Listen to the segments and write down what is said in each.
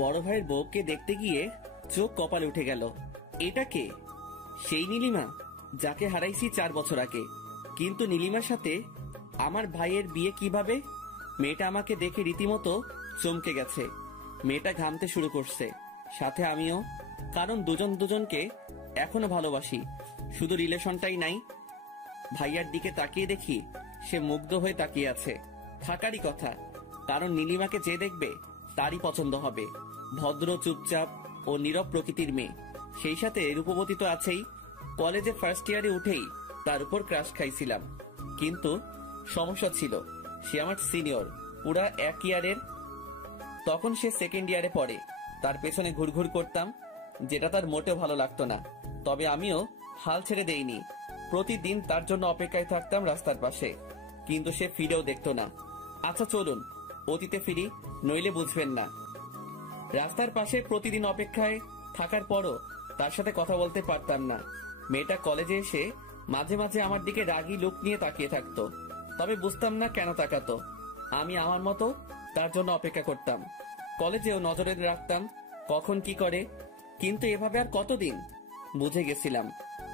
বড় ভাইয়ের বউকে দেখতে গিয়ে চোখ কপালে উঠে গেল। এটা কে? সেই নীলিমা যাকে হারাইছি 4 বছর আগে। কিন্তু নীলিমার সাথে আমার ভাইয়ের বিয়ে কিভাবে? মেয়েটা আমাকে দেখে রীতিমতো চমকে গেছে। মেয়েটা ঘামতে শুরু করছে, সাথে আমিও। কারণ দুজন দুজনকে এখনো ভালোবাসি, শুধু রিলেশনটাই নাই। ভাইয়ার দিকে তাকিয়ে দেখি সে মুগ্ধ হয়ে তাকিয়ে আছে। থাকারই কথা, কারণ নীলিমাকে যে দেখবে তারই পছন্দ হবে। ভদ্র, চুপচাপ ও নীরব প্রকৃতির মেয়ে, সেই সাথে রূপবতী তো আছেই। কলেজে ফার্স্ট ইয়ারে উঠেই তার উপর ক্রাশ খাইছিলাম, কিন্তু সমস্যা ছিল সে আমার সিনিয়র, পুরা 1 ইয়ারের। তখন সে সেকেন্ড ইয়ারে পড়ে। তার পেছনে ঘুরঘুর করতাম, যেটা তার মোটেও ভালো লাগতো না। তবে আমিও হাল ছেড়ে দেইনি। প্রতিদিন তার জন্য অপেক্ষায় থাকতাম রাস্তার পাশে, কিন্তু সে ফিরেও দেখতো না। আচ্ছা চলুন অতীতে ফিরি, নইলে বুঝবেন না। রাস্তার পাশে প্রতিদিন অপেক্ষায় থাকার পরও তার সাথে কথা বলতে পারতাম না। মেয়েটা কলেজে এসে মাঝে মাঝে আমার দিকে রাগী লুক নিয়ে তাকিয়ে থাকতো, তবে বুঝতাম না কেন তাকাতো। আমি আমার মতো তার জন্য অপেক্ষা করতাম। কলেজেও নজরে রাখতাম কখন কি করে, কিন্তু এভাবে আর কতদিন? বুঝে গেছিলাম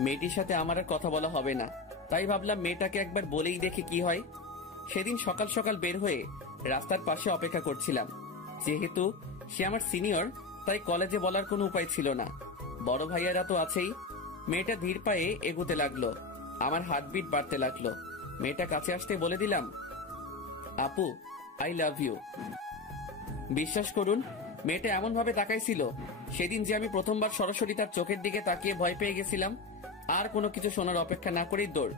মেয়েটির সাথে আমার আর কথা বলা হবে না। তাই ভাবলাম মেয়েটাকে একবার বলেই দেখে কি হয়। সেদিন সকাল সকাল বের হয়ে রাস্তার পাশে অপেক্ষা করছিলাম। যেহেতু সে আমার সিনিয়র, তাই কলেজে বলার কোনো উপায় ছিল না। বড় ভাইয়ারা তো আছেই। মেয়েটা ধীর পায়ে এগোতে লাগলো, আমার হার্টবিট বাড়তে লাগলো। মেয়েটা কাছে আসতে বলে দিলাম, আপু আই লাভ ইউ। বিশ্বাস করুন, মেয়েটা এমন ভাবে তাকাইছিল সেদিন যে আমি প্রথমবার সরাসরি তার চোখের দিকে তাকিয়ে ভয় পেয়ে গেছিলাম। আর কোনো কিছু শোনার অপেক্ষা না করেই দৌড়,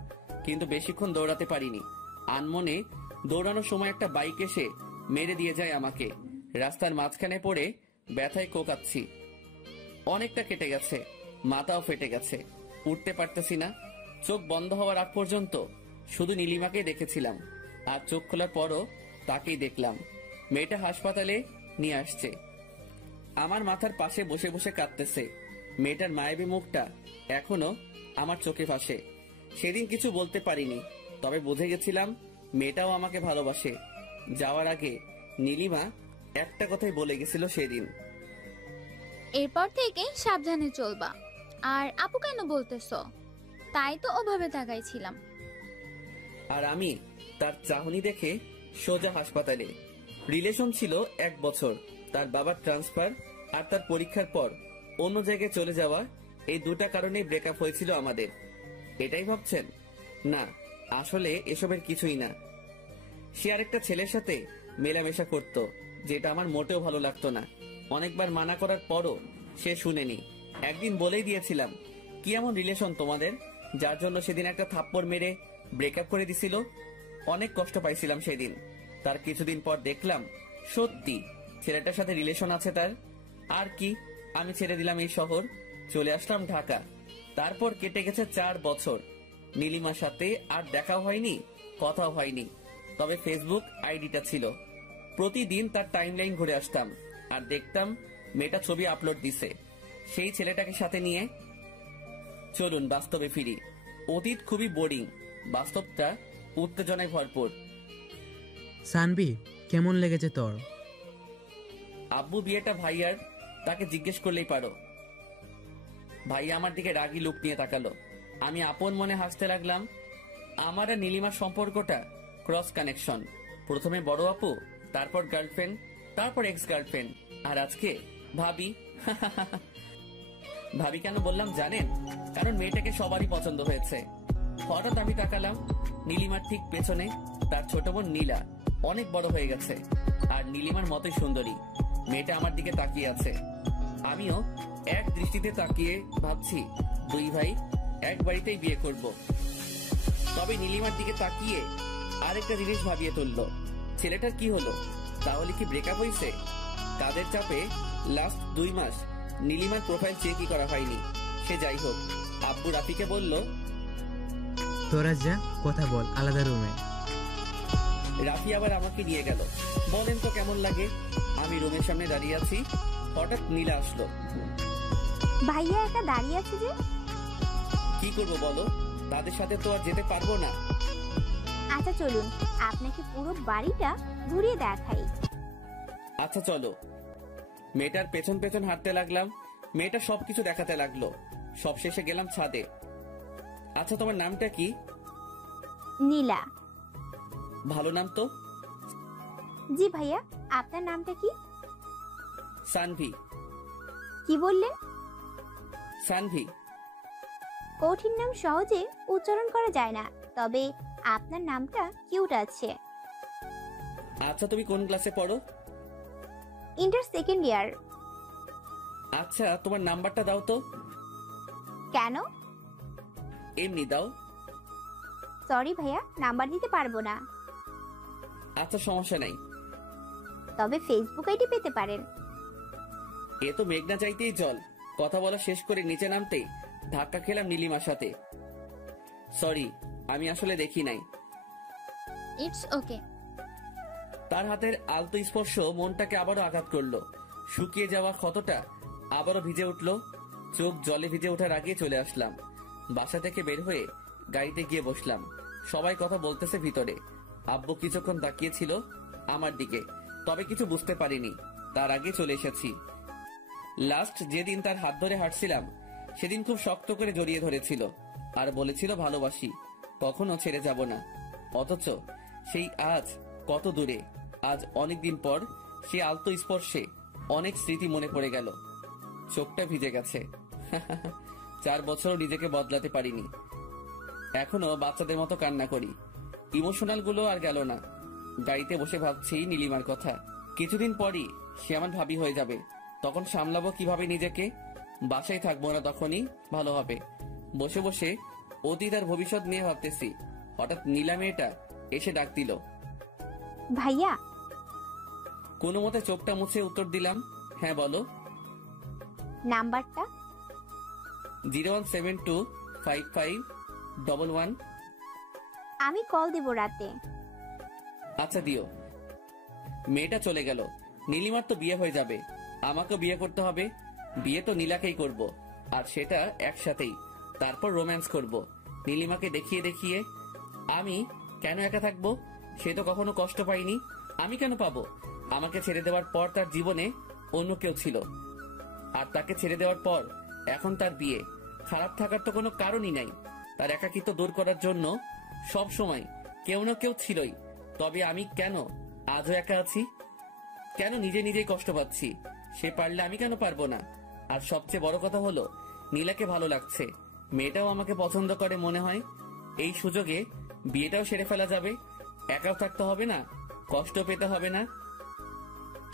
কিন্তু বেশিক্ষণ দৌড়াতে পারিনি। আনমনে দৌড়ানোর সময় একটা বাইক এসে মেরে দিয়ে যায় আমাকে। রাস্তার মাঝখানে পড়ে ব্যথায় কোকাচ্ছি। অনেকটা কেটে গেছে, মাথাও ফেটে গেছে, উঠতে পারতেছি না। চোখ বন্ধ হওয়ার আগ পর্যন্ত শুধু নীলিমাকে দেখেছিলাম, আর চোখ খোলার পরও তাকেই দেখলাম। মেয়েটা হাসপাতালে নিয়ে আসছে, আমার মাথার পাশে বসে বসে কাঁদতেছে। মেয়েটার মায়াবী মুখটা এখনো আমার চোখে ভাসে। সেদিন কিছু বলতে পারিনি, তবে বুঝে গেছিলাম মেয়েটাও আমাকে ভালোবাসে। যাওয়ার আগে নীলিমা একটা কথাই বলে গেছিল সেদিন, এরপর থেকে সাবধানে চলবা। আর আপু কেন বলতেছো? তাই তো ওভাবে তাকাইছিলাম। আর আমি তার চাহনি দেখে সোজা হাসপাতালে। রিলেশন ছিল 1 বছর। তার বাবার ট্রান্সফার আর তার পরীক্ষার পর অন্য জায়গায় চলে যাওয়া, এই দুটা কারণেই ব্রেকআপ হয়েছিল আমাদের। এটাই ভাবছেন? না, আসলে এসবের কিছুই না। সে আরেকটা ছেলের সাথে মেলামেশা করত, যেটা আমার মোটেও ভালো লাগতো না। অনেকবার মানা করার পরও সে শুনেনি। একদিন বলেই দিয়েছিলাম, কি এমন রিলেশন তোমাদের যার জন্য সেদিন একটা থাপ্পড় মেরে ব্রেকআপ করে দিছিল? অনেক কষ্ট পাইছিলাম সেদিন। তার কিছুদিন পর দেখলাম সত্যি ছেলেটার সাথে রিলেশন আছে তার। আর কি, আমি ছেড়ে দিলাম এই শহর, চলে আসলাম ঢাকা। তারপর কেটে গেছে 4 বছর। নীলিমার সাথে আর দেখাও হয়নি, কথাও হয়নি, তবে ফেসবুক আইডিটা ছিল। প্রতিদিন তার টাইমলাইন ঘুরে আসতাম আর দেখতাম মেয়েটা ছবি আপলোড দিছে সেই ছেলেটাকে সাথে নিয়ে। চলুন বাস্তবে ফিরি। অতীত খুবই বোরিং, বাস্তবটা উত্তেজনায় ভরপুর। সানবি, কেমন লেগেছে তোর? আব্বু বিয়েটা ভাইয়ার, তাকে জিজ্ঞেস করলেই পারো। ভাইয়া আমার দিকে রাগী লুক নিয়ে তাকালো। আমি আপন মনে হাসতে লাগলাম। আমার আর নীলিমার সম্পর্কটা ক্রস কানেকশন। প্রথমে বড় আপু, তারপর গার্লফ্রেন্ড, তারপর এক্স গার্লফ্রেন্ড, আর আজকে ভাবি। ভাবি কেন বললাম জানেন? কারণ মেয়েটাকে সবারই পছন্দ হয়েছে। হঠাৎ আমি তাকালাম, নীলিমার ঠিক পেছনে তার ছোট বোন নীলা অনেক বড় হয়ে গেছে, আর নীলিমার মতোই সুন্দরী। মেয়েটা আমার দিকে তাকিয়ে আছে। আমিও এক দৃষ্টিতে তাকিয়ে ভাবছি, 2 ভাই এক বাড়িতেই বিয়ে করব। তবে নীলিমার দিকে তাকিয়ে আরেকটা জিনিস ভাবিয়ে তুললো, ছেলেটার কি হলো? তাহলে কি ব্রেকআপ হয়েছে? কাদের চাপে লাস্ট 2 মাস নীলিমার প্রোফাইল চেকই করা হয়নি। সে যাই হোক, আব্বু রাফিকে বলল, তোরা যা, কথা বল আলাদা রুমে। রাফি আবার আমাকে নিয়ে গেল। বলেন তো কেমন লাগে? আমি রুমের সামনে দাঁড়িয়ে আছি, হঠাৎ নীলা আসলো। ভাইয়া একা দাঁড়িয়ে আছে যে? কি করবো বলো, তাদের সাথে তো আর যেতে পারবো না। আচ্ছা চলুন আপনাকে পুরো বাড়িটা ঘুরিয়ে দেখাই। আচ্ছা চলো। মেয়েটার পেছন পেছন হাঁটতে লাগলাম। মেয়েটা সবকিছু দেখাতে লাগলো। সবশেষে গেলাম ছাদে। আচ্ছা, তোমার নামটা কি? নীলা। ভালো নাম তো। জি ভাইয়া, আপনার নামটা কি? সানভি। কি বললেন? সানভি। কঠিন নাম সহজে উচ্চারণ করা যায় না, তবে আপনার নামটা কিউট আছে। আচ্ছা, তুমি কোন ক্লাসে পড়ো? Inter second year. আচ্ছা, তোমার নাম্বারটা দাও তো। কেন? এমনি দাও। সরি ভাইয়া, নাম্বার দিতে পারবো না। আচ্ছা, সমস্যা নাই। তবে ফেসবুক আইডি পেতে পারেন। এ তো মেঘনা চাইতেই জল। কথা বলা শেষ করে নিচে নামতেই ধাক্কা খেলাম নীলিমার সাথে। সরি, আমি আসলে দেখি নাই। It's okay. তার হাতের আলতো স্পর্শ মনটাকে আবারও আঘাত করলো। শুকিয়ে যাওয়া ক্ষতটা আবারও ভিজে উঠলো। চোখ জলে ভিজে ওঠার আগে চলে আসলাম। বাসা থেকে বের হয়ে গাড়িতে গিয়ে বসলাম। সবাই কথা বলতেছে ভিতরে। আব্বু কিছুক্ষণ তাকিয়েছিল আমার দিকে, তবে কিছু বুঝতে পারিনি। তার আগে চলে এসেছি। লাস্ট যেদিন তার হাত ধরে হাঁটছিলাম সেদিন খুব শক্ত করে জড়িয়ে ধরেছিল আর বলেছিল ভালোবাসি, কখনো ছেড়ে যাব না। অথচ সেই আজ কত দূরে। আজ অনেকদিন পর সে আলতো স্পর্শে অনেক স্মৃতি মনে পড়ে গেল। চোখটা ভিজে গেছে। 4 বছরও নিজেকে বদলাতে পারিনি। এখনো বাচ্চাদের মতো কান্না করি। ইমোশনাল গুলো আর গেল না। গাড়িতে বসে ভাবছি নীলিমার কথা। কিছুদিন পরই সে আমার ভাবি হয়ে যাবে। তখন সামলাবো কিভাবে নিজেকে? বাসায় থাকবো না, তখনই ভালো হবে। বসে বসে অতীত আর ভবিষ্যৎ নিয়ে ভাবতেছি। হঠাৎ নীলা মেয়েটা এসে ডাক দিল। ভাইয়া। কোনো মতে চোখটা মুছে উত্তর দিলাম, হ্যাঁ বলো। নাম্বারটা? 017255111। আমি কল দেব রাতে। আচ্ছা, দিও। মেয়েটা চলে গেল। নীলিমার তো বিয়ে হয়ে যাবে, আমাকেও বিয়ে করতে হবে। বিয়ে তো নীলাকেই করব, আর সেটা একসাথেই। তারপর রোম্যান্স করব নীলিমাকে দেখিয়ে দেখিয়ে। আমি কেন একা থাকবো? সে তো কখনো কষ্ট পাইনি, আমি কেন পাবো? আমাকে ছেড়ে দেওয়ার পর তার জীবনে অন্য কেউ ছিল, আর তাকে ছেড়ে দেওয়ার পর এখন তার বিয়ে। খারাপ থাকার তো কোনো কারণই নাই। তার একাকিত্ব দূর করার জন্য সব সময় কেউ না কেউ ছিলই। তবে আমি কেন আজও একা আছি? কেন নিজে নিজেই কষ্ট পাচ্ছি? সে পারলে আমি কেন পারবো না? আর সবচেয়ে বড় কথা হলো নীলাকে ভালো লাগছে। মেয়েটাও আমাকে পছন্দ করে মনে হয়। এই সুযোগে বিয়েটাও সেরে ফেলা যাবে। একাও থাকতে হবে না, কষ্ট পেতে হবে না।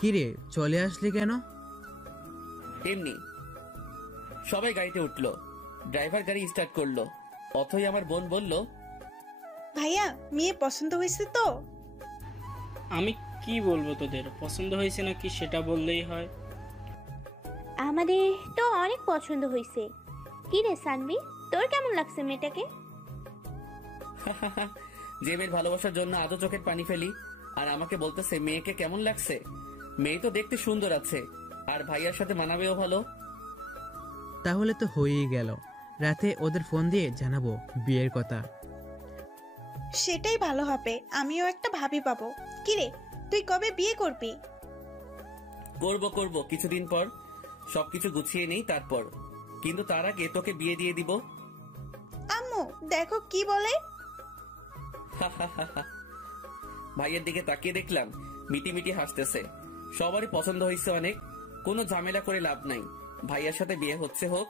কিরে, চলে আসলি কেন? এমনি। সবাই গাড়িতে উঠলো। ড্রাইভার গাড়ি স্টার্ট করলো। অথই আমার বোন বলল, ভাইয়া, মেয়ে পছন্দ হয়েছে তো? আমি কি বলবো, তোদের পছন্দ হয়েছে নাকি সেটা বললেই হয়। আমাদের তো অনেক পছন্দ হয়েছে। কি রে সানভি, তোর কেমন লাগছে মেয়েটাকে? যে মেয়ের ভালোবাসার জন্য আজও চোখের পানি ফেলি, আর আমাকে বলতেছে মেয়েকে কেমন লাগছে। মেয়ে তো দেখতে সুন্দর আছে, আর ভাইয়ার সাথে মানাবেও ভালো। তাহলে তো হয়েই গেল। রাতে ওদের ফোন দিয়ে জানাবো বিয়ের কথা। সেটাই ভালো হবে, আমিও একটা ভাবি পাবো। কিরে, তুই কবে বিয়ে করবি? করব কিছুদিন পর। সবকিছু গুছিয়ে নেই তারপর। কিন্তু তার আগে তোকে বিয়ে দিয়ে দিব। আম্মু দেখো কি বলে। ভাইয়ের দিকে তাকিয়ে দেখলাম মিটি মিটি হাসতেছে। সবারই পছন্দ হয়েছে অনেক। কোনো ঝামেলা করে লাভ নাই। ভাইয়ার সাথে বিয়ে হচ্ছে হোক।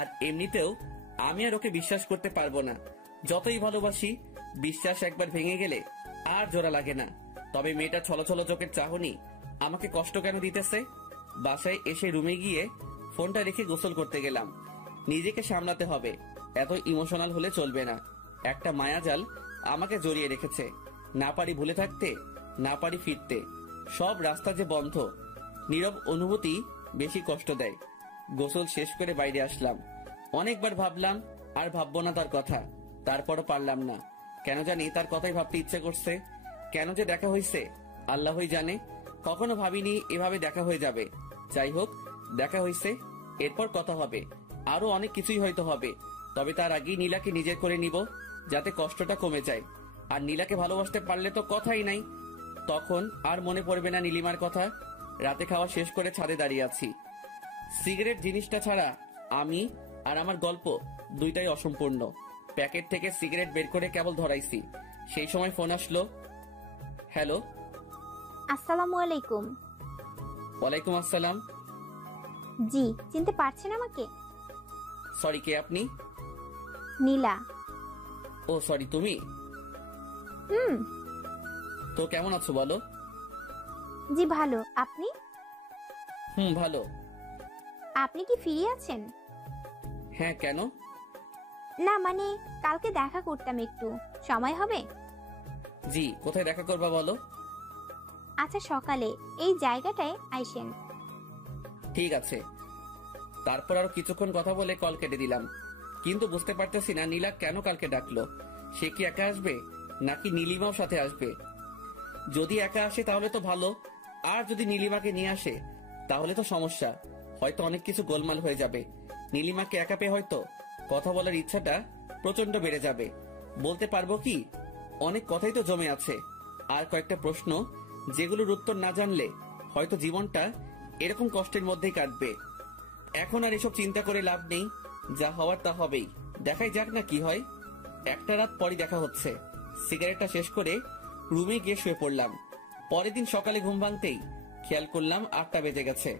আর এমনিতেও আমি আর ওকে বিশ্বাস করতে পারবো না। যতই ভালোবাসি, বিশ্বাস একবার ভেঙে গেলে আর জোড়া লাগে না। তবে মেয়েটা ছলছল চোখের চাহনি আমাকে কষ্ট কেন দিতেছে? বাসায় এসে রুমে গিয়ে ফোনটা রেখে গোসল করতে গেলাম। নিজেকে সামলাতে হবে, এত ইমোশনাল হলে চলবে না। একটা মায়াজাল আমাকে জড়িয়ে রেখেছে। না পারি ভুলে থাকতে, না পারি ফিরতে। সব রাস্তা যে বন্ধ। নীরব অনুভূতি বেশি কষ্ট দেয়। গোসল শেষ করে বাইরে আসলাম। অনেকবার ভাবলাম আর ভাববো না তার কথা, তারপরও পারলাম না। কেন জানি তার কথাই ভাবতে ইচ্ছে করছে। কেন যে দেখা হয়েছে আল্লাহই জানে। কখনো ভাবিনি এভাবে দেখা হয়ে যাবে। যাই হোক, দেখা হয়েছে, এরপর কথা হবে। আরো অনেক কিছুই হয়তো হবে। তবে তার আগেই নীলাকে নিজের করে নিব, যাতে কষ্টটা কমে যায়। আর নীলাকে ভালোবাসতে পারলে তো কথাই নাই। তখন আর মনে পড়বে না নীলিমার কথা। রাতে খাওয়া শেষ করে ছাদে দাঁড়িয়ে আছি। সিগারেট জিনিসটা ছাড়া আমি আর আমার গল্প দুইটাই অসম্পূর্ণ। প্যাকেট থেকে সিগারেট বের করে কেবল ধরাইছি, সেই সময় ফোন আসলো। হ্যালো। আসসালামু আলাইকুম। ওয়ালাইকুম আসসালাম। জি, চিনতে পারছেন আমাকে? সরি, কে আপনি? নীলা। ও সরি, তুমি? হুম। তো কেমন আছো বলো? জি ভালো, আপনি? ভালো। আপনি কি ফ্রি আছেন? হ্যাঁ, কেন? না মানে কালকে দেখা করতাম, একটু সময় হবে? জি, কোথায় দেখা করবা বলো? আচ্ছা সকালে এই জায়গাটায় আইসেন। ঠিক আছে। তারপর আরো কিছুক্ষণ কথা বলে কল কেটে দিলাম। কিন্তু বুঝতে পারতেছি না নীলা কেন কালকে ডাকলো। সে কি একা আসবে নাকি নীলিমাও সাথে আসবে? যদি একা আসে তাহলে তো ভালো, আর যদি নীলিমাকে নিয়ে আসে তাহলে তো সমস্যা। হয়তো অনেক কিছু গোলমাল হয়ে যাবে। নীলিমাকে একা পেয়ে হয়তো কথা বলার ইচ্ছাটা প্রচন্ড বেড়ে যাবে। বলতে পারবো কি, অনেক কথাই তো জমে আছে, আর কয়েকটা প্রশ্ন যেগুলোর উত্তর না জানলে হয়তো জীবনটা এরকম কষ্টের মধ্যেই কাটবে। এখন আর এসব চিন্তা করে লাভ নেই, যা হওয়ার তা হবেই। দেখাই যাক না কি হয়। একটা রাত পরই দেখা হচ্ছে। সিগারেটটা শেষ করে রুমে গিয়ে শুয়ে পড়লাম। পরের দিন সকালে ঘুম ভাঙতেই খেয়াল করলাম 8টা বেজে গেছে।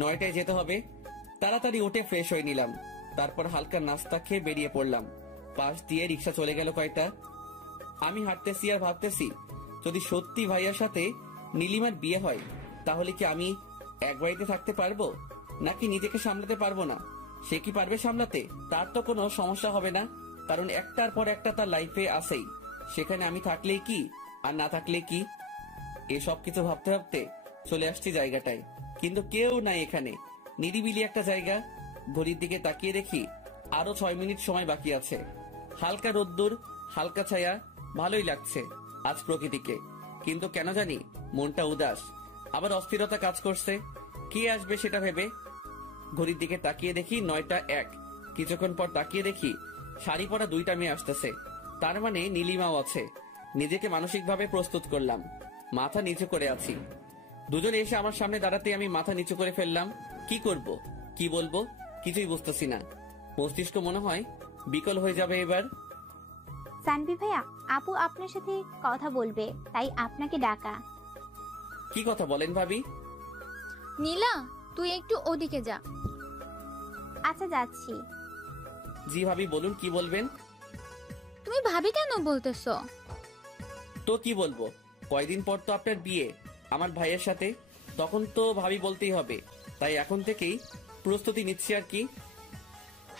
9টায় যেতে হবে। তাড়াতাড়ি উঠে ফ্রেশ হয়ে নিলাম। তারপর হালকা নাস্তা খেয়ে বেরিয়ে পড়লাম। পাশ দিয়ে রিক্সা চলে গেল কয়টা। আমি হাঁটতেছি আর ভাবতেছি, যদি সত্যি ভাইয়ার সাথে নীলিমার বিয়ে হয় তাহলে কি আমি এক বাড়িতে থাকতে পারবো, নাকি নিজেকে সামলাতে পারবো না? সে কি পারবে সামলাতে? তার তো কোনো সমস্যা হবে না, কারণ একটার পর একটা তার লাইফে আসেই। সেখানে আমি থাকলেই কি আর না থাকলে কি, এসব কিছু ভাবতে ভাবতে চলে আসছি জায়গাটায়। কিন্তু কেউ নাই এখানে, নিরিবিলি একটা জায়গা। ঘড়ির দিকে তাকিয়ে দেখি আরো 6 মিনিট সময় বাকি আছে। হালকা রোদ্দুর, হালকা ছায়া, ভালোই লাগছে আজ প্রকৃতিকে। কিন্তু কেন জানি মনটা উদাস, আবার অস্থিরতা কাজ করছে। কে আসবে সেটা ভেবে ঘড়ির দিকে তাকিয়ে দেখি 9টা 1। কিছুক্ষণ পর তাকিয়ে দেখি শাড়ি পরা 2টা মেয়ে আসতেছে। তার মানে নীলিমাও আছে। নিজেকে মানসিকভাবে প্রস্তুত করলাম। মাথা নিচু করে আছি। দুজনে এসে আমার সামনে দাঁড়াতে আমি মাথা নিচু করে ফেললাম। কি করব, কি বলবো, কিছুই বুঝতেছি না। মস্তিষ্ক মনে হয় বিকল হয়ে যাবে এবার। সানভি ভাইয়া, আপু আপনার সাথে কথা বলবে, তাই আপনাকে ডাকা। কি কথা বলেন ভাবি? নীলা, তুই একটু ওদিকে যা। আচ্ছা যাচ্ছি। জি ভাবি, বলুন কি বলবেন? তুমি ভাবি কেন বলতেছো? তো কি বলবো, কয়দিন পর তো আপনার বিয়ে আমার ভাইয়ের সাথে, তখন তো ভাবি বলতেই হবে। তাই এখন থেকেই প্রস্তুতি নিচ্ছি আর কি।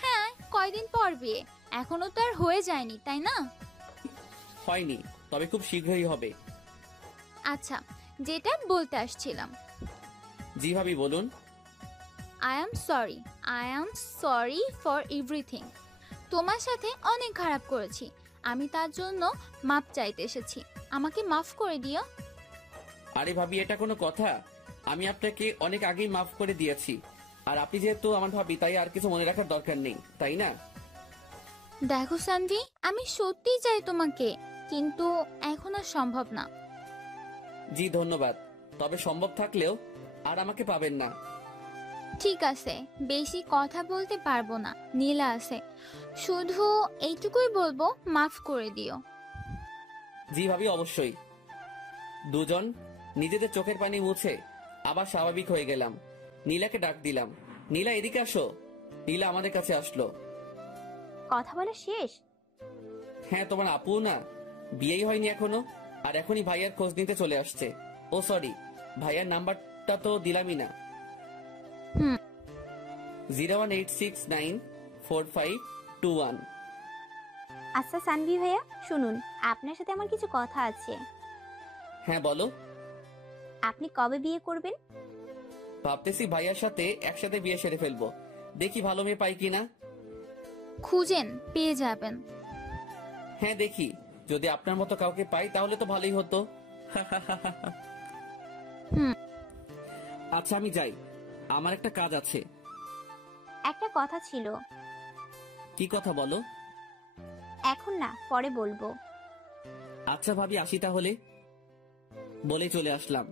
হ্যাঁ, কয়দিন পর বিয়ে, এখনো তো আর হয়ে যায়নি, তাই না? হয়নি, তবে খুব শীঘ্রই হবে। আচ্ছা, যেটা বলতে আসছিলাম, জি ভাবি বলুন। I am sorry for everything. তোমার সাথে অনেক খারাপ করেছি, আমি তার জন্য মাপ চাইতে এসেছি। আমাকে মাফ করে দিও। আরে ভাবি, এটা কোনো কথা? আমি আপনাকে অনেক আগেই মাফ করে দিয়েছি। আর আপনি যেহেতু আমার ভাবি, তাই আর কিছু মনে রাখার দরকার নেই, তাই না? দেখো সানভি, আমি সত্যিই চাই তোমাকে, কিন্তু এখন আর সম্ভব না। জি ধন্যবাদ, তবে সম্ভব থাকলেও আর আমাকে পাবেন না। ঠিক আছে, বেশি কথা বলতে পারবো না, নীলা আছে। শুধু এইটুকুই বলবো, মাফ করে দিও। জি ভাবি, অবশ্যই। দুজন নিজেদের চোখের পানি মুছে আবার স্বাভাবিক হয়ে গেলাম। নীলাকে ডাক দিলাম, নীলা এদিকে আসো। নীলা আমাদের কাছে আসলো। কথা বলা শেষ? হ্যাঁ, তোমার আপু না, বিয়েই হয়নি এখনো, আর এখনই ভাইয়ার খোঁজ নিতে চলে আসছে। ও সরি, ভাইয়ার নাম্বারটা তো দিলামই না। 018694521। আচ্ছা সানভি ভাইয়া, শুনুন, আপনার সাথে আমার কিছু কথা আছে। হ্যাঁ বলো। আপনি কবে বিয়ে করবেন? ভাবতেছি ভাইয়ার সাথে একসাথে বিয়ে সেরে ফেলবো। দেখি ভালো মেয়ে পাই কিনা। খুঁজেন, পেয়ে যাবেন। হ্যাঁ দেখি, যদি আপনার মতো কাউকে পাই তাহলে তো ভালোই হতো। আচ্ছা আমি যাই, আমার একটা কাজ আছে। একটা কথা ছিল। কি কথা বলো? এখন না, পরে বলবো। আচ্ছা ভাবি, আসি তাহলে। বলে চলে আসলাম।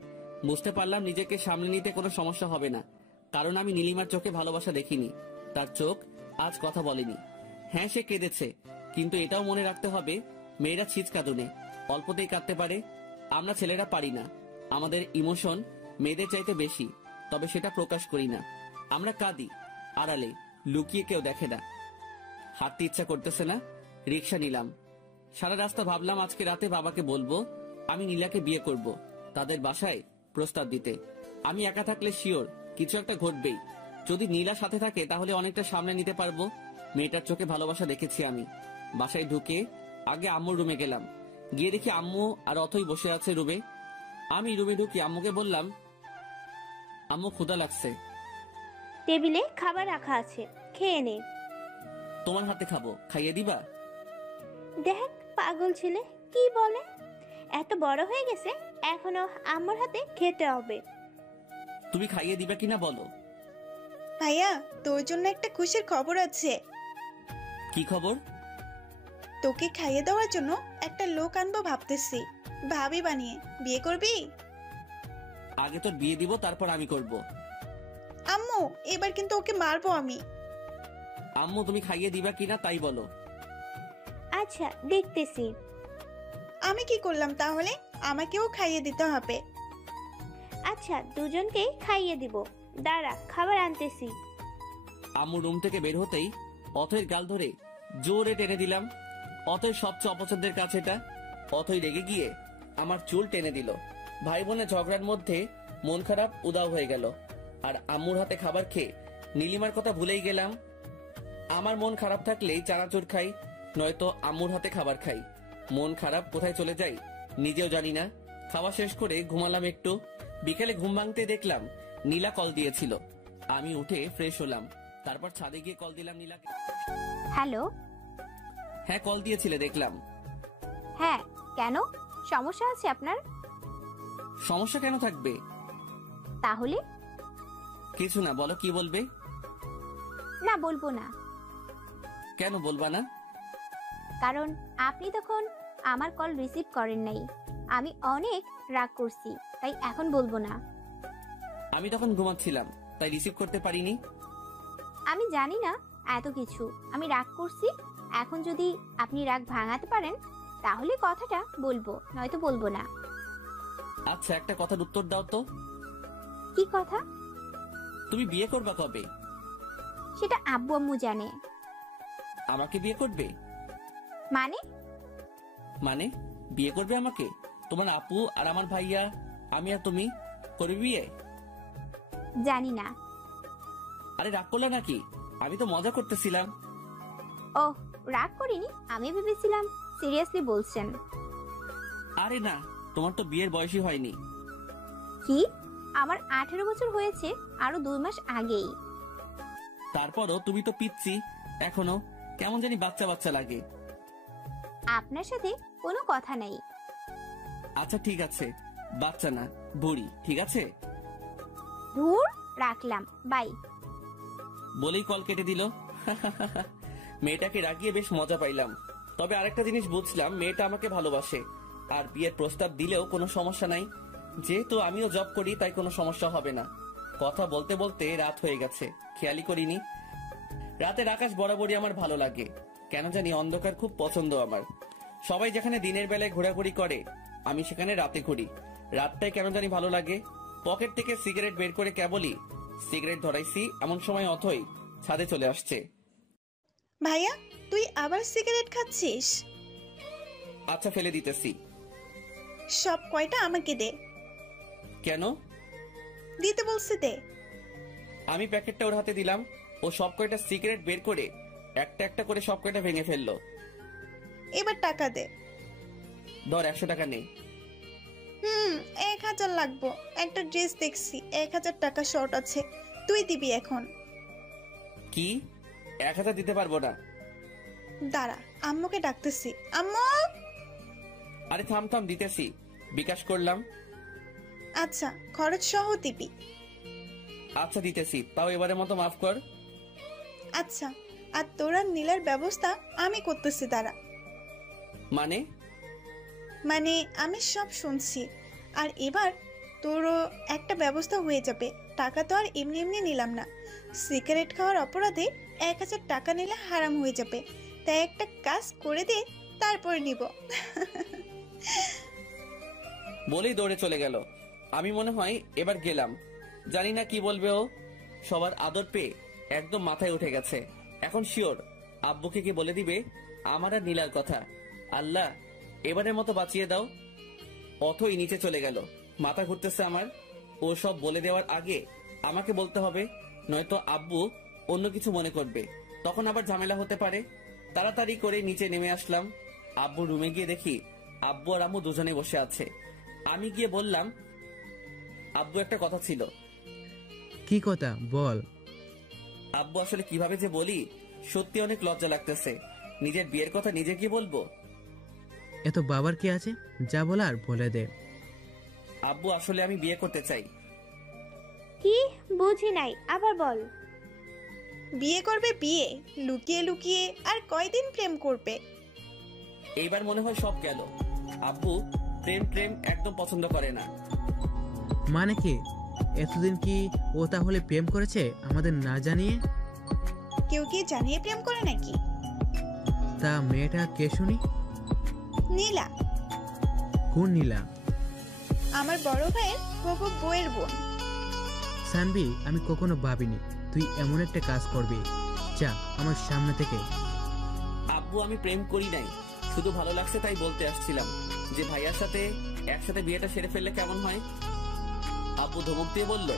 বুঝতে পারলাম নিজেকে সামলে নিতে কোনো সমস্যা হবে না, কারণ আমি নীলিমার চোখে ভালোবাসা দেখিনি। তার চোখ আজ কথা বলেনি। হ্যাঁ, সে কেঁদেছে, কিন্তু এটাও মনে রাখতে হবে মেয়েরা ছিচকাদুনে অল্পতেই কাঁদতে পারে, আমরা ছেলেরা পারি না। আমাদের ইমোশন মেয়েদের চাইতে বেশি, তবে সেটা প্রকাশ করি না। আমরা কাঁদি আড়ালে, লুকিয়ে, কেউ দেখে না। হাঁটতে ইচ্ছা করতেছে না, রিক্সা নিলাম। সারা রাস্তা ভাবলাম আজকে রাতে বাবাকে বলবো আমি নীলাকে বিয়ে করব, তাদের বাসায় প্রস্তাব দিতে। আমি একা থাকলে শিওর কিছু একটা ঘটবেই। যদি নীলা সাথে থাকে তাহলে অনেকটা সামনে নিতে পারবো। মেয়েটার চোখে ভালোবাসা দেখেছি আমি। বাসায় ঢুকে আগে আম্মুর রুমে গেলাম, গিয়ে দেখি আম্মু আর অথই বসে আছে রুমে। আমি রুমে ঢুকি আম্মুকে বললাম, আম্মু ক্ষুধা লাগছে। টেবিলে খাবার রাখা আছে, খেয়ে নে। তোমার হাতে খাবো, খাইয়ে দিবা? দেখ পাগল ছেলে কি বলে, এত বড় হয়ে গেছে এখনো আম্মুর হাতে খেতে হবে। তুমি খাইয়ে দিবা কিনা বলো। ভাইয়া, তোর জন্য একটা খুশির খবর আছে। কি খবর? তোকে খাইয়ে দেওয়ার জন্য একটা লোক আনবো ভাবতেছি, ভাবি বানিয়ে। বিয়ে করবি? আগে তোর বিয়ে দিব, তারপর আমি করব। আম্মু, এবার কিন্তু ওকে মারবো আমি। আম্মু তুমি খাইয়ে দিবা কিনা তাই বলো। আচ্ছা দেখতেছি। আমি কি করলাম তাহলে? আমাকেও খাইয়ে দিতে হবে। আচ্ছা দুজনকেই খাইয়ে দিব, দাঁড়া খাবার আনতেছি। আম্মু রুম থেকে বের হতেই অথয়ের গাল ধরে জোরে টেনে দিলাম। অথয় সবচেয়ে অপছন্দের কাছে এটা। অথয় রেগে গিয়ে আমার চুল টেনে দিল। ভাই বোনের ঝগড়ার মধ্যে মন খারাপ উদাও হয়ে গেল। আর আম্মুর হাতে খাবার খেয়ে নীলিমার কথা ভুলেই গেলাম। আমার মন খারাপ থাকলেই চানাচুর খাই, নয়তো আম্মুর হাতে খাবার খাই। মন খারাপ কোথায় চলে যায় নিজেও জানি না। খাওয়া শেষ করে ঘুমালাম একটু। বিকেলে ঘুম ভাঙতে দেখলাম নীলা কল দিয়েছিল। আমি উঠে ফ্রেশ হলাম, তারপর ছাদে গিয়ে কল দিলাম নীলাকে। হ্যালো। হ্যাঁ, কল দিয়েছিলে দেখলাম। হ্যাঁ, কেন? সমস্যা আছে আপনার? সমস্যা কেন থাকবে? তাহলে? কিছু না, বলো কি বলবে। না, বলবো না। কেন বলবা না? কারণ আপনি তখন আমার কল রিসিভ করেন নাই। আমি অনেক রাগ করছি, তাই এখন বলবো না। আমি তখন ঘুমাচ্ছিলাম, তাই রিসিভ করতে পারিনি। আমি জানি না এত কিছু। আমি রাগ করছি। এখন যদি আপনি রাগ ভাঙাতে পারেন তাহলে কথাটা বলবো, নয়তো বলবো না। আচ্ছা, একটা কথার উত্তর দাও তো। কি কথা? তুমি বিয়ে করবা কবে? সেটা আব্বু আম্মু জানে। আমাকে বিয়ে করবে? মানে? মানে বিয়ে করবে আমাকে? তোমার আপু আর আমার ভাইয়া, আমি আর তুমি করবে বিয়ে? জানি না। আরে রাগ করলে নাকি? আমি তো মজা করতেছিলাম। ওহ, রাগ করিনি। আমি ভেবেছিলাম সিরিয়াসলি বলছেন। আরে না, তোমার তো বিয়ের বয়সই হয়নি। কি? আমার 18 বছর হয়েছে আরো 2 মাস আগেই। তারপরও তুমি তো পিচ্ছি এখনো, কেমন জানি বাচ্চা বাচ্চা লাগে। আপনার সাথে কোনো কথা নেই। আচ্ছা ঠিক আছে, বাচ্চা না বুড়ি, ঠিক আছে। ধুর, রাখলাম, বাই। বলেই কল কেটে দিল। মেয়েটাকে রাগিয়ে বেশ মজা পাইলাম। তবে আরেকটা জিনিস বুঝলাম, মেয়েটা আমাকে ভালোবাসে। আর বিয়ের প্রস্তাব দিলেও কোনো সমস্যা নাই, যেহেতু আমিও জব করি তাই কোনো সমস্যা হবে না। কথা বলতে বলতে রাত হয়ে গেছে, খেয়ালই করিনি। রাতের আকাশ বরাবরই আমার ভালো লাগে, কেন জানি অন্ধকার খুব পছন্দ আমার। সবাই যেখানে দিনের বেলায় ঘোরাঘুরি করে, আমি সেখানে রাতে ঘুরি। রাতটাই কেন জানি ভালো লাগে। পকেট থেকে সিগারেট বের করে কেবলই সিগারেট ধরাইছি, এমন সময় অথই ছাদে চলে আসছে। ভাইয়া, তুই আবার সিগারেট খাচ্ছিস? আচ্ছা, ফেলে দিতেছি। সব কয়টা আমাকে দে। কেন? দিতে বলছি, দে। আমি প্যাকেটটা ওর হাতে দিলাম। ও সব কয়টা সিগারেট বের করে একটা একটা করে সব কয়টা ভেঙে ফেললো। এবার টাকা দে। ধর, 100 টাকা নেই। 1000 লাগবো। একটা ড্রেস দেখছি 1000 টাকা শর্ট আছে, তুই দিবি এখন। কি? 1000 দিতে পারবো না। দাঁড়া, আম্মুকে ডাকতেছি। আম্মু! আরে থাম থাম, দিতেছি, বিকাশ করলাম। আচ্ছা, খরচ সহ দিবি। আচ্ছা দিতেছি, তাও এবারের মতো মাফ কর। আচ্ছা, আর তোরা নীলার ব্যবস্থা আমি করতেছি, দাঁড়া। মানে? মানে আমি সব শুনছি, আর এবার তোরও একটা ব্যবস্থা হয়ে যাবে। টাকা তো আর এমনি এমনি নিলাম না। সিগারেট খাওয়ার অপরাধে 1000 টাকা নিলে হারাম হয়ে যাবে। তাই একটা কাজ করে দে, তারপর নিব। বলেই দৌড়ে চলে গেল। আমি মনে হয় এবার গেলাম। জানি না কি বলবে ও। সবার আদর পেয়ে একদম মাথায় উঠে গেছে। এখন শিওর আব্বুকে কি বলে দিবে আমার আর নীলার কথা। আল্লাহ, এবারের মতো বাঁচিয়ে দাও। অথই নিচে চলে গেল। মাথা ঘুরতেছে আমার। ও সব বলে দেওয়ার আগে আমাকে বলতে হবে, নয়তো আব্বু অন্য কিছু মনে করবে, তখন আবার ঝামেলা হতে পারে। তাড়াতাড়ি করে নিচে নেমে আসলাম। আব্বু রুমে গিয়ে দেখি আব্বু আর আম্মু দুজনে বসে আছে। আমি গিয়ে বললাম, আব্বু একটা কথা ছিল। কি কথা বল। আব্বু আসলে কিভাবে যে বলি, সত্যি অনেক লজ্জা লাগতেছে। নিজের বিয়ের কথা নিজে কি বলবো। এত বাবার কি আছে, যা বলার বলে দে। আব্বু আসলে আমি বিয়ে করতে চাই। কি বুঝি নাই, আবার বল। বিয়ে করবে? বিয়ে লুকিয়ে লুকিয়ে আর কয়দিন প্রেম করবে? এইবার মনে হয় সব গেল। আব্বু প্রেম প্রেম একদম পছন্দ করে না। মানে কি? এতদিন কি ও তাহলে প্রেম করেছে আমাদের না জানিয়ে? কেউ কি জানিয়ে প্রেম করে নাকি? তা মেয়েটা কে শুনি? নীলা। কোন নীলা? আমার বড় ভাইয়ের হবু বউয়ের বোন। সানবি, আমি কখনো ভাবিনি তুই এমন একটা কাজ করবি। যা আমার সামনে থেকে। আব্বু আমি প্রেম করি নাই, শুধু ভালো লাগছে তাই বলতে আসছিলাম যে ভাইয়ার সাথে একসাথে বিয়েটা সেরে ফেললে কেমন হয়। আব্বু ধমক দিয়ে বলল,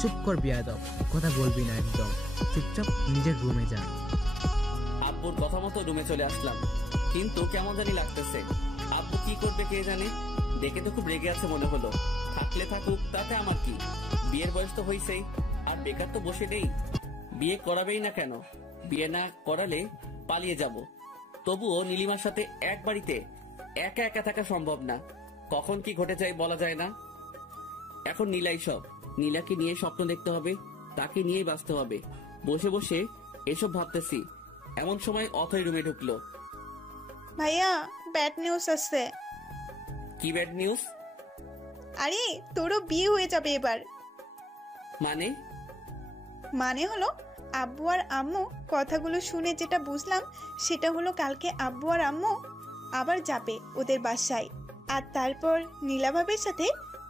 চুপ কর বিয়াদব, কথা বলবি না একদম। চুপচাপ নিজের রুমে যা। আব্বুর কথা মতো রুমে চলে আসলাম, কিন্তু কেমন জানি লাগতেছে। আব্বু কি করবে কে জানে। দেখে তো খুব রেগে আছে মনে হলো। থাকলে থাকুক, তাতে আমার কি। বিয়ের বয়স তো হয়েছেই, আর বেকার তো বসে নেই। বিয়ে করাবেই না কেন? বিয়ে না করালে পালিয়ে যাব। তবুও নীলিমার সাথে এক বাড়িতে একা একা থাকা সম্ভব না। কখন কি ঘটে যায় বলা যায় না। এখন নীলাই সব। নীলাকে নিয়ে স্বপ্ন দেখতে হবে, তাকে নিয়েই বাঁচতে হবে। বসে বসে এসব ভাবতেছি, এমন সময় অথই রুমে ঢুকলো। ভাইয়া, ব্যাড নিউজ আছে। কি ব্যাড নিউজ? আরে তোরও বিয়ে হয়ে যাবে এবার। মানে হলো, আব্বু আর আম্মু কথাগুলো শুনে যেটা বুঝলাম সেটা হলো কালকে আব্বু আর আম্মু আবার যাবে ওদের বাসায়, আর তারপর নীলা ভাবির সাথে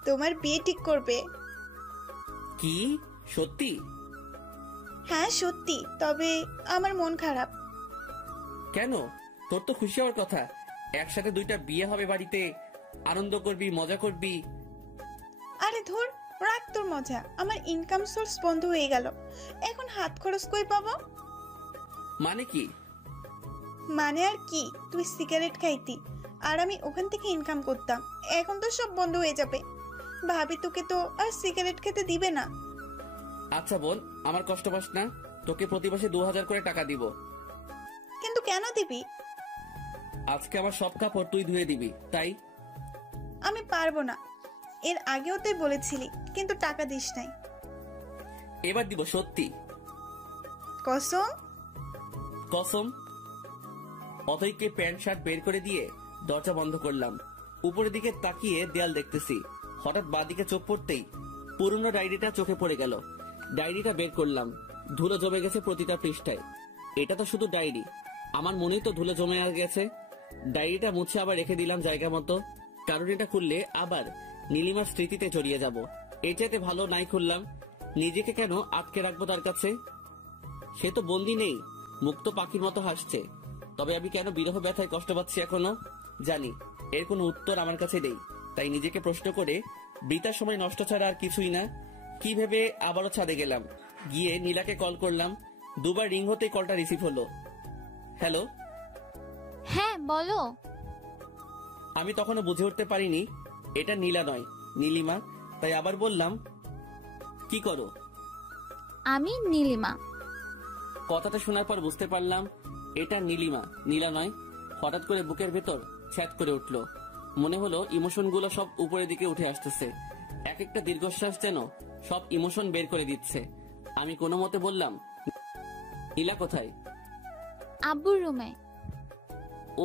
তোমার বিয়ে ঠিক করবে। কি সত্যি? হ্যাঁ সত্যি, তবে আমার মন খারাপ। কেন? তোর তো খুশি হওয়ার কথা। একসাথে দুইটা বিয়ে হবে বাড়িতে, আনন্দ করবি, মজা করবি। আরে ধুর, রাখ তোর মজা। আমার ইনকাম সোর্স বন্ধ হয়ে গেল, এখন হাত খরচ কই পাবো? মানে কি? মানে আর কি, তুই সিগারেট খাইতি আর আমি ওখান থেকে ইনকাম করতাম। এখন তো সব বন্ধ হয়ে যাবে। ভাবি তোকে তো আর সিগারেট খেতে দিবে না। আচ্ছা বোন, আমার কষ্ট পাস না। তোকে প্রতি মাসে 2000 করে টাকা দিব। কিন্তু কেন দিবি? আজকে আমার সব কাপড় তুই ধুয়ে দিবি, তাই। আমি পারবো না। এর আগেও তুই বলেছিলি, কিন্তু টাকা দিস নাই। এবার দিব সত্যি। কসম? কসম। অথইকে প্যান্ট শার্ট বের করে দিয়ে দরজা বন্ধ করলাম। উপরের দিকে তাকিয়ে দেয়াল দেখতেছি। হঠাৎ বাঁদিকে চোখ পড়তেই পুরনো ডায়েরিটা চোখে পড়ে গেল। ডায়েরিটা বের করলাম। ধুলো জমে গেছে প্রতিটা পৃষ্ঠায়। এটা তো শুধু ডায়েরি, আমার মনেই তো ধুলো জমে গেছে। ডায়েরিটা মুছে আবার রেখে দিলাম জায়গা মতো, কারণ এটা খুললে আবার নীলিমার স্মৃতিতে জড়িয়ে যাব। এর চাইতে ভালো নাই খুললাম। নিজেকে কেন আটকে রাখবো তার কাছে? সে তো বন্দি নেই, মুক্ত পাখির মতো হাসছে। তবে আমি কেন বিরহ ব্যথায় কষ্ট পাচ্ছি এখনো জানি এর কোনো উত্তর আমার কাছে নেই। তাই নিজেকে প্রশ্ন করে বৃথা সময় নষ্ট ছাড়া আর কিছুই না। কি ভেবে আবারও ছাদে গেলাম। গিয়ে নীলাকে কল করলাম। দুবার রিং হতেই কলটা রিসিভ হলো। হ্যালো। হ্যাঁ বলো। আমি তখনও বুঝে উঠতে পারিনি এটা নীলা নয়, নীলিমা। তাই আবার বললাম, কি করো? আমি নীলিমা। কথাটা শোনার পর বুঝতে পারলাম এটা নীলিমা, নীলা নয়। হঠাৎ করে বুকের ভেতর ছ্যাদ করে উঠলো। মনে হলো ইমোশন গুলো সব উপরের দিকে উঠে আসতেছে। এক একটা দীর্ঘশ্বাস যেন সব ইমোশন বের করে দিচ্ছে। আমি কোনো মতে বললাম, নীলা কোথায়? আব্বুর রুমে।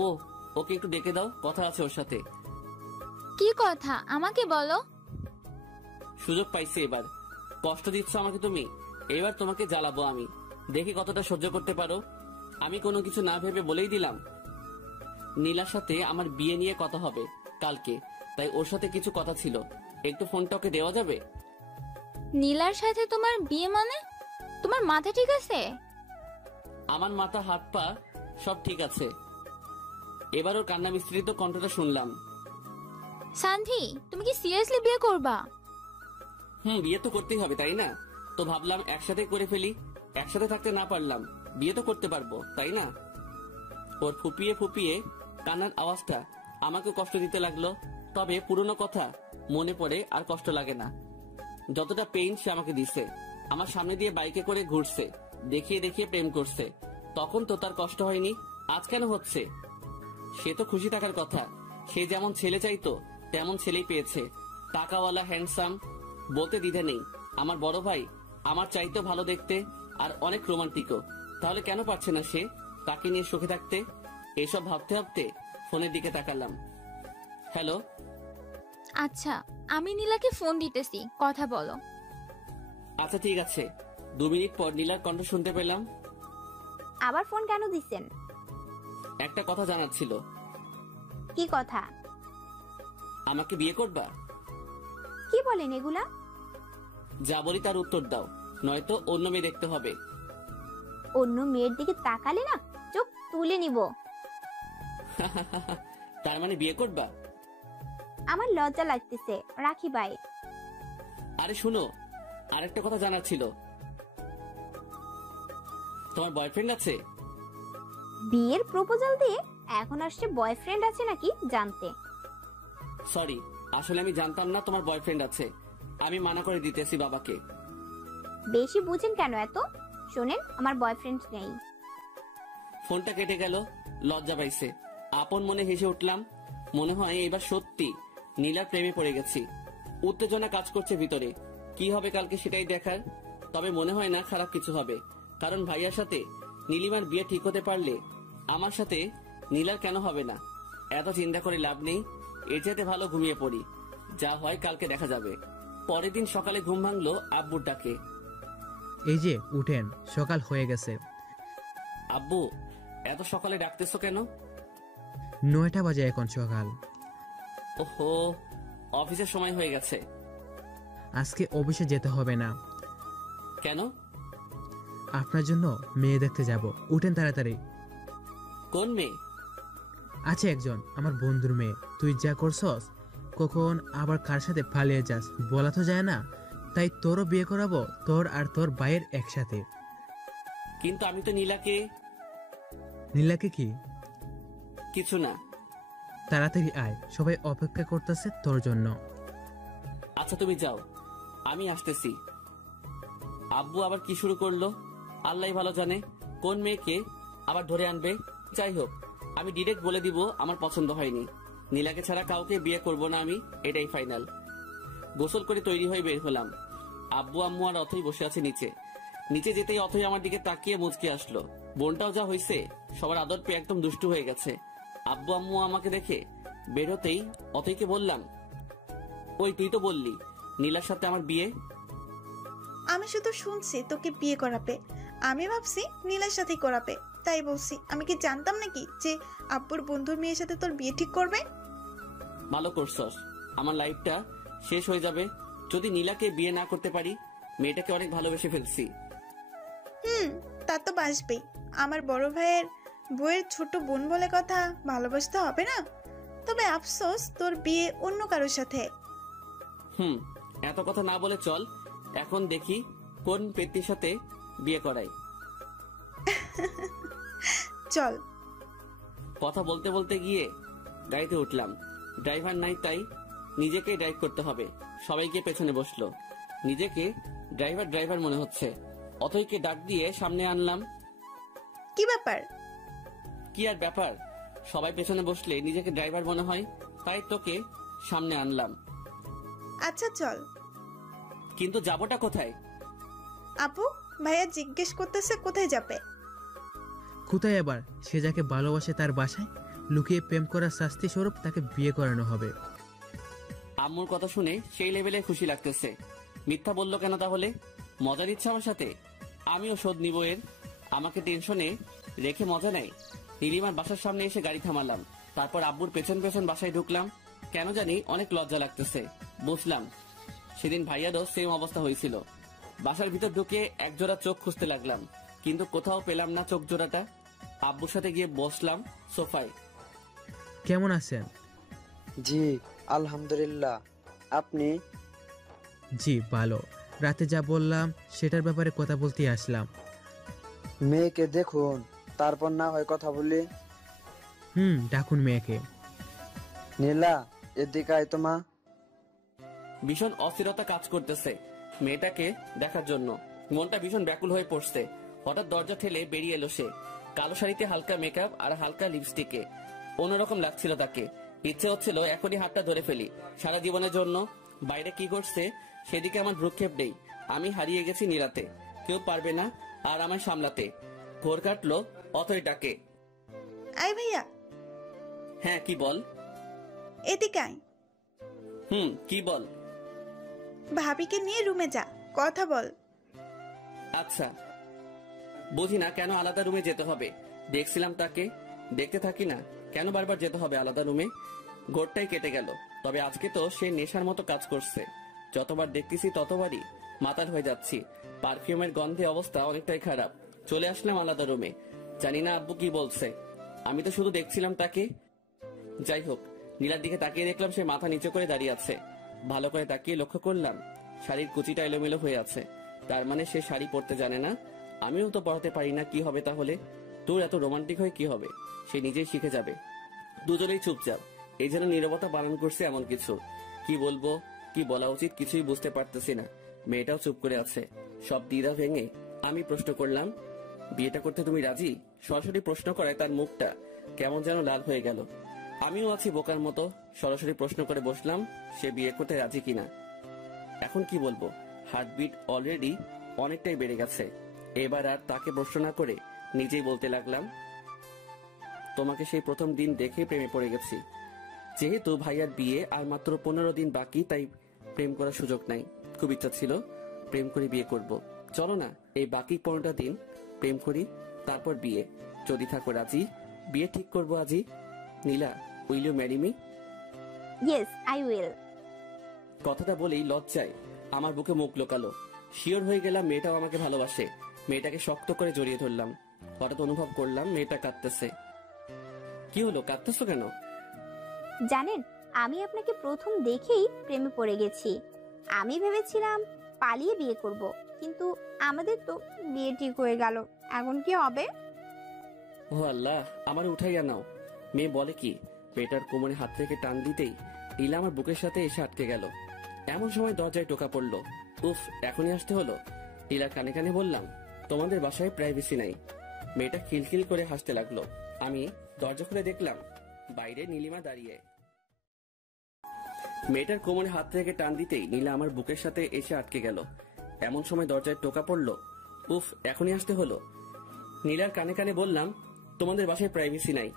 ও, ওকে একটু ডেকে দাও, কথা আছে ওর সাথে। কি কথা আমাকে বলো। সুযোগ পাইছে এবার। কষ্ট দিচ্ছ আমাকে তুমি, এবার তোমাকে জ্বালাবো আমি, দেখি কতটা সহ্য করতে পারো। আমি কোনো কিছু না ভেবে বলেই দিলাম, নীলার সাথে আমার বিয়ে নিয়ে কথা হবে কালকে, তাই ওর সাথে কিছু কথা ছিল, একটু ফোনটা ওকে দেওয়া যাবে? নীলার সাথে তোমার বিয়ে মানে? তোমার মাথা ঠিক আছে? আমার মাথা হাত পা সব ঠিক আছে। এবার ওর কান্না মিস্ত্রি তো কণ্ঠটা শুনলাম। সানভি, তুমি কি সিরিয়াসলি বিয়ে করবা? বিয়ে তো করতেই হবে তাই না? তো ভাবলাম একসাথে করে ফেলি, একসাথে থাকতে না পারলাম বিয়ে তো করতে পারবো তাই না? ওর ফুপিয়ে ফুপিয়ে কান্নার আওয়াজটা আমাকে কষ্ট দিতে লাগলো। তবে পুরনো কথা মনে পড়ে আর কষ্ট লাগে না। যতটা পেইন সে আমাকে দিছে, আমার সামনে দিয়ে বাইকে করে ঘুরছে, দেখিয়ে দেখিয়ে প্রেম করছে, তখন তো তার কষ্ট হয়নি, আজ কেন হচ্ছে? সে তো খুশি থাকার কথা, সে যেমন ছেলে চাইতো তেমন ছেলেই পেয়েছে, টাকাওয়ালা, হ্যান্ডসাম, বলতে দ্বিধা নেই। আমার বড় ভাই আমার চাইতো ভালো দেখতে আর অনেক রোমান্টিকও, তাহলে কেন পারছে না সে তাকে নিয়ে সুখে থাকতে? এসব ভাবতে ভাবতে ফোনের দিকে তাকালাম। হ্যালো। আচ্ছা, আমি নীলাকে ফোন দিতেছি, কথা বলো। আচ্ছা ঠিক আছে। 2 মিনিট পর নীলার কণ্ঠ শুনতে পেলাম। আবার ফোন কেন দিছেন? একটা কথা জানার ছিল। কি কথা? আমাকে বিয়ে করবা? কি বলেন এগুলা? যা বলি তার উত্তর দাও, নয়তো অন্য মেয়ে দেখতে হবে। অন্য মেয়ের দিকে তাকালে না চোখ তুলে নিব। তার মানে বিয়ে করবা? আমার লজ্জা লাগতেছে, রাখি বাই। আরে শুনো, আরেকটা কথা জানার ছিল। তোমার বয়ফ্রেন্ড আছে? বিয়ের প্রপোজাল দিয়ে এখন আসছে বয়ফ্রেন্ড আছে নাকি জানতে। সরি, আসলে আমি জানতাম না তোমার বয়ফ্রেন্ড আছে, আমি মানা করে দিতেছি বাবাকে। বেশি বুঝেন কেন এত? শোনেন, আমার বয়ফ্রেন্ড নেই। ফোনটা কেটে গেল। লজ্জা পাইছে, আপন মনে হেসে উঠলাম। মনে হয় এবার সত্যি নীলার প্রেমে পড়ে গেছি। উত্তেজনা কাজ করছে ভিতরে, কি হবে কালকে সেটাই দেখার। তবে মনে হয় না খারাপ কিছু হবে, কারণ ভাইয়ার সাথে নীলিমার বিয়ে ঠিক হতে পারলে আমার সাথে নীলার কেন হবে না? এত চিন্তা করে লাভ নেই, এর চাইতে ভালো ঘুমিয়ে পড়ি, যা হয় কালকে দেখা যাবে। পরের দিন সকালে ঘুম ভাঙলো আব্বুর ডাকে। এই যে উঠেন, সকাল হয়ে গেছে। আব্বু, এত সকালে ডাকতেছো কেন? 9টা বাজে এখন সকাল। ওহো, অফিসের সময় হয়ে গেছে। আজকে অফিসে যেতে হবে না। কেন? আপনার জন্য মেয়ে দেখতে যাব, উঠেন তাড়াতাড়ি। কোন মেয়ে? আছে একজন, আমার বন্ধুর মেয়ে। তুই যা করছস, কখন আবার কার সাথে পালিয়ে যাস বলা তো যায় না, তাই তোরও বিয়ে করাবো, তোর আর তোর ভাইয়ের একসাথে। কিন্তু আমি তো নীলাকে। নীলাকে কি? কিছু না। তাড়াতাড়ি আয়, সবাই অপেক্ষা করতেছে তোর জন্য। আচ্ছা তুমি যাও, আমি আসতেছি। আব্বু আবার কি শুরু করলো আল্লাহ ভালো জানে, কোন মেয়েকে আবার ধরে আনবে। যাই হোক, আমি ডিরেক্ট বলে দিব আমার পছন্দ হয়নি, নীলাকে ছাড়া কাউকে বিয়ে করব না আমি, এটাই ফাইনাল। গোসল করে তৈরি হয়ে বের হলাম। আব্বু আম্মু আর অথই বসে আছে নিচে। নিচে যেতেই অথই আমার দিকে তাকিয়ে মুচকে আসলো। বোনটাও যা হয়েছে, সবার আদর পেয়ে একদম দুষ্টু হয়ে গেছে। আব্বু আম্মু আমাকে দেখে বেরোতেই অথইকে বললাম, ওই তুই তো বললি নীলার সাথে আমার বিয়ে। আমি শুধু শুনছি তোকে বিয়ে করাবে, আমি ভাবছি নীলার সাথেই করাবে, তাই বলছি। আমি কি জানতাম নাকি যে আব্বুর বন্ধুর মেয়ের সাথে তোর বিয়ে ঠিক করবে? ভালো করছস, আমার লাইফটা শেষ হয়ে যাবে যদি নীলাকে বিয়ে না করতে পারি। মেয়েটাকে অনেক ভালোবেসে ফেলছি। তা তো বাসবেই। আমার বড় ভাইয়ের বউয়ের ছোট বোন বলে কথা, ভালোবাসতে হবে না? তবে আফসোস, তোর বিয়ে অন্য কারোর সাথে। এত কথা না বলে চল এখন দেখি কোন পেত্তির সাথে বিয়ে করাই। চল। কথা বলতে বলতে গিয়ে গাড়িতে উঠলাম। ড্রাইভার নাই, তাই নিজেকে ড্রাইভ করতে হবে। সবাইকে পেছনে বসলো, নিজেকে ড্রাইভার ড্রাইভার মনে হচ্ছে। অথইকে ডাক দিয়ে সামনে আনলাম। কি ব্যাপার? কি আর ব্যাপার, সবাই পেছনে বসলে নিজেকে ড্রাইভার মনে হয়, তাই তোকে সামনে আনলাম। আচ্ছা চল। কিন্তু যাবোটা কোথায়? আপু, ভাইয়া জিজ্ঞেস করতেছে কোথায় যাবে। কোথায় আবার? সে যাকে ভালোবাসে তার বাসায় লুকিয়ে প্রেম করার শাস্তি স্বরূপ তাকে বিয়ে করানো হবে। আম্মুর কথা শুনে সেই লেভেলে খুশি লাগতেছে। মিথ্যা বললো কেন তাহলে? মজা নিচ্ছে আমার সাথে? আমিও শোধ নিব এর। আমাকে টেনশনে রেখে মজা নেয়। নীলিমার বাসার সামনে এসে গাড়ি থামালাম। তারপর আব্বুর পেছন পেছন বাসায় ঢুকলাম। কেন জানি অনেক লজ্জা লাগতেছে। বুঝলাম সেদিন ভাইয়ারও সেম অবস্থা হয়েছিল। বাসার ভিতর ঢুকে একজোড়া চোখ খুঁজতে লাগলাম, কিন্তু কোথাও পেলাম না চোখ জোড়াটা। আব্বুর সাথে গিয়ে বসলাম সোফায়। কেমন আছেন? জি আলহামদুলিল্লাহ, আপনি? জি ভালো। রাতে যা বললাম সেটার ব্যাপারে কথা বলতে আসলাম। মেয়েকে দেখুন, তারপর না হয় কথা বলি। ডাকুন মেয়েকে। নীলা, এদিকে আয় তো মা। ভীষণ অস্থিরতা কাজ করতেছে মেয়েটাকে দেখার জন্য। মনটা ভীষণ ব্যাকুল হয়ে পড়ছে। হঠাৎ দরজা ঠেলে বেরিয়ে এলো সে। কালো শাড়িতে হালকা মেকআপ আর হালকা লিপস্টিকে অন্যরকম লাগছিল তাকে। ইচ্ছে হচ্ছিল এখনই হাতটা ধরে ফেলি সারা জীবনের জন্য। বাইরে কি করছে সেদিকে আমার ভ্রুক্ষেপ নেই। আমি হারিয়ে গেছি নীলাতে। কেউ পারবে না আর আমায় সামলাতে। ঘোর কাটলো অথরিটাকে। আয় ভাইয়া, হ্যাঁ কি বল? এদিকে আয়। কি বল? ভাবিকে নিয়ে রুমে যা, কথা বল। আচ্ছা, বুঝি না কেন আলাদা রুমে যেতে হবে। দেখছিলাম তাকে, দেখতে থাকি না কেন বারবার যেতে হবে আলাদা রুমে? গোটটাই কেটে গেল। তবে আজকে তো সে নেশার মতো কাজ করছে। যতবার দেখতেছি ততবারই মাতাল হয়ে যাচ্ছি। পারফিউমের গন্ধে অবস্থা অনেকটাই খারাপ। চলে আসলাম আলাদা রুমে। জানি না আব্বু কি বলছে। আমি তো শুধু দেখছিলাম তাকে। যাই হোক, নীলার দিকে তাকিয়ে দেখলাম সে মাথা নিচু করে দাঁড়িয়ে আছে। ভালো করে তাকিয়ে লক্ষ্য করলাম শাড়ির কুচিটা এলোমেলো হয়ে আছে। তার মানে সে শাড়ি পরতে জানে না। আমিও তো পড়াতে পারি না। কি হবে তাহলে? তোর এত রোমান্টিক হয়ে কি হবে? সে নিজেই শিখে যাবে। দুজনেই চুপচাপ। এই যেন নীরবতা পালন করছে এমন কিছু। কি বলবো, কি বলা উচিত কিছুই বুঝতে পারতেছি না। মেয়েটাও চুপ করে আছে। সব দ্বিধা ভেঙে আমি প্রশ্ন করলাম, বিয়েটা করতে তুমি রাজি? সরাসরি প্রশ্ন করে তার মুখটা কেমন যেন লাল হয়ে গেল। আমিও আছি বোকার মতো। সরাসরি প্রশ্ন করে বসলাম সে বিয়ে করতে রাজি কিনা। এখন কি বলবো? হার্টবিট অলরেডি অনেকটাই বেড়ে গেছে। এবার আর তাকে প্রশ্ন না করে নিজেই বলতে লাগলাম, তোমাকে সেই প্রথম দিন দেখে প্রেমে পড়ে গেছি। যেহেতু ভাইয়ার বিয়ে আর মাত্র 15 দিন বাকি, তাই প্রেম করার সুযোগ নাই। খুব ইচ্ছা ছিল প্রেম করে বিয়ে করব। চলো না এই বাকি 15টা দিন প্রেম করি, তারপর বিয়ে। যদি থাকো রাজি, বিয়ে ঠিক করবো আজই। Nila, will you marry me? Yes I will. কথাটা বলেই লজ্জায় আমার বুকে মুখ লোকালো। শিওর হয়ে গেলাম মেয়েটাও আমাকে ভালোবাসে। মেয়েটাকে শক্ত করে জড়িয়ে ধরলাম। হঠাৎ অনুভব করলাম মেয়েটা কাঁদতেছে। কি হলো, কাঁদতেছো কেন? জানেন, আমি আপনাকে প্রথম দেখেই প্রেমে পড়ে গেছি। আমি ভেবেছিলাম পালিয়ে বিয়ে করব, কিন্তু আমাদের তো বিয়ে ঠিক হয়ে গেল। এখন কি হবে? ও আল্লাহ, আমার উঠাইয়া নাও। মেয়ে বলে কি? মেয়েটার কোমরে হাত থেকে টান দিতেই নীলা আমার বুকের সাথে এসে আটকে গেল। এমন সময় দরজায় টোকা পড়লো। উফ, এখনই আসতে হলো। নীলার কানে কানে বললাম, তোমাদের বাসায় প্রাইভেসি নাই। মেয়েটা খিলখিল করে হাসতে লাগলো। আমি দরজা খুলে দেখলাম বাইরে নীলিমা দাঁড়িয়ে। মেয়েটার কোমরে হাত থেকে টান দিতেই নীলা আমার বুকের সাথে এসে আটকে গেল। এমন সময় দরজায় টোকা পড়লো। উফ, এখনই আসতে হলো। নীলার কানে কানে বললাম, তোমাদের বাসায় প্রাইভেসি নাই।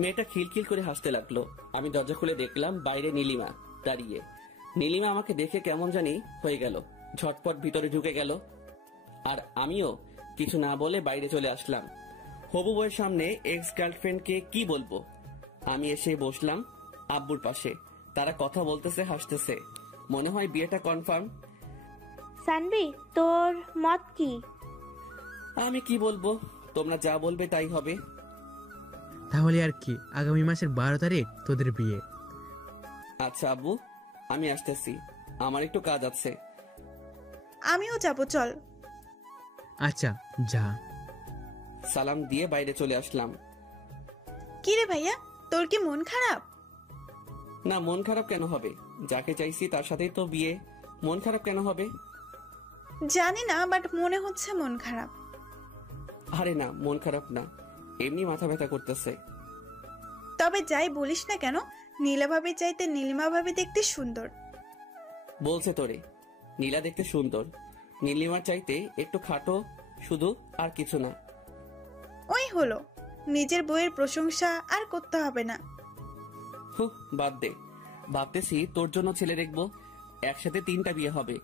মেয়েটা খিলখিল করে হাসতে লাগলো। আমি দরজা খুলে দেখলাম বাইরে নীলিমা দাঁড়িয়ে। নীলিমা আমাকে দেখে কেমন জানি হয়ে গেল, ঝটপট ভিতরে ঢুকে গেল। আর আমিও কিছু না বলে বাইরে চলে আসলাম। হবু বউয়ের সামনে এক্স গার্লফ্রেন্ডকে কি বলবো? আমি এসে বসলাম আব্বুর পাশে। তারা কথা বলতেছে, হাসতেছে। মনে হয় বিয়েটা কনফার্ম। সানবি, তোর মত কি? আমি কি বলবো, তোমরা যা বলবে তাই হবে। তাহলে আর কি, আগামী মাসের 12 তারিখ তোদের বিয়ে। আচ্ছা আব্বু, আমি আসতেছি। আমার একটু কাজ আছে। আমিও যাব, চল। আচ্ছা যা। সালাম দিয়ে বাইরে চলে আসলাম। কি রে ভাইয়া, তোর কি মন খারাপ? না, মন খারাপ কেন হবে? যাকে চাইছি তার সাথেই তো বিয়ে। মন খারাপ কেন হবে? জানি না, বাট মনে হচ্ছে মন খারাপ। আরে না, মন খারাপ না, এমনি মাথা ব্যথা করতেছে। তবে যাই বলিস না কেন, নীলা ভাবি চাইতে নীলিমা ভাবি দেখতে সুন্দর। বলছে তোরে নীলা দেখতে সুন্দর? নীলিমার চাইতে একটু খাটো শুধু, আর কিছু না। ওই হলো, নিজের বইয়ের প্রশংসা আর করতে হবে না। হুঁ, বাদ দে। ভাবতেছি তোর জন্য ছেলে দেখবো, একসাথে 3টা বিয়ে হবে,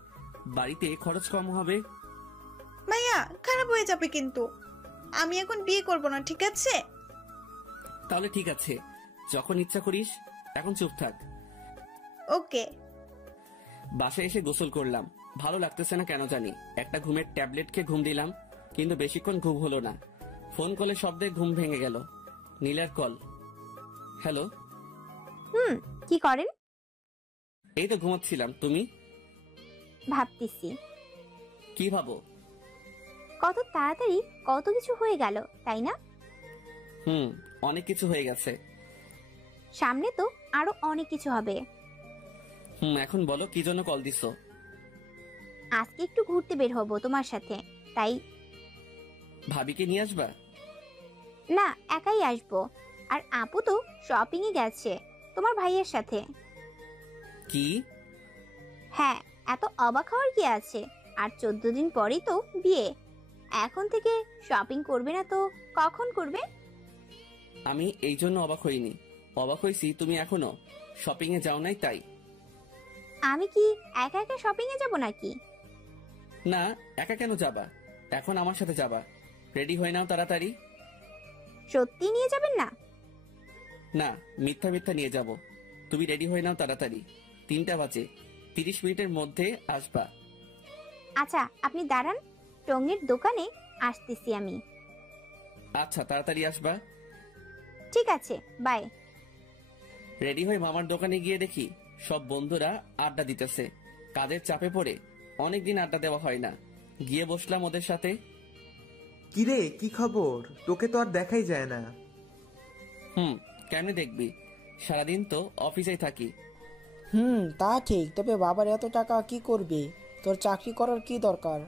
বাড়িতে খরচ কম হবে। ভাইয়া খারাপ হয়ে যাবে কিন্তু। আমি এখন বিয়ে করব না, ঠিক আছে? তাহলে ঠিক আছে, যখন ইচ্ছা করিস। এখন চুপ থাক। ওকে। বাসায় এসে গোসল করলাম, ভালো লাগতেছে না কেন জানি। একটা ঘুমের ট্যাবলেট খেয়ে ঘুম দিলাম, কিন্তু বেশিক্ষণ ঘুম হলো না। ফোন কলে শব্দে ঘুম ভেঙে গেল। নীলার কল। হ্যালো। কি করেন? এই তো ঘুমাচ্ছিলাম, তুমি? ভাবতেছি কি ভাবো? কত তাড়াতাড়ি কত কিছু হয়ে গেল, তাই না? অনেক কিছু হয়ে গেছে। সামনে তো আরো অনেক কিছু হবে। এখন বলো কি জন্য কল দিছো? আজকে একটু ঘুরতে বের হব তোমার সাথে, তাই। ভাবিকে নিয়ে আসবা? না, একাই আসবো। আর আপু তো শপিং এ গেছে তোমার ভাইয়ের সাথে। কি? হ্যাঁ, এত অবাক হওয়ার কি আছে? আর 14 দিন পরেই তো বিয়ে। এখন থেকে শপিং করবে না তো কখন করবে? আমি এই জন্য অবাক হইনি, অবাক হইছি তুমি এখনো শপিং এ যাও নাই তাই। আমি কি একা একা শপিং এ যাব নাকি? না, একা কেন যাবা? এখন আমার সাথে যাবা। রেডি হয়ে নাও তাড়াতাড়ি। সত্যি নিয়ে যাবেন না? না, মিথ্যা মিথ্যা নিয়ে যাব। তুমি রেডি হয়ে নাও তাড়াতাড়ি। 3টা বাজে, 30 মিনিটের মধ্যে আসবা। আচ্ছা, আপনি দাঁড়ান, টঙ্গের দোকানে আসতেছি আমি। আচ্ছা, তাড়াতাড়ি আসবা। ঠিক আছে, বাই। রেডি হয়ে মামার দোকানে গিয়ে দেখি সব বন্ধুরা আড্ডা দিতেছে। কাজের চাপে পড়ে অনেকদিন আড্ডা দেওয়া হয় না। গিয়ে বসলাম ওদের সাথে। কিরে, কি খবর? তোকে তো আর দেখাই যায় না। কেমনে দেখবি? সারাদিন তো অফিসেই থাকি। তা ঠিক, তবে বাবার এত টাকা কি করবি? তোর চাকরি করার কি দরকার?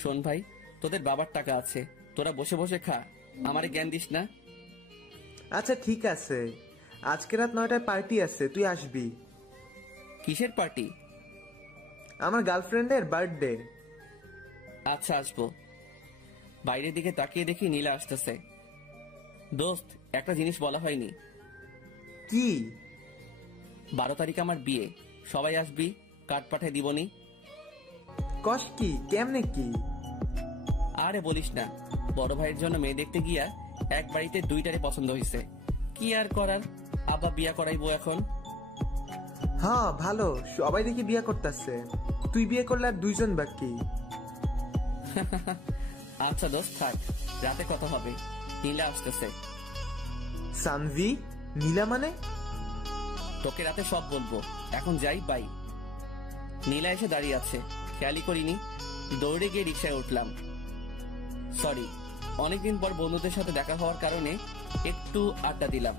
শোন ভাই, তোদের বাবার টাকা আছে, তোরা বসে বসে খা, আমারে জ্ঞান দিস না। আচ্ছা ঠিক আছে, আজকে রাত 9টায় পার্টি আছে, তুই আসবি। কিসের পার্টি? আমার গার্লফ্রেন্ডের বার্থডে। আচ্ছা, আসবো। বাইরের দিকে তাকিয়ে দেখি নীলা আসতেছে। দোস্ত, একটা জিনিস বলা হয়নি। কি? 12 তারিখ আমার বিয়ে, সবাই আসবি, কার্ড পাঠায় দিবনি। কস কি? কেমনে কি? আরে বলিস না, বড় ভাইয়ের জন্য মেয়ে দেখতে গিয়া এক বাড়িতে 2টারে পছন্দ হয়েছে। কি আর করার, আব্বা বিয়া করাইবো এখন। হ্যাঁ ভালো, সবাই দেখি বিয়ে করতেছে, তুই বিয়ে করলে আর 2জন বাকি। আচ্ছা দোস্ত থাক, রাতে কথা হবে। নীলা আসতেছে। সানভি? নীলা মানে? তোকে রাতে সব বলবো, এখন যাই, বাই। নীলা এসে দাঁড়িয়ে আছে, খেয়ালই করিনি। দৌড়ে গিয়ে রিক্সায় উঠলাম। সরি, অনেকদিন পর বন্ধুদের সাথে দেখা হওয়ার কারণে একটু আড্ডা দিলাম।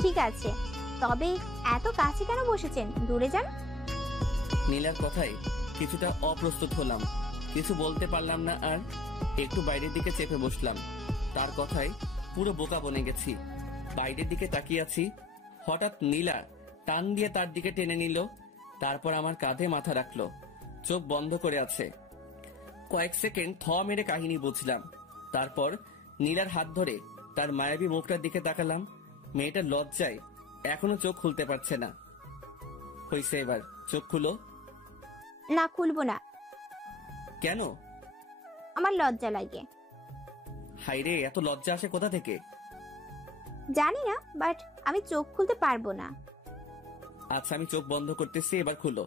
ঠিক আছে, তবে এত কাছে কেন বসেছেন? দূরে যান। নীলার কথায় কিছুটা অপ্রস্তুত হলাম, কিছু বলতে পারলাম না। আর একটু বাইরের দিকে চেপে বসলাম। তার কথায় পুরো বোকা বনে গেছি। বাইরের দিকে তাকিয়ে আছি, হঠাৎ নীলা টান দিয়ে তার দিকে টেনে নিল। তারপর আমার কাঁধে মাথা রাখলো, চোখ বন্ধ করে আছে। কয়েক সেকেন্ড থ মেরে কাহিনী বুঝলাম। তারপর নীলার হাত ধরে তার মায়াবী মুখটার দিকে তাকালাম। মেয়েটা লজ্জায় এখনো চোখ খুলতে পারছে না। হইছে, এবার চোখ খুলো। না, খুলবো না। কেন? আমার লজ্জা লাগে। হাইরে, এত লজ্জা আসে কোথা থেকে? জানি না, বাট আমি চোখ খুলতে পারবো না। আচ্ছা, আমি চোখ বন্ধ করতেছি, এবার খুলো।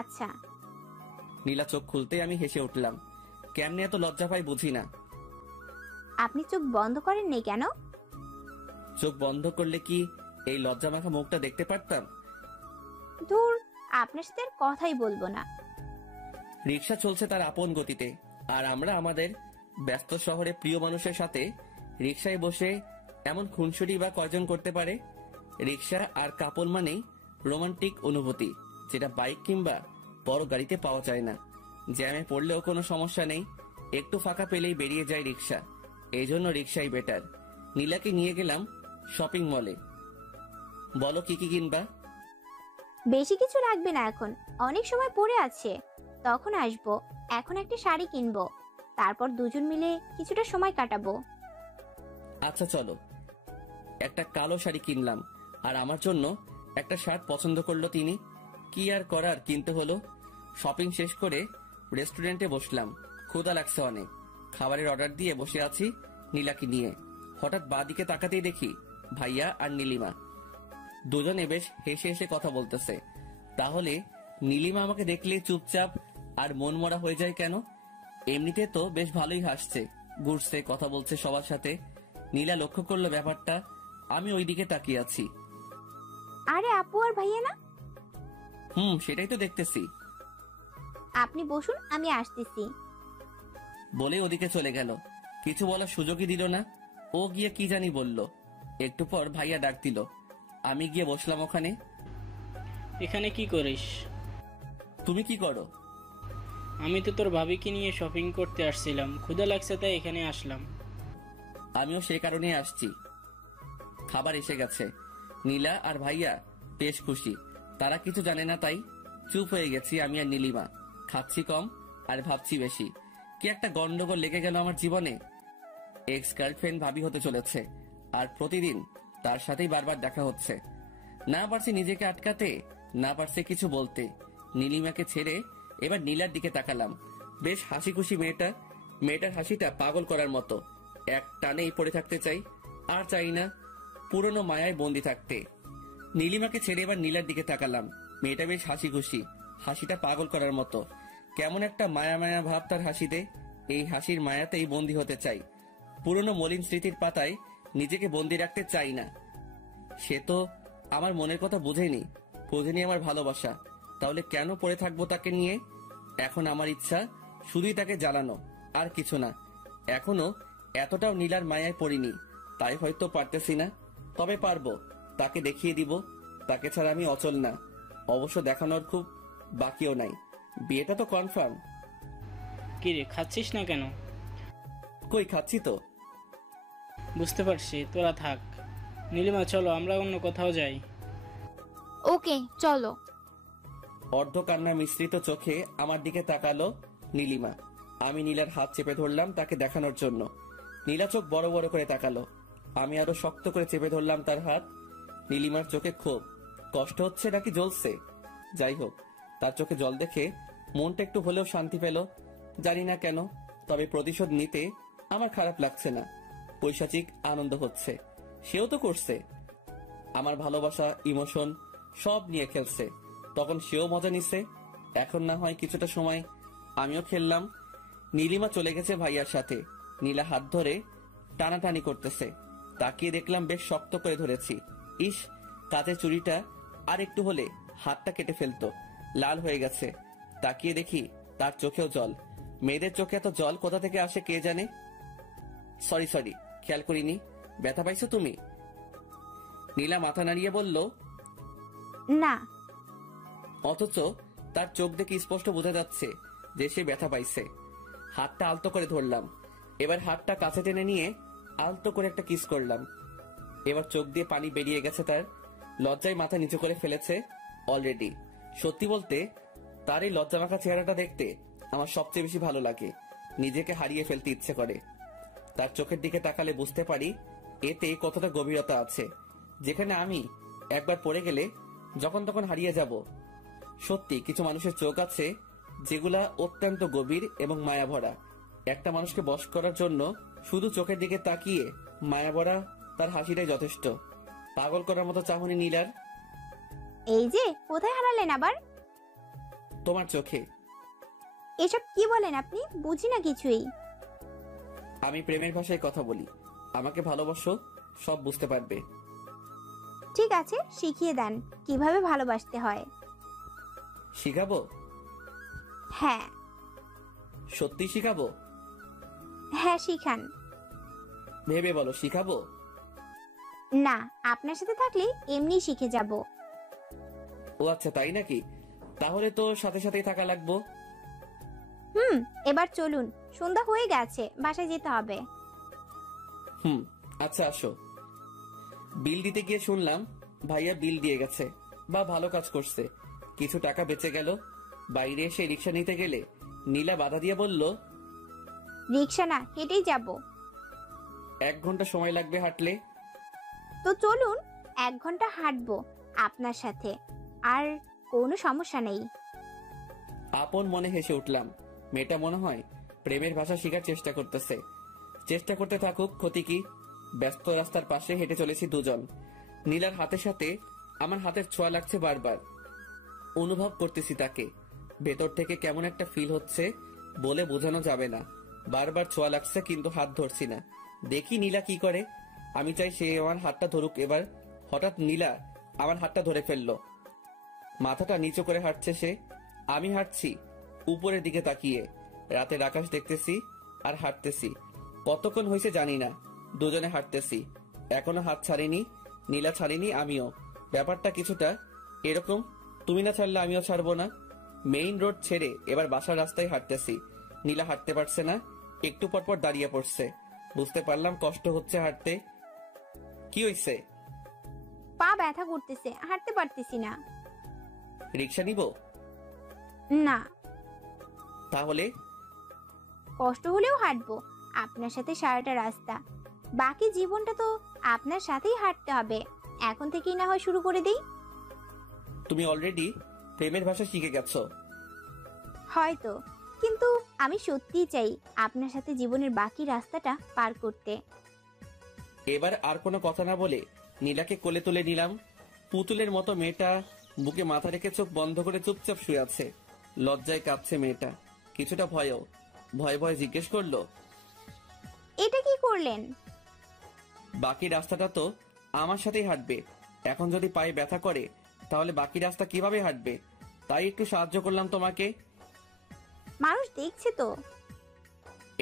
আচ্ছা। নীলা চোখ খুলতে আমি হেসে উঠলাম। কেমনে এত লজ্জা পাই বুঝি না। আপনি চোখ বন্ধ করেননি কেন? চোখ বন্ধ করলে কি এই লজ্জা মাখা মুখটা দেখতে পারতাম? ধুর, আপনার সাথে আর কথাই বলবো না। রিক্সা চলছে তার আপন গতিতে, আর আমরা আমাদের ব্যস্ত শহরে প্রিয় মানুষের সাথে রিক্সায় বসে এমন খুনসুটি বা কয়জন করতে পারে? রিক্সা আর কাপড় মানেই রোমান্টিক অনুভূতি, যেটা বাইক কিংবা বড় গাড়িতে পাওয়া যায় না। জ্যামে পড়লেও কোনো সমস্যা নেই, একটু ফাঁকা পেলেই বেরিয়ে যায় রিক্সা। এই জন্য রিক্সাই বেটার। নীলাকে নিয়ে গেলাম শপিং মলে। বলো কি কি কিনবা? বেশি কিছু লাগবে না, এখন অনেক সময় পড়ে আছে, তখন আসবো। এখন একটা শাড়ি কিনবো, তারপর দুজন মিলে কিছুটা সময় কাটাবো। আচ্ছা চলো। একটা কালো শাড়ি কিনলাম, আর আমার জন্য একটা শার্ট পছন্দ করলো তিনি। কি আর করার, কিনতে হলো। শপিং শেষ করে রেস্টুরেন্টে বসলাম। ক্ষুধা লাগছে অনেক। খাবারের অর্ডার দিয়ে বসে আছি নীলাকে নিয়ে। হঠাৎ বাঁদিকে তাকাতেই দেখি ভাইয়া আর নীলিমা দুজনে বেশ হেসে হেসে কথা বলতেছে। তাহলে নীলিমা আমাকে দেখলে চুপচাপ আর মনমরা হয়ে যায় কেন? এমনিতে তো বেশ ভালোই হাসছে, ঘুরছে, কথা বলছে সবার সাথে। নীলা লক্ষ্য করলো ব্যাপারটা। আমি ওইদিকে তাকিয়ে আছি। আরে আপু আর ভাইয়া না? সেটাই তো দেখতেছি। আপনি বসুন, আমি আসতেছি। বলে ওদিকে চলে গেল। কিছু বলার সুযোগই দিল না। ও গিয়ে কি জানি বলল। একটু পর ভাইয়া ডাক দিল। আমি গিয়ে বসলাম ওখানে। এখানে কি করিস? তুমি কি করো? আমি তো তোর ভাবিকে নিয়ে শপিং করতে আসছিলাম, ক্ষুধা লাগছে তাই এখানে আসলাম। আমিও সেই কারণেই আসছি। খাবার এসে গেছে। নীলা আর ভাইয়া বেশ খুশি। তারা কিছু জানে না তাই চুপ হয়ে গেছি আমি আর নীলিমা। খাচ্ছি কম আর ভাবছি বেশি। কি একটা গন্ডগোল লেগে গেল আমার জীবনে। এক্স গার্লফ্রেন্ড ভাবি হতে চলেছে, আর প্রতিদিন তার সাথেই বারবার দেখা হচ্ছে। না পারছি নিজেকে আটকাতে, না পারছি কিছু বলতে। নীলিমাকে ছেড়ে এবার নীলার দিকে তাকালাম। বেশ হাসি খুশি মেয়েটা। মেয়েটার হাসিটা পাগল করার মতো। এক টানেই পড়ে থাকতে চাই, আর চাই না পুরনো মায়ায় বন্দি থাকতে। নীলিমাকে ছেড়ে এবার নীলার দিকে তাকালাম। মেয়েটা বেশ হাসি খুশি, হাসিটা পাগল করার মতো। কেমন একটা মায়া মায়া ভাব তার হাসিতে। এই হাসির মায়াতেই বন্দি হতে চাই। পুরনো মলিন স্মৃতির পাতায় নিজেকে বন্দি রাখতে চাই না। সে তো আমার মনের কথা বুঝেনি আমার ভালোবাসা। তাহলে কেন পড়ে থাকবো তাকে নিয়ে? এখন আমার ইচ্ছা শুধুই তাকে জ্বালানো, আর কিছু না। এখনো এতটাও নীলার মায়ায় পড়িনি, তাই হয়তো পারতেছি না। তবে পারবো, তাকে দেখিয়ে দিব। তাকে ছাড়া আমি অচল না। অবশ্য দেখানোর খুব বাকিও নাই। বিয়েটা তো কনফার্ম। কি রে, খাচ্ছিস না কেন? কই, খাচ্ছি তো। বুঝতে পারছি, তোরা থাক। নীলিমা চলো আমরা অন্য কোথাও যাই। ওকে চলো। অর্ধ কান্না মিশ্রিত চোখে আমার দিকে তাকালো নীলিমা। আমি নীলার হাত চেপে ধরলাম তাকে দেখানোর জন্য। নীলা চোখ বড় বড় করে তাকালো। আমি আরো শক্ত করে চেপে ধরলাম তার হাত। নীলিমার চোখে ক্ষোভ, কষ্ট হচ্ছে নাকি জ্বলছে, যাই হোক, তার চোখে জল দেখে মনটা একটু হলেও শান্তি পেল। জানি না কেন, তবে প্রতিশোধ নিতে আমার খারাপ লাগছে না। পৈশাচিক আনন্দ হচ্ছে। সেও তো করছে। আমার ভালোবাসা, ইমোশন সব নিয়ে খেলছে। তখন সেও মজা নিচ্ছে। এখন না হয় কিছুটা সময় আমিও খেললাম। নীলিমা চলে গেছে ভাইয়ার সাথে। নীলা হাত ধরে টানাটানি করতেছে। তাকিয়ে দেখলাম বেশ শক্ত করে ধরেছি। ইস, কাঁচের চুড়িটা আর একটু হলে হাতটা কেটে ফেলতো। লাল হয়ে গেছে। তাকিয়ে দেখি তার চোখেও জল। মেয়েদের চোখে এত জল কোথা থেকে আসে কে জানে। সরি, খেয়াল করিনি। ব্যথা পাইছো তুমি? নীলা মাথা নাড়িয়ে বলল, না। অথচ তার চোখ দেখে স্পষ্ট বোঝা যাচ্ছে যে সে ব্যথা পাইছে। হাতটা আলতো করে ধরলাম। এবার হাতটা কাছে টেনে নিয়ে আলতো করে একটা কিস করলাম। এবার চোখ দিয়ে পানি বেরিয়ে গেছে তার। লজ্জায় মাথা নিচু করে ফেলেছে অলরেডি। সত্যি বলতে তার এই লজ্জা মাখা চেহারাটা দেখতে আমার সবচেয়ে বেশি ভালো লাগে। নিজেকে হারিয়ে ফেলতে ইচ্ছে করে। তার চোখের দিকে তাকালে বুঝতে পারি এতে কতটা গভীরতা আছে, যেখানে আমি একবার পড়ে গেলে যখন তখন হারিয়ে যাব। সত্যি কিছু মানুষের চোখ আছে যেগুলা অত্যন্ত গভীর এবং মায়া ভরা। একটা মানুষকে বশ করার জন্য শুধু চোখের দিকে তাকিয়ে মায়া ভরা তার হাসিটাই যথেষ্ট। পাগল করার মতো চাহনি নীলার। এই যে কোথায় হারালেন আবার? তোমার চোখে। এসব কি বলেন আপনি? বুঝি না কিছুই। আমি প্রেমের ভাষায় কথা বলি। আমাকে ভালোবাসো, সব বুঝতে পারবে। ঠিক আছে, শিখিয়ে দেন কিভাবে ভালোবাসতে হয়। শিখাবো? হ্যাঁ। সত্যি শিখাবো? হ্যাঁ শিখান। ভেবে বলো, শিখাবো? না, আপনার সাথে থাকলে এমনি শিখে যাব। ও আচ্ছা, তাই নাকি? তাহলে তো সাথে সাথেই থাকা লাগবো। এবার চলুন, সন্ধ্যা হয়ে গেছে, বাসায় যেতে হবে। আচ্ছা আসো। বিল দিতে গিয়ে শুনলাম ভাইয়া বিল দিয়ে গেছে। বা ভালো কাজ করছে, কিছু টাকা বেঁচে গেল। বাইরে এসে রিক্সা নিতে গেলে নীলা বাধা দিয়ে বলল, রিক্সা না, হেঁটেই যাব। 1 ঘন্টা সময় লাগবে হাঁটলে। তো চলুন, 1 ঘন্টা হাঁটবো আপনার সাথে, আর কোনো সমস্যা নেই। আপন মনে হেসে উঠলাম। মেয়েটা মনে হয় প্রেমের ভাষা শেখার চেষ্টা করতেছে। চেষ্টা করতে থাকুক, ক্ষতি কি। ব্যস্ত রাস্তার পাশে হেঁটে চলেছি দুজন। নীলার হাতের সাথে আমার হাতের ছোঁয়া লাগছে বারবার। অনুভব করতেছি তাকে। ভেতর থেকে কেমন একটা ফিল হচ্ছে, বলে বোঝানো যাবে না। বারবার ছোঁয়া লাগছে, কিন্তু হাত ধরছি না। দেখি নীলা কি করে। আমি চাই সে আমার হাতটা ধরুক এবার। হঠাৎ নীলা আমার হাতটা ধরে ফেললো। মাথাটা নিচু করে হাঁটছে সে। আমি হাঁটছি উপরের দিকে তাকিয়ে। রাতের আকাশ দেখতেছি আর হাঁটতেছি। কতক্ষণ হয়েছে জানি না, দুজনে হাঁটতেছি। এখনো হাত ছাড়িনি, নীলা ছাড়িনি, আমিও। ব্যাপারটা কিছুটা এরকম, তুমি না ছাড়লে আমিও ছাড়বো না। মেইন রোড ছেড়ে এবার বাসার রাস্তায় হাঁটতেছি। নীলা হাঁটতে পারছে না, একটু পরপর দাঁড়িয়ে পড়ছে। বুঝতে পারলাম কষ্ট হচ্ছে হাঁটতে। কি হইছে? পা ব্যথা করতেছে, হাঁটতে পারতেছি না। রিক্সা নিব? না, তাহলে? কষ্ট হলেও হাঁটবো আপনার সাথে সারাটা রাস্তা। বাকি জীবনটা তো আপনার সাথেই হাঁটতে হবে। এখন থেকেই না হয় শুরু করে দিই। তুমি অলরেডি প্রেমের ভাষা শিখে গেছো। হয়তো, কিন্তু আমি সত্যিই চাই আপনার সাথে জীবনের বাকি রাস্তাটা পার করতে। এবার আর কোনো কথা না বলে নীলাকে কোলে তুলে নিলাম। পুতুলের মতো মেয়েটা বুকে মাথা রেখে চোখ বন্ধ করে চুপচাপ শুয়ে আছে। লজ্জায় কাঁপছে মেয়েটা, কিছুটা ভয়ও। ভয়ে ভয়ে জিজ্ঞেস করলো, এটা কি করলেন? বাকি রাস্তাটা তো আমার সাথেই হাঁটবে। এখন যদি পায়ে ব্যথা করে তাহলে বাকি রাস্তা কিভাবে হাঁটবে? তাই একটু সাহায্য করলাম তোমাকে। মানুষ দেখছে তো।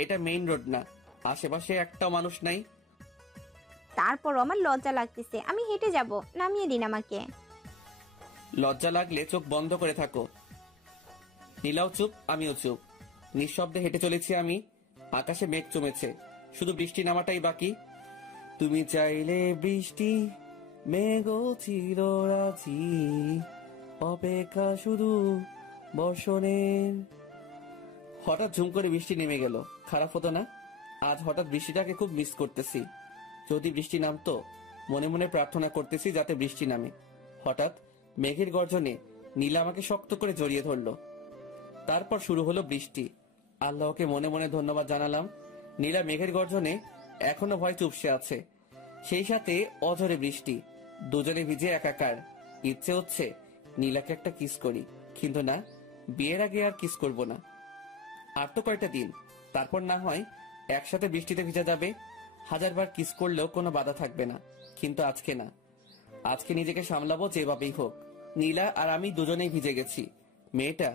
এটা মেইন রোড না, আশেপাশে একটাও মানুষ নাই। তারপর আমার লজ্জা লাগতেছে, আমি হেঁটে যাব, নামিয়ে দিন আমাকে। লজ্জা লাগলে চোখ বন্ধ করে থাকো। নীলাও চুপ, আমিও চুপ। নিঃশব্দে হেঁটে চলেছি আমি। আকাশে মেঘ জমেছে, শুধু বৃষ্টি নামাটাই বাকি। তুমি চাইলে বৃষ্টি, মেঘও ছিল রাজি, অপেক্ষা শুধু বর্ষণের। হঠাৎ ঝুম করে বৃষ্টি নেমে গেল। খারাপ হতো না? আজ হঠাৎ বৃষ্টিটাকে খুব মিস করতেছি। যদি বৃষ্টি নামতো। মনে মনে প্রার্থনা করতেছি যাতে বৃষ্টি নামে। হঠাৎ মেঘের গর্জনে নীলা আমাকে শক্ত করে জড়িয়ে ধরলো। তারপর শুরু হলো বৃষ্টি। আল্লাহকে মনে মনে ধন্যবাদ জানালাম। নীলা মেঘের গর্জনে এখনো ভয় চুপসে আছে, সেই সাথে অঝরে বৃষ্টি। দুজনে ভিজে একাকার। ইচ্ছে হচ্ছে নীলাকে একটা কিস করি, কিন্তু না, বিয়ের আগে আর কিস করব না। আর তো কয়টা দিন, তারপর না হয় একসাথে বৃষ্টিতে ভিজা যাবে। 1000বার কিস করলেও কোনো বাধা থাকবে না, কিন্তু আজকে না। আজকে নিজেকে সামলাবো যেভাবেই হোক। নীলা আর আমি দুজনেই ভিজে গেছি। মেয়েটা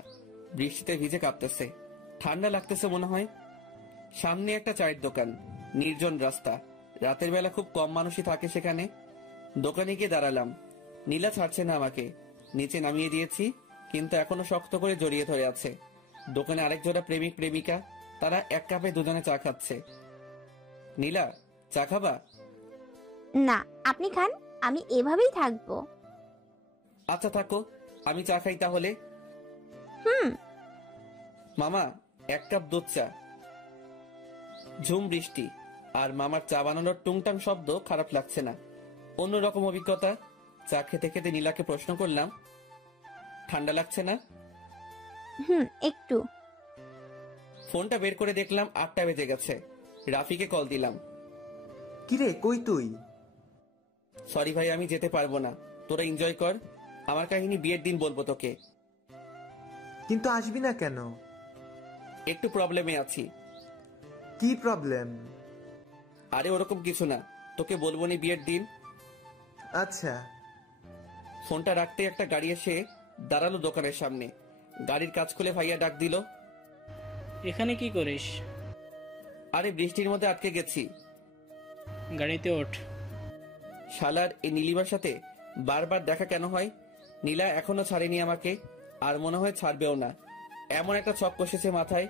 বৃষ্টিতে ভিজে কাঁপতেছে, ঠান্ডা লাগতেছে মনে হয়। সামনে একটা চায়ের দোকান, নির্জন রাস্তা। রাতের বেলা খুব কম মানুষই থাকে সেখানে। দোকানে গিয়ে দাঁড়ালাম। নীলা ছাড়ছে না আমাকে। নিচে নামিয়ে দিয়েছি, কিন্তু এখনো শক্ত করে জড়িয়ে ধরে আছে। দোকানে আরেক জোড়া প্রেমিক প্রেমিকা, তারা এক কাপে দুজনে চা খাচ্ছে। নীলা, চা খাবা? না, আপনি খান, আমি এভাবেই থাকবো। আচ্ছা থাকো, আমি চা খাই তাহলে। মামা, 1 কাপ দুধ চা। ঝুম বৃষ্টি আর মামার চা বানানোর টুংটাং শব্দ খারাপ লাগছে না, অন্যরকম অভিজ্ঞতা। চা খেতে খেতে নীলাকে প্রশ্ন করলাম, ঠান্ডা লাগছে না? একটু। ফোনটা বের করে দেখলাম 8টা বেজে গেছে। রাফিকে কল দিলাম। কিরে, কই তুই? সরি ভাই, আমি যেতে পারবো না। তোরা এনজয় কর, আমার কাহিনী বিয়ের দিন বলবো তোকে। কিন্তু আসবি না কেন? একটু প্রবলেমে আছি। কি প্রবলেম? আরে ওরকম কিছু না, তোকে বলবো নি বিয়ের দিন। আচ্ছা। ফোনটা রাখতে একটা গাড়ি এসে দাঁড়ালো দোকানের সামনে। গাড়ির কাজ খুলে ভাইয়া ডাক দিল, এখানে কি করিস? আরে বৃষ্টির মধ্যে আটকে গেছি। গাড়িতে ওঠ। শালার এই নীলিমার সাথে বারবার দেখা কেন হয়? নীলা এখনো ছাড়েনি আমাকে, আর মনে হয় ছাড়বেও না। এমন একটা ছক কষেছে মাথায়।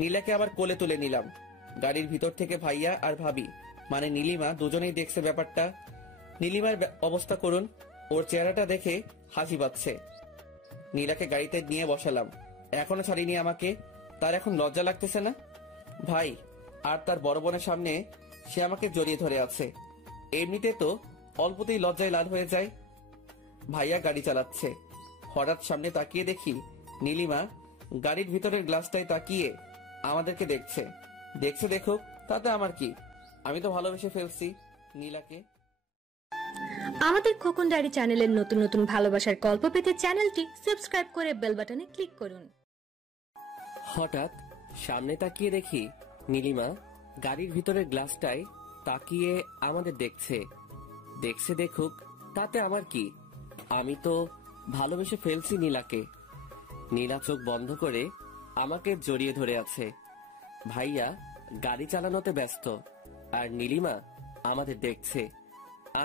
নীলাকে আবার কোলে তুলে নিলাম। গাড়ির ভিতর থেকে ভাইয়া আর ভাবি, মানে নীলিমা, দুজনেই দেখছে ব্যাপারটা। নীলিমার অবস্থা করুন, ওর চেহারাটা দেখে হাসি পাচ্ছে। নীলাকে গাড়িতে নিয়ে বসালাম। এখনো ছাড়িনি আমাকে। তার এখন লজ্জা লাগতেছে না? ভাই আর তার বড় বোনের সামনে সে আমাকে জড়িয়ে ধরে আছে। এমনিতে তো অল্পতেই লজ্জায় লাল হয়ে যায়। ভাইয়া গাড়ি চালাচ্ছে, হঠাৎ সামনে তাকিয়ে দেখি নীলিমা গাড়ির ভিতরের গ্লাসটায় তাকিয়ে আমাদেরকে দেখছে। দেখছে দেখুক, তাতে আমার কি, আমি তো ভালোবেসে ফেলছি নীলাকে। আমাদের খোকন ডায়েরি চ্যানেলের নতুন নতুন ভালোবাসার গল্প পেতে চ্যানেলটি সাবস্ক্রাইব করে বেল বাটনে ক্লিক করুন। হঠাৎ সামনে তাকিয়ে দেখি নীলিমা গাড়ির ভিতরের গ্লাসটায় তাকিয়ে আমাদের দেখছে। দেখছে দেখুক, তাতে আমার কি, আমি তো ভালোবেসে ফেলছি নীলাকে। নীলা চোখ বন্ধ করে আমাকে জড়িয়ে ধরে আছে। ভাইয়া গাড়ি চালানোতে ব্যস্ত, আর নীলিমা আমাদের দেখছে।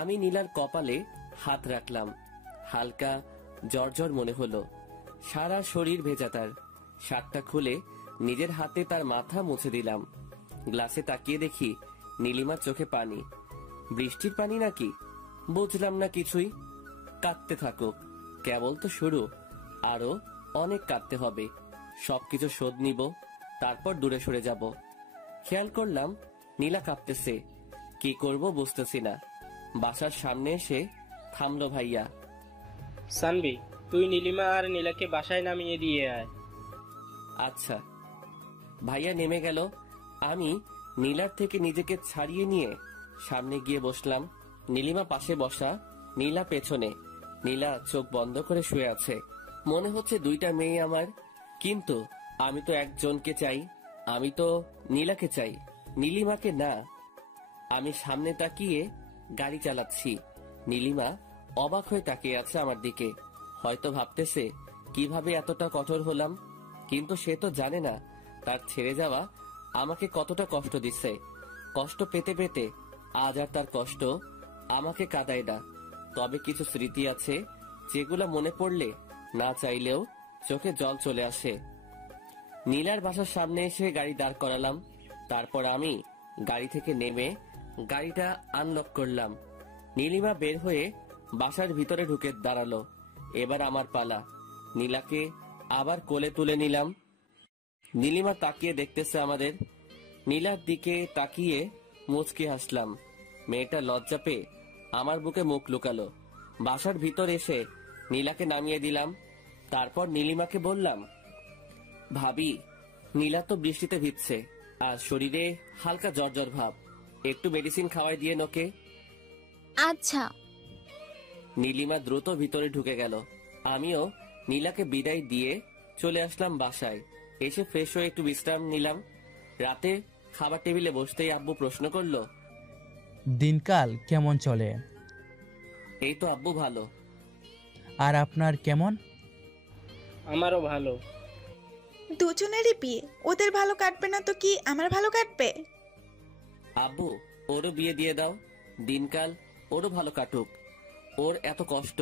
আমি নীলার কপালে হাত রাখলাম। হালকা জ্বর মনে হলো, সারা শরীর ভেজা। তার শার্টটা খুলে নিজের হাতে তার মাথা মুছে দিলাম। গ্লাসে তাকিয়ে দেখি নীলিমার চোখে পানি। বৃষ্টির পানি নাকি, বুঝলাম না কিছুই। কাঁদতে থাকুক, কেবল তো শুরু, আরো অনেক কাঁদতে হবে। সবকিছু শোধ নিব, তারপর দূরে সরে যাব। খেয়াল করলাম নীলা কাঁদতেছে, কি করব বুঝতেছি না। বাসার সামনে এসে থামলো ভাইয়া। সানবি, তুই নীলিমা আর নীলাকে বাসায় নামিয়ে দিয়ে আয়। আচ্ছা। ভাইয়া নেমে গেল। আমি নীলার থেকে নিজেকে ছাড়িয়ে নিয়ে সামনে গিয়ে বসলাম। নীলিমা পাশে বসা, নীলা পেছনে। নীলা চোখ বন্ধ করে শুয়ে আছে। মনে হচ্ছে দুইটা মেয়ে আমার, কিন্তু আমি তো একজনকে চাই। আমি তো নীলাকে চাই, নীলিমাকে না। আমি সামনে তাকিয়ে গাড়ি চালাচ্ছি। নীলিমা অবাক হয়ে তাকিয়ে আছে আমার দিকে। হয়তো ভাবতেছে কিভাবে এতটা কঠোর হলাম, কিন্তু সে তো জানে না তার ছেড়ে যাওয়া আমাকে কতটা কষ্ট দিচ্ছে। কষ্ট পেতে পেতে আজ আর তার কষ্ট আমাকে কাঁদায় না। তবে কিছু স্মৃতি আছে যেগুলো মনে পড়লে না চাইলেও চোখে জল চলে আসে। নীলার বাসার সামনে এসে গাড়ি দাঁড় করালাম। তারপর আমি গাড়ি থেকে নেমে গাড়িটা আনলক করলাম। নীলিমা বের হয়ে বাসার ভিতরে ঢুকে দাঁড়ালো। এবার আমার পালা। নীলাকে আবার কোলে তুলে নিলাম। নীলিমা তাকিয়ে দেখতেছে আমাদের। নীলার দিকে তাকিয়ে মুচকি হাসলাম। মেয়েটা লজ্জা পেয়ে আমার বুকে মুখ লুকালো। বাসার ভিতর এসে নীলাকে নামিয়ে দিলাম। তারপর নীলিমাকে বললাম, ভাবি, নীলা তো বৃষ্টিতে ভিজছে আর শরীরে হালকা জ্বর ভাব, একটু মেডিসিন খাওয়াই দিয়ে নোকে। আচ্ছা। নীলিমা দ্রুত ভিতরে ঢুকে গেল। আমিও নীলাকে বিদায় দিয়ে চলে আসলাম বাসায়। এসে ফ্রেশ হয়ে একটু বিশ্রাম নিলাম। রাতে খাবার টেবিলে বসতেই আব্বু প্রশ্ন করলো, দিনকাল কেমন চলে? এই তো আব্বু, ভালো। আর আপনার কেমন? আমারও ভালো। দুজনেরই বিয়ে, ওদের ভালো কাটবে না তো কি আমার ভালো কাটবে? আব্বু, ওরও বিয়ে দিয়ে দাও। দিনকাল ওরও ভালো কাটুক। ওর এত কষ্ট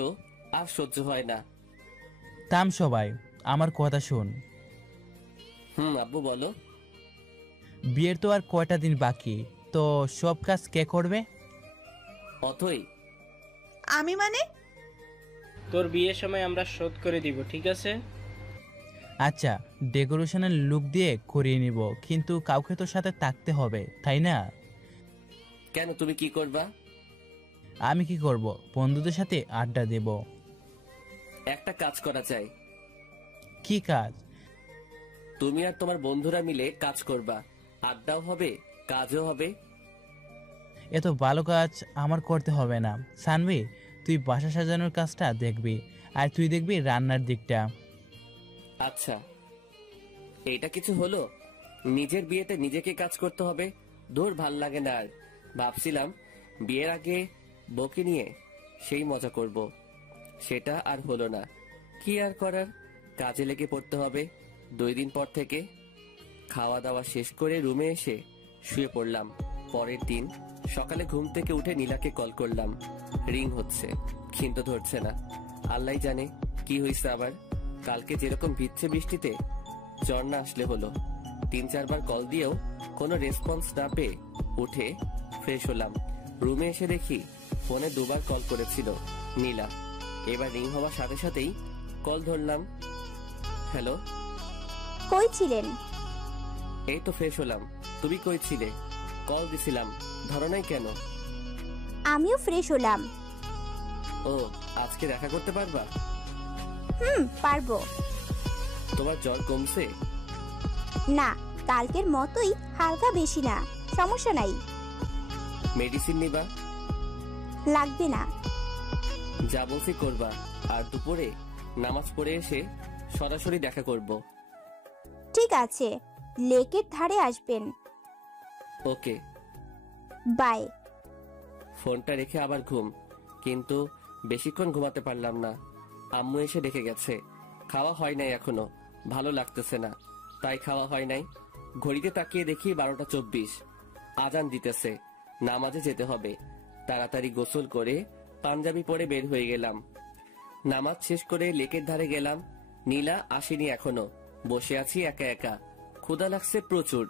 আর সহ্য হয় না। থাম সবাই, আমার কথা শুন। আব্বু বলো। বিয়ের তো আর কয়টা দিন বাকি, তো সব কাজ কে করবে? অথই। আমি মানে? তোর বিয়ের সময় আমরা শোধ করে দিব, ঠিক আছে? আচ্ছা, ডেকোরেশনের লুক দিয়ে করিয়ে নিব, কিন্তু কাউকে তো সাথে থাকতে হবে, তাই না? কেন, তুমি কি করবা? আমি কি করব? বন্ধুদের সাথে আড্ডা দেব। একটা কাজ করা চাই। কি কাজ? তুমি আর তোমার বন্ধুরা মিলে কাজ করবা, আড্ডাও হবে, কাজও হবে। এত ভালো কাজ আমার করতে হবে না। সানভি, তুই বাসা সাজানোর কাজটা দেখবি, আর তুই দেখবি রান্নার দিকটা। আচ্ছা। এটা কিছু হলো? নিজের বিয়েতে নিজেকে কাজ করতে হবে? দূর, ভাল লাগে না আর। ভাবছিলাম বিয়ের আগে বউকে নিয়ে সেই মজা করব, সেটা আর হলো না। কি আর করার, কাজে লেগে পড়তে হবে। 2 দিন পর থেকে খাওয়া দাওয়া শেষ করে রুমে এসে শুয়ে পড়লাম। পরের দিন সকালে ঘুম থেকে উঠে নীলাকে কল করলাম। রিং হচ্ছে, কিন্তু ধরছে না। আল্লাহ জানে কি হয়েছে আবার। কালকে যেরকম ভিজছে বৃষ্টিতে, জ্বর না আসলে হলো। 3-4 বার কল দিয়েও কোনো রেসপন্স না পেয়ে উঠে ফ্রেশ হলাম। রুমে এসে দেখি ফোনে 2 বার কল করেছিল নীলা। এবার রিং হওয়ার সাথে সাথেই কল ধরলাম। হ্যালো। কই ছিলেন? এই তো ফ্রেশ হলাম। তুমি কই ছিলে? কল দিছিলাম, ধরো নাই কেন? আমিও ফ্রেশ হলাম। ও, আজকে দেখা করতে পারবা? পারবো। তোমার জ্বর কমছে? না, কালকের মতোই, হালকা, বেশি না, সমস্যা নাই। মেডিসিন নিবা? লাগবে না। যা বলছি করবা, আর দুপুরে নামাজ পড়ে এসে সরাসরি দেখা করব। ঠিক আছে, লেকের ধারে আসবেন। ওকে, বাই। ফোনটা রেখে আবার ঘুম, কিন্তু বেশিক্ষণ ঘুমাতে পারলাম না। আম্মু এসে ডেকে গেছে। খাওয়া হয় নাই এখনো, ভালো লাগতেছে না, তাই খাওয়া হয় নাই। ঘড়িতে তাকিয়ে দেখি 12টা 24, আজান দিতেছে, নামাজে যেতে হবে। তাড়াতাড়ি গোসল করে পাঞ্জাবি পরে বের হয়ে গেলাম। নামাজ শেষ করে লেকের ধারে গেলাম। নীলা আসেনি এখনো, বসে আছি একা একা। ক্ষুধা লাগছে প্রচুর,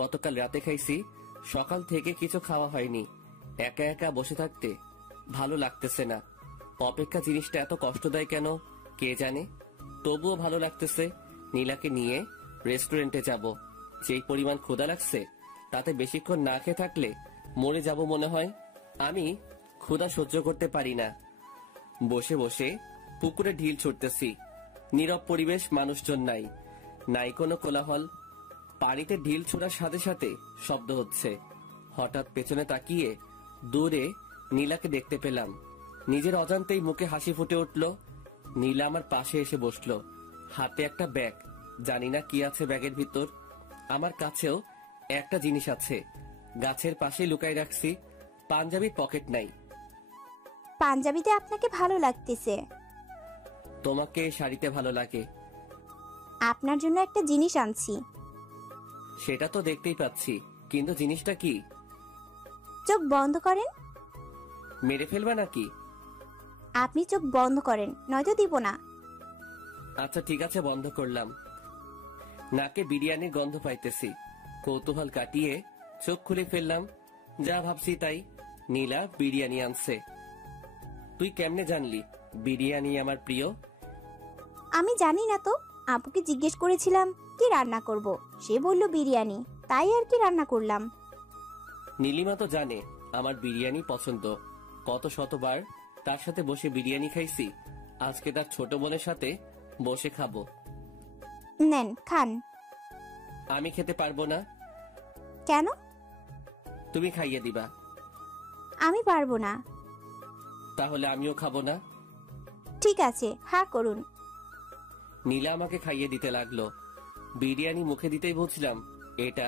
গতকাল রাতে খাইছি, সকাল থেকে কিছু খাওয়া হয়নি। একা একা বসে থাকতে ভালো লাগতেছে না। অপেক্ষা জিনিসটা এত কষ্ট দেয় কেন কে জানে, তবুও ভালো লাগতেছে। নীলাকে নিয়ে রেস্টুরেন্টে যাব। যেই পরিমাণ ক্ষুধা লাগছে, তাতে বেশিক্ষণ না খেয়ে থাকলে মরে যাব মনে হয়। আমি ক্ষুধা সহ্য করতে পারি না। বসে বসে পুকুরে ঢিল ছুটতেছি। নীরব পরিবেশ, মানুষজন নাই, নাই কোনো কোলাহল। পানিতে ঢিল ছোড়ার সাথে সাথে শব্দ হচ্ছে। হঠাৎ পেছনে তাকিয়ে দূরে নীলাকে দেখতে পেলাম। নিজের অজান্তেই মুখে হাসি ফুটে উঠল। নীলা আমার পাশে এসে বসলো, হাতে একটা ব্যাগ। জানি না কি আছে ব্যাগের ভিতর। আমার কাছেও একটা জিনিস আছে, গাছের পাশে লুকাই রাখছি। পাঞ্জাবির পকেট নাই। পাঞ্জাবিতে আপনাকে ভালো লাগতেছে। তোমাকে শাড়িতে ভালো লাগে। আপনার জন্য একটা জিনিস আনছি। সেটা তো দেখতেই পাচ্ছি, কিন্তু জিনিসটা কি? চোখ বন্ধ করেন। মেরে ফেলবা নাকি? আপনি চোখ বন্ধ করেন, নয়তো দিব না। আচ্ছা ঠিক আছে, বন্ধ করলাম। নাকে বিরিয়ানির গন্ধ পাইতেছি। কৌতূহল কাটিয়ে চোখ খুলে ফেললাম। যা ভাবছি তাই, নীলা বিরিয়ানি আনছে। তুই কেমনে জানলি বিরিয়ানি আমার প্রিয়? আমি জানি না তো, আপুকে জিজ্ঞেস করেছিলাম কি রান্না করব, সে বলল বিরিয়ানি, তাই আর কি রান্না করলাম। নীলিমা তো জানে আমার বিরিয়ানি পছন্দ। কত শতবার তার সাথে বসে বিরিয়ানি খাইছি। আজকে তার ছোট বোনের সাথে বসে খাবো। নেন, খান। আমি খেতে পারবো না। কেন? তুমি খাইয়ে দিবা। আমি পারবো না। তাহলে আমিও খাবো না। ঠিক আছে, হ্যাঁ করুন। নীলা আমাকে খাইয়ে দিতে লাগলো। বিরিয়ানি মুখে দিতেই বুঝলাম এটা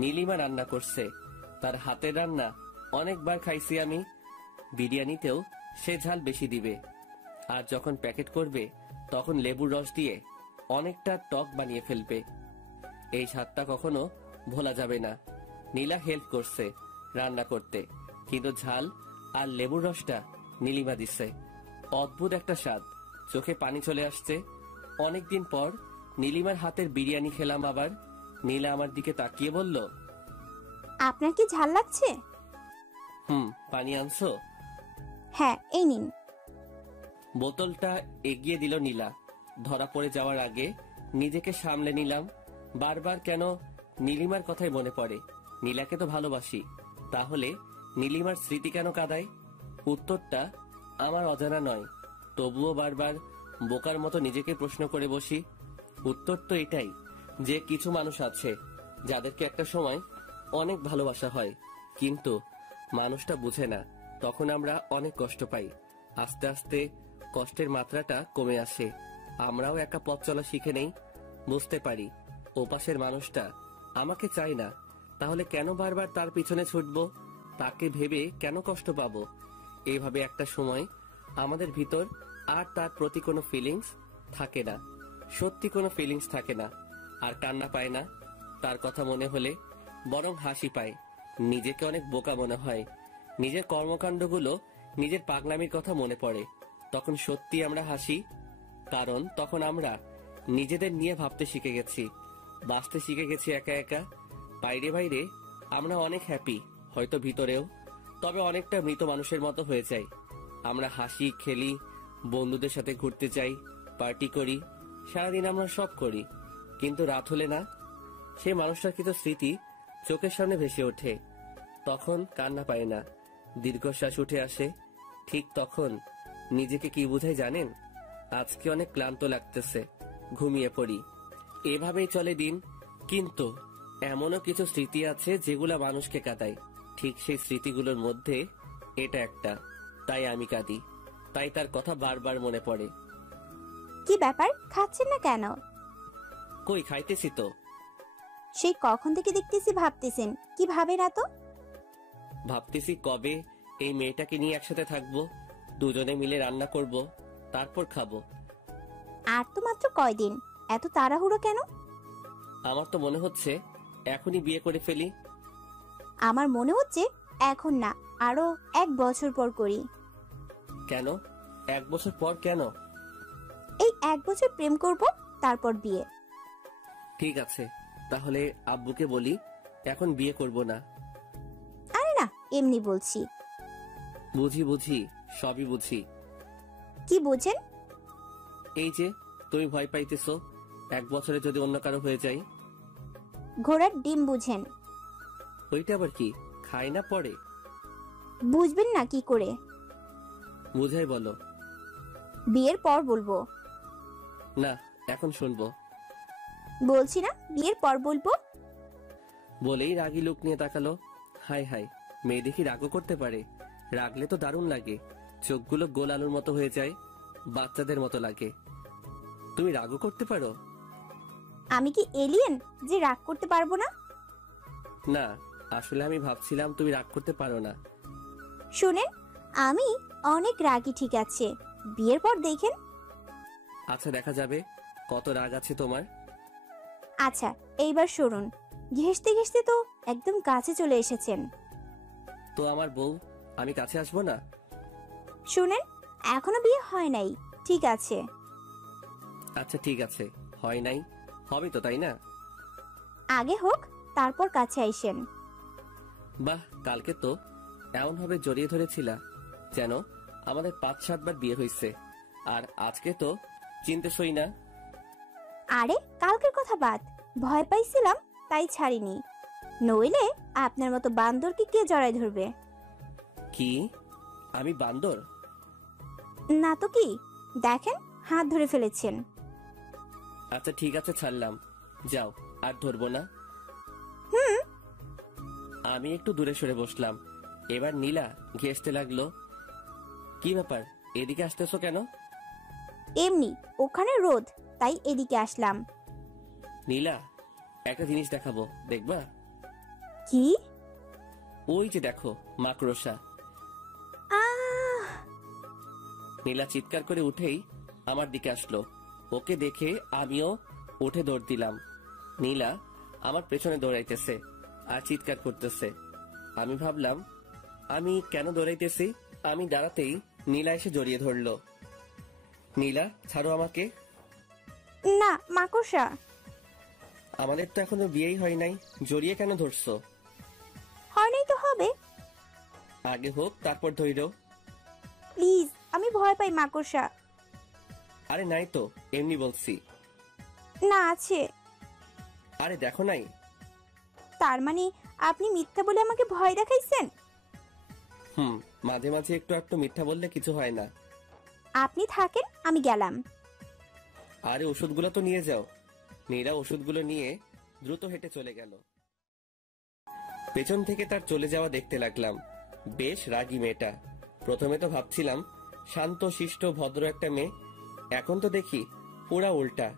নীলিমা রান্না করছে। তার হাতের রান্না অনেকবার খাইছি আমি। বিরিয়ানিতেও সে ঝাল বেশি দিবে, আর যখন প্যাকেট করবে তখন লেবুর রস দিয়ে অনেকটা টক বানিয়ে ফেলবে। এই স্বাদটা কখনো ভোলা যাবে না। নীলা হেল্প করছে রান্না করতে, কিন্তু ঝাল আর লেবুর রসটা নীলিমা দিচ্ছে। অদ্ভুত একটা স্বাদ, চোখে পানি চলে আসছে। অনেকদিন পর নীলিমার হাতের বিরিয়ানি খেলাম আবার। নীলা আমার দিকে তাকিয়ে বলল, আপনার কি ঝাল লাগছে? পানি আনছো? হ্যাঁ, এই নিন। বোতলটা এগিয়ে দিল নীলা। ধরা পড়ে যাওয়ার আগে নিজেকে সামলে নিলাম। বারবার কেন নীলিমার কথাই মনে পড়ে। নীলাকে তো ভালোবাসি, তাহলে নীলিমার স্মৃতি কেন কাঁদায়? উত্তরটা আমার অজানা নয়, তবুও বারবার বোকার মতো নিজেকে প্রশ্ন করে বসি। উত্তর তো এটাই যে কিছু মানুষ আছে যাদেরকে একটা সময় অনেক ভালোবাসা হয়, কিন্তু মানুষটা বুঝে না। তখন আমরা অনেক কষ্ট পাই। আস্তে আস্তে কষ্টের মাত্রাটা কমে আসে। আমরাও একা পথ চলা শিখে নেই। বুঝতে পারি ওপাশের মানুষটা আমাকে চায় না, তাহলে কেন বারবার তার পিছনে ছুটবো? তাকে ভেবে কেন কষ্ট পাবো? এইভাবে একটা সময় আমাদের ভিতর আর তার প্রতি কোনো ফিলিংস থাকে না, সত্যি কোনো ফিলিংস থাকে না। আর কান্না পায় না তার কথা মনে হলে, বরং হাসি পায়। নিজেকে অনেক বোকা মনে হয়। নিজের কর্মকাণ্ডগুলো, নিজের পাগলামির কথা মনে পড়ে। তখন সত্যি আমরা হাসি, কারণ তখন আমরা নিজেদের নিয়ে ভাবতে শিখে গেছি, বাঁচতে শিখে গেছি একা একা। বাইরে বাইরে আমরা অনেক হ্যাপি, হয়তো ভিতরেও, তবে অনেকটা মৃত মানুষের মতো হয়ে যাই। আমরা হাসি, খেলি, বন্ধুদের সাথে ঘুরতে যাই, পার্টি করি, সারাদিন আমরা সব করি, কিন্তু রাত হলে না, সেই মানুষটার কিছু স্মৃতি চোখের সামনে ভেসে ওঠে। তখন কান্না পায় না, দীর্ঘশ্বাস উঠে আসে। ঠিক তখন নিজেকে কি বুঝাই জানেন? আজকে অনেক ক্লান্ত লাগতেছে, ঘুমিয়ে পড়ি। এভাবেই চলে দিন। কিন্তু এমনও কিছু স্মৃতি আছে যেগুলা মানুষকে কাঁদায়। ঠিক সেই স্মৃতিগুলোর মধ্যে এটা একটা। তাই আমি কাঁদি, তাই তার কথা বারবার মনে পড়ে। কি ব্যাপার, খাচ্ছেন না কেন? কই, খাইতেছি তো। সেই কখন থেকে দেখতেছি ভাবতেছেন, কি ভাবেন এত? ভাবতেছি কবে এই মেয়েটাকে নিয়ে একসাথে থাকবো, দুজনে মিলে রান্না করব, তারপর খাবো। আর তো মাত্র কয়দিন, এত তাড়াহুড়ো কেন? আমার তো মনে হচ্ছে এখনই বিয়ে করে ফেলি। আমার মনে হচ্ছে এখন না, আরো 1 বছর পর করি। কেন 1 বছর পর? কেন? এই 1 বছর প্রেম করব, তারপর বিয়ে। ঠিক আছে, তাহলে আব্বুকে বলি এখন বিয়ে করব না। আরে না, এমনি বলছি। বুঝি বুঝি, সবই বুঝি। কি বুঝেন? এই যে তুমি ভয় পাইতেছো 1 বছরে যদি অন্য কারো হয়ে যায়। ঘোড়ার ডিম বুঝেন? ওইটা আবার কি, খায় না পড়ে? বুঝবেন না কি করে? বুঝাই বলো। বিয়ের পর বলবো। না, এখন শুনবো। বলছি না, বিয়ের পর বলবো। বলেই রাগী লোক নিয়ে তাকালো। হাই হাই, মেয়ে দেখি রাগও করতে পারে। রাগলে তো দারুণ লাগে, চোখগুলো গোল আলুর মতো হয়ে যায়, বাচ্চাদের মতো লাগে। তুমি রাগও করতে পারো? আমি কি এলিয়েন যে রাগ করতে পারবো না? না, আসলে আমি ভাবছিলাম তুমি রাগ করতে পারো না। শুনেন, আমি অনেক রাগী, ঠিক আছে? বিয়ের পর দেখেন। আচ্ছা, দেখা যাবে কত রাগ আছে তোমার। আচ্ছা, এইবার শুনুন। ঘেঁষতে ঘেঁষতে তো একদম কাছে চলে এসেছেন। তো আমার বউ, আমি কাছে আসবো না? শুনেন, এখনো বিয়ে হয় নাই, ঠিক আছে? আচ্ছা ঠিক আছে, হয় নাই, হবে তো, তাই না? আগে হোক, তারপর কাছে আইসেন। বাহ, কালকে তো এমন ভাবে জড়িয়ে ধরেছিলা যেন আমাদের 5-7 বার বিয়ে হয়েছে, আর আজকে তো চিনতে সই না। আরে কালকের কথা বাদ, ভয় পাইছিলাম তাই ছাড়িনি, নইলে আপনার মতো বান্দরকে কে জড়াই ধরবে? কি আমি বান্দর? না তো কি, দেখেন হাত ধরে ফেলেছেন। আচ্ছা ঠিক আছে, ছাড়লাম, যাও, আর ধরবো না। আমি একটু দূরে সরে বসলাম। এবার নীলা ঘেঁষতে লাগলো। কি ব্যাপার, এদিকে আসতেছো কেন? এমনি, ওখানে রোদ, তাই এদিকে আসলাম। নীলা, একটা জিনিস দেখাবো, দেখবা? কি? ওই যে দেখো, মাকড়সা। আহ! নীলা চিৎকার করে উঠেই আমার দিকে আসলো। ওকে দেখে আমিও উঠে দৌড় দিলাম। নীলা আমার পেছনে দৌড়াইতেছে আর চিৎকার করতেছে। আমি ভাবলাম আমি কেন দৌড়াইতেছি। আমি দাঁড়াতেই নীলা এসে জড়িয়ে ধরলো। নীলা, ছাড়ো আমাকে। না, মাকড়সা। আমাদের তো এখনো বিয়েই হয় নাই, জড়িয়ে কেন ধরছো? হয় নাই তো হবে। আগে হোক, তারপর ধইরো। প্লিজ, আমি ভয় পাই মাকড়সা। আরে নাই তো, এমনি বলছি। না, আছে। আরে দেখো নাই। তার মানে আপনি মিথ্যা বলে আমাকে ভয় দেখাইছেন? মাঝে মাঝে একটু একটু মিথ্যা বললে কিছু হয় না। আপনি থাকেন, আমি গেলাম। আরে ওষুধগুলো তো নিয়ে যাও। নীলা ওষুধগুলো নিয়ে দ্রুত হেঁটে চলে গেল। পেছন থেকে তার চলে যাওয়া দেখতে লাগলাম। বেশ রাগী মেয়েটা। প্রথমে তো ভাবছিলাম শান্ত শিষ্ট ভদ্র একটা মেয়ে, এখন তো দেখি পুরা উল্টা,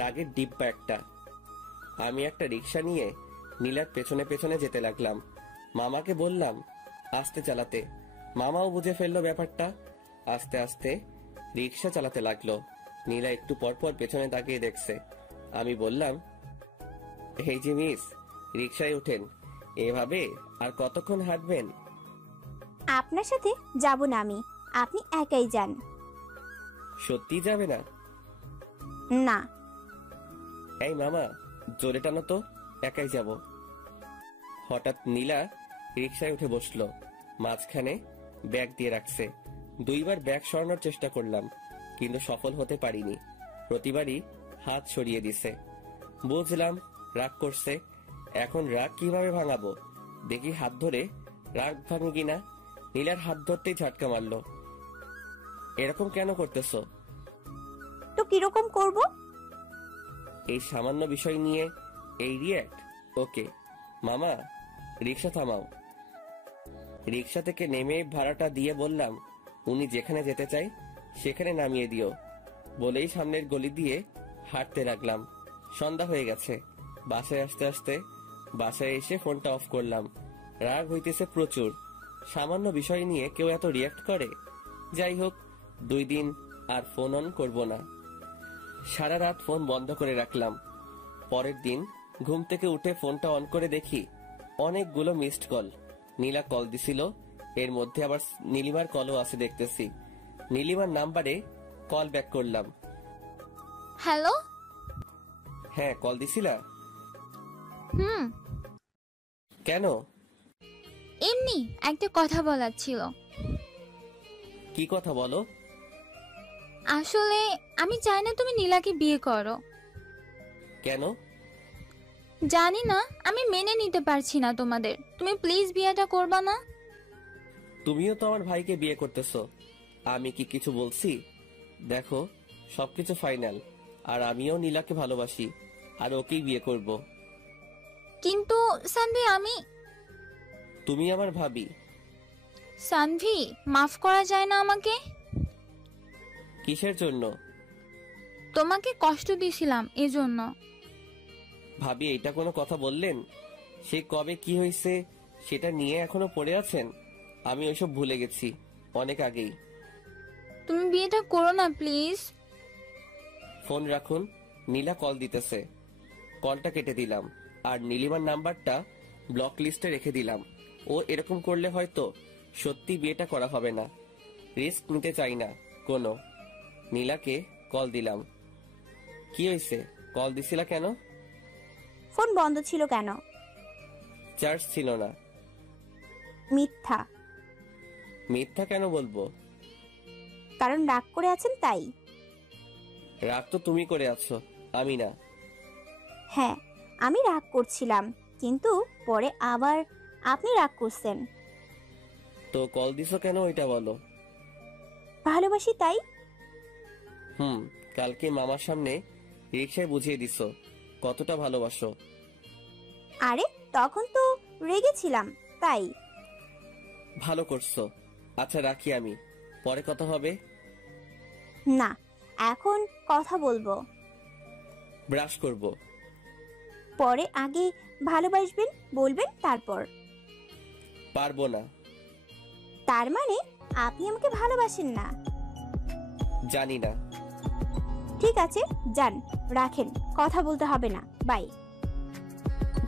রাগের ডিব্বা একটা। আমি একটা রিক্সা নিয়ে নীলার পেছনে পেছনে যেতে লাগলাম। মামাকে বললাম আস্তে চালাতে। মামাও বুঝে ফেললো ব্যাপারটা। আস্তে আস্তে রিক্সা চালাতে লাগলো। নীলা একটু পরপর পেছনে তাকিয়ে দেখছে। আমি বললাম, এই যে মিস, রিক্সায় ওঠেন। এভাবে আর কতক্ষণ হাঁটবেন? আপনার সাথে যাব না আমি, আপনি একাই যান। সত্যি যাবে না? না। এই মামা, জোরে টানো তো, একাই যাব। হঠাৎ নীলা রিক্সায় উঠে বসলো। মাঝখানে ব্যাগ দিয়ে রাখছে। 2 বার ব্যাগ সরানোর চেষ্টা করলাম, কিন্তু সফল হতে পারিনি। প্রতিবারই হাত সরিয়ে দিছে। বুঝলাম রাগ করছে। এখন রাগ কিভাবে ভাঙাবো? দেখি হাত ধরে রাগ ভাঙে কিনা। নীলার হাত ধরতেই ঝাটকা মারলো। এরকম কেন করতেছো? তো কিরকম করব? এই সামান্য বিষয় নিয়ে এই রিয়্যাক্ট? ওকে মামা, রিক্সা থামাও। রিক্সা থেকে নেমে ভাড়াটা দিয়ে বললাম, উনি যেখানে যেতে চাই সেখানে নামিয়ে দিও। বলেই সামনের গলি দিয়ে হাঁটতে লাগলাম। সন্ধ্যা হয়ে গেছে। বাসায় আসতে আসতে বাসায় এসে ফোনটা অফ করলাম। রাগ হইতেছে প্রচুর। সামান্য বিষয় নিয়ে কেউ এত রিয়্যাক্ট করে? যাই হোক, 2 দিন আর ফোন অন করব না। সারা রাত ফোন বন্ধ করে রাখলাম। পরের দিন ঘুম থেকে উঠে ফোনটা অন করে দেখি অনেকগুলো মিসড কল। নীলা কল দিছিল, এর মধ্যে আবার নীলিমার কলও আছে দেখতেছি। নীলিমার নাম্বারে কল ব্যাক করলাম। হ্যালো। হ্যাঁ, কল দিছিলা? কেন? এমনি একটা কথা বলার ছিল। কি কথা বলো? আসলে আমি চাই না তুমি নীলাকে বিয়ে করো। কেন? জানি না, আমি মেনে নিতে পারছি না তোমাদের। তুমি প্লিজ বিয়েটা করবা না? তুমিও তো আমার ভাইকে বিয়ে করতেছো, আমি কি কিছু বলছি? দেখো, সবকিছু ফাইনাল। আর আমিও নীলাকে ভালোবাসি, আর ওকেই বিয়ে করব। কিন্তু সানভি, তুমি আমার ভাবি। সানভি, মাফ করা যায় না আমাকে? কিসের জন্য? তোমাকে কষ্ট দিয়েছিলাম এজন্য। ভাবি, এটা কোনো কথা বললেন? সে কবে কি হয়েছে সেটা নিয়ে এখনো পড়ে আছেন? আমি ওইসব ভুলে গেছি অনেক আগেই। তুমি বিয়েটা করো না প্লিজ। ফোন রাখুন, নীলা কল দিতেছে। কলটা কেটে দিলাম আর নীলিমার নাম্বারটা ব্লক লিস্টে রেখে দিলাম। ও এরকম করলে হয়তো সত্যি বিয়েটা করা হবে না। রিস্ক নিতে চাই না কোনো। নীলাকে কল দিলাম। কি হয়েছে, কল দিছিলা কেন? ফোন বন্ধ ছিল কেন? চার্জ ছিল না। মিথ্যা। মিথ্যা কেন বলবো? কারণ রাগ করে আছেন তাই। রাগ তো তুমি করে আছো, আমি না। হ্যাঁ, আমি রাগ করছিলাম, কিন্তু পরে আবার আপনি রাগ করছেন। তো কল দিছো কেন ওইটা বলো। ভালোবাসি তাই। কালকে মামার সামনে রিক্সায় বুঝিয়ে দিছো কতটা ভালোবাসো। আরে তখন তো রেগেছিলাম তাই। ভালো করছো। আচ্ছা রাখি, আমি পরে কথা হবে। না, এখন কথা বলবো। ব্রাশ করব। পরে আগে ভালোবাসবেন বলবেন তারপর। পারবো না। তার মানে আপনি আমাকে ভালোবাসেন না? জানি না। ঠিক আছে, যান, রাখেন, কথা বলতে হবে না, বাই।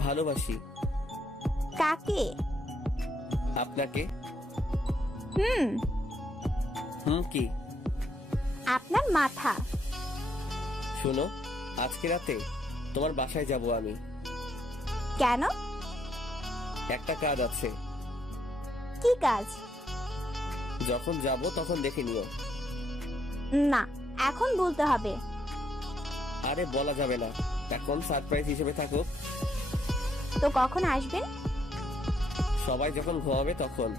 ভালোবাসি। কাকে? আপনাকে। কি? আপনার মাথা। শোনো, আজকে রাতে তোমার বাসায় যাব আমি। কেন? একটা কাজ আছে। কি কাজ? যখন যাব তখন দেখে নিও। না, এখন বলতে হবে। আরে বলা যাবে না, এখন সারপ্রাইজ হিসেবে থাকুক। তো কখন আসবেন? সবাই যখন ঘুমাবে তখন।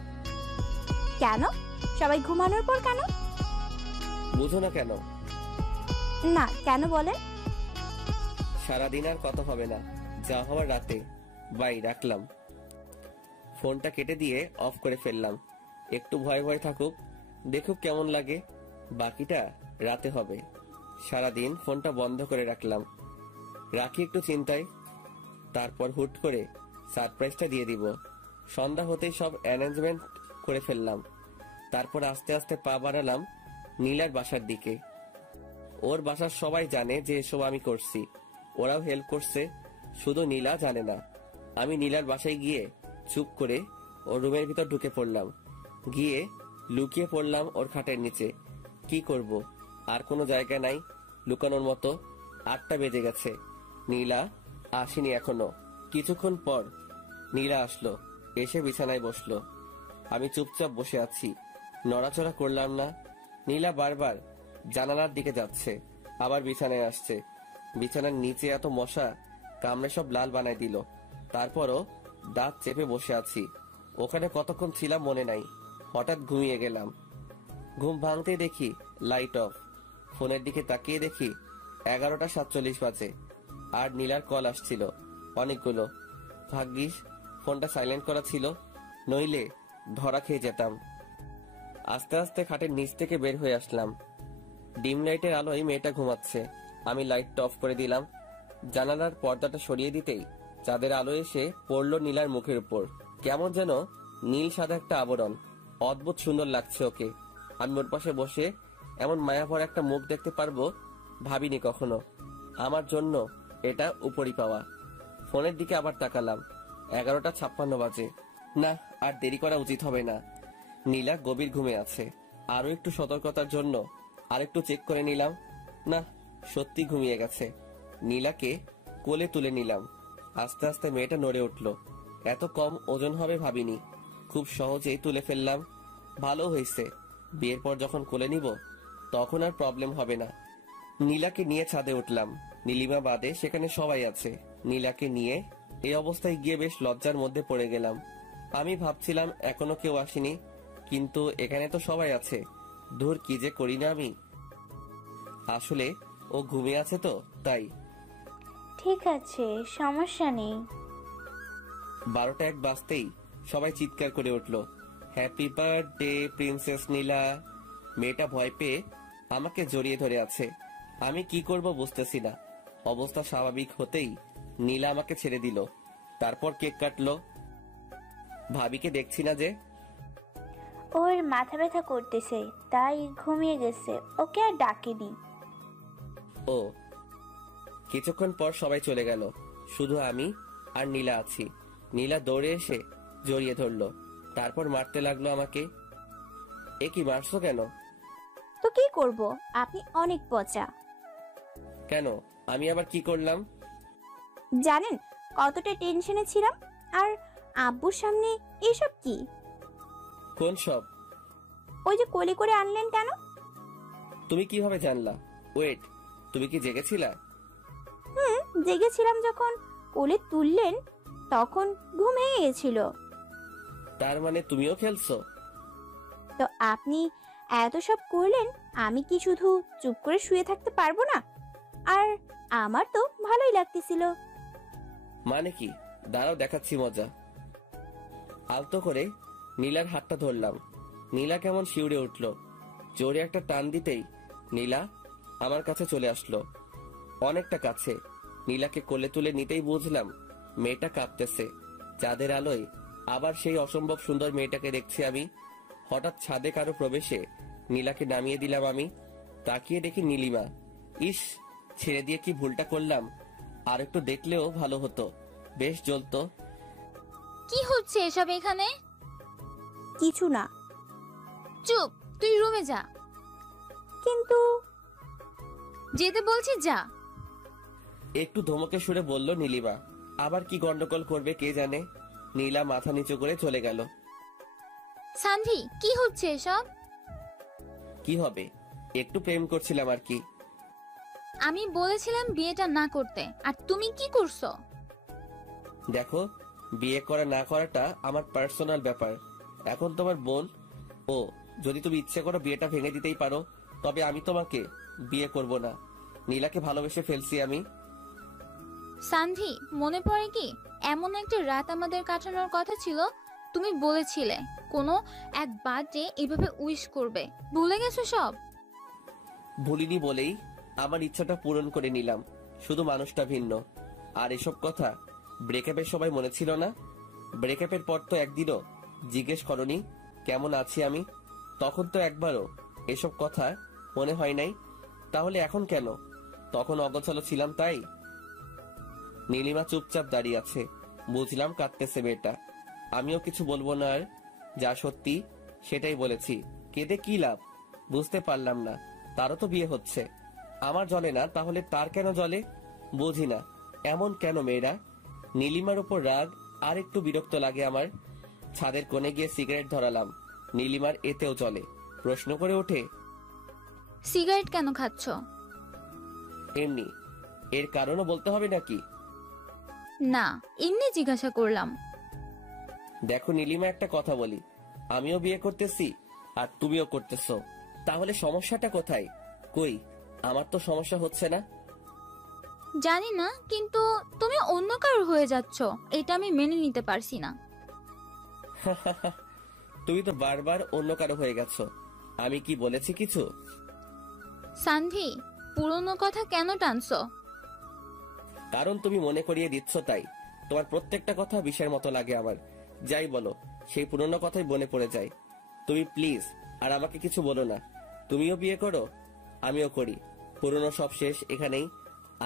কেন? সবাই ঘুমানোর পর কেন? বুঝো না কেন? না, কেন বলেন? সারাদিন আর কথা হবে না, যা হওয়ার রাতে। বাই, রাখলাম। ফোনটা কেটে দিয়ে অফ করে ফেললাম। একটু ভয় ভয় থাকুক, দেখুক কেমন লাগে। বাকিটা রাতে হবে। সারাদিন ফোনটা বন্ধ করে রাখলাম। রাখি একটু চিন্তায়। তারপর হুট করে সারপ্রাইজটা দিয়ে দিব। সন্ধ্যা হতেই সব অ্যারেঞ্জমেন্ট করে ফেললাম। তারপর আস্তে আস্তে পা বাড়ালাম নীলার বাসার দিকে। ওর বাসার সবাই জানে যে এসব আমি করছি, ওরাও হেল্প করছে, শুধু নীলা জানে না। আমি নীলার বাসায় গিয়ে চুপ করে ওর রুমের ভিতর ঢুকে পড়লাম। গিয়ে লুকিয়ে পড়লাম ওর খাটের নিচে। কি করব, আর কোনো জায়গা নাই লুকানোর মতো। 8টা বেজে গেছে, নীলা আসেনি এখনো। কিছুক্ষণ পর নীলা আসলো, এসে বিছানায় বসলো। আমি চুপচাপ বসে আছি, নড়াচড়া করলাম না। নীলা বারবার জানালার দিকে যাচ্ছে, আবার বিছানায় আসছে। বিছানার নিচে এত মশা, কামড়ে সব লাল বানায় দিল। তারপরও দাঁত চেপে বসে আছি। ওখানে কতক্ষণ ছিলাম মনে নাই। হঠাৎ ঘুমিয়ে গেলাম। ঘুম ভাঙতে দেখি লাইট অফ। ফোনের দিকে তাকিয়ে দেখি 11:47 বাজে। আর নীলার কল আসছিল অনেকগুলো। ভাগ্যিস ফোনটা সাইলেন্ট করা ছিল, নইলে ধরা খেয়ে যেতাম। আস্তে আস্তে খাটের নিচ থেকে বের হয়ে আসলাম। ডিম লাইটের আলোয় মেয়েটা ঘুমাচ্ছে। আমি লাইটটা অফ করে দিলাম। জানালার পর্দাটা সরিয়ে দিতেই চাঁদের আলো এসে পড়ল নীলার মুখের উপর। কেমন যেন নীল সাদা একটা আবরণ। অদ্ভুত সুন্দর লাগছে ওকে। আমি ওর পাশে বসে এমন মায়াভরা একটা মুখ দেখতে পারবো ভাবিনি কখনো। আমার জন্য এটা উপরি পাওয়া। ফোনের দিকে আবার তাকালাম। 11:56 বাজে। না, আর দেরি করা উচিত হবে না। নীলা গভীর ঘুমে আছে। আরো একটু সতর্কতার জন্য আরেকটু চেক করে নিলাম। না, সত্যি ঘুমিয়ে গেছে। নীলাকে কোলে তুলে নিলাম। আস্তে আস্তে মেয়েটা নড়ে উঠল। এত কম ওজন হবে ভাবিনি। খুব সহজেই তুলে ফেললাম। ভালো হয়েছে, বিয়ের পর যখন কোলে নিব তখন আর প্রবলেম হবে না। নীলাকে নিয়ে ছাদে উঠলাম। নীলিমা বাদে সেখানে সবাই আছে। নীলাকে নিয়ে এই অবস্থায় গিয়ে বেশ লজ্জার মধ্যে পড়ে গেলাম। আমি ভাবছিলাম এখনো কেউ আসেনি, কিন্তু এখানে তো সবাই আছে। ধুর, কি যে করি না আমি। আসলে ও ঘুমিয়ে আছে তো তাই। ঠিক আছে, সমস্যা নেই। 12টা 1 বাজতেই সবাই চিৎকার করে উঠল, হ্যাপি বার্থডে প্রিন্সেস নীলা। মেয়েটা ভয় পেয়ে আমাকে জড়িয়ে ধরে আছে। আমি কি করব বুঝতেছি না। অবস্থা স্বাভাবিক হতেই নীলা আমাকে ছেড়ে দিল। তারপর কেক কাটলো। ভাবিকে দেখছি না যে। ওর মাথা ব্যথা করতেছে, তাই ঘুমিয়ে গেছে, ওকে আর ডাকিনি। ও। কিছুক্ষণ পর সবাই চলে গেল, শুধু আমি আর নীলা আছি। নীলা দৌড়ে এসে জড়িয়ে ধরলো, তারপর মারতে লাগলো আমাকে। এ কি, মারছো কেন? তো কি করব, আপনি অনেক পচা। কেন, আমি আবার কি করলাম? জানেন কতটা টেনশনে ছিলাম, আর আব্বুর সামনে এসব কি? কোন সব? ওই যে কোলে করে আনলেন কেন? তুমি কিভাবে জানলা? ওয়েট, তুমি কি জেগেছিলা? জেগেছিলাম। যখন কোলে তুললেন তখন ঘুম ভেঙে গেছিল। তার মানে তুমিও খেলছো? তো আপনি এত সব করলেন, আমি কি শুধু চুপ করে শুয়ে থাকতে পারবো না? আর আমার তো ভালোই লাগতেছিল। মানে কি? দাঁড়াও, দেখাচ্ছি মজা। আলতো করে নীলার হাতটা ধরলাম। নীলা কেমন শিউরে উঠল। জোরে একটা টান দিতেই নীলা আমার কাছে চলে আসলো, অনেকটা কাছে। নীলাকে কোলে তুলে নিতেই বুঝলাম মেয়েটা কাঁপতেছে। চাঁদের আলোয় আবার সেই অসম্ভব সুন্দর মেয়েটাকে দেখছি আমি। হঠাৎ ছাদে কারো প্রবেশে নীলাকে নামিয়ে দিলাম আমি। তাকিয়ে দেখি নীলিমা। ইস, ছেড়ে দিয়ে কি ভুলটা করলাম। আর একটু দেখলেও ভালো হতো, বেশ জ্বলতো। কি হচ্ছে এসব এখানে? কিছু না। চুপ, তুই রুমে যা। কিন্তু যেতে বলছি যা। একটু ধমকে সুরে বলল নীলিমা। আবার কি গন্ডগোল করবে কে জানে। নীলা মাথা নিচু করে চলে গেল। সানভি, কি হচ্ছে এসব? কি হবে, একটু প্রেম করছিলাম আর কি। আমি বলেছিলাম বিয়েটা না করতে, আর তুমি কি করছো? দেখো, বিয়ে করা না করাটা আমার পার্সোনাল ব্যাপার। এখন তোমার বোন ও, যদি তুমি ইচ্ছে করো বিয়েটা ভেঙে দিতেই পারো, তবে আমি তোমাকে বিয়ে করব না। নীলাকে ভালোবেসে ফেলছি আমি। সানভি, মনে পড়ে কি এমন একটা রাত আমাদের কাটানোর কথা ছিল? তুমি বলেছিলে কোনো এক বার্থডে এভাবে উইশ করবে। ভুলে গেছো সব? ভুলিনি বলেই আমার ইচ্ছাটা পূরণ করে নিলাম, শুধু মানুষটা ভিন্ন। আর এসব কথা ব্রেকআপের সময় মনে ছিল না? ব্রেকআপের পর তো একদিনও জিজ্ঞেস করনি কেমন আছি আমি। তখন তো একবারও এসব কথা মনে হয় নাই। তাহলে এখন কেন? তখন অগোছালো ছিলাম তাই। নীলিমা চুপচাপ দাঁড়িয়ে আছে। বুঝলাম কাঁদতেছে মেয়েটা। আমিও কিছু বলবো না আর। যা সত্যি সেটাই বলেছি। কেঁদে কি লাভ? বুঝতে পারলাম না। তারও তো বিয়ে হচ্ছে, আমার জ্বলে না, তাহলে তার কেন জ্বলে? বুঝি না এমন কেন মেয়েরা। নীলিমার উপর রাগ আর একটু বিরক্ত লাগে আমার। ছাদের কোণে গিয়ে সিগারেট ধরালাম। নীলিমার এতেও জ্বলে। প্রশ্ন করে ওঠে, সিগারেট কেন খাচ্ছ? এমনি। এর কারণও বলতে হবে নাকি? না, এমনি জিজ্ঞাসা করলাম। দেখো নীলিমা, একটা কথা বলি, আমিও বিয়ে করতেছি আর তুমিও করতেছো, তাহলে সমস্যাটা কোথায়? কই, আমার তো সমস্যা হচ্ছে না। জানি না, কিন্তু তুমি অন্য কারোর হয়ে যাচ্ছ, এটা আমি মেনে নিতে পারছি না। তুমি তো বারবার অন্য কারো হয়ে গেছো, আমি কি বলেছি কিছু? সানভি, পুরনো কথা কেন টানছো? কারণ তুমি মনে করিয়ে দিচ্ছ তাই। তোমার প্রত্যেকটা কথা বিষের মতো লাগে আমার। যাই বলো, সেই পুরনো কথাই মনে পড়ে যায়। তুমি প্লিজ আর আমাকে কিছু বলো না। তুমিও বিয়ে করো, আমিও করি। পুরনো সব শেষ এখানেই।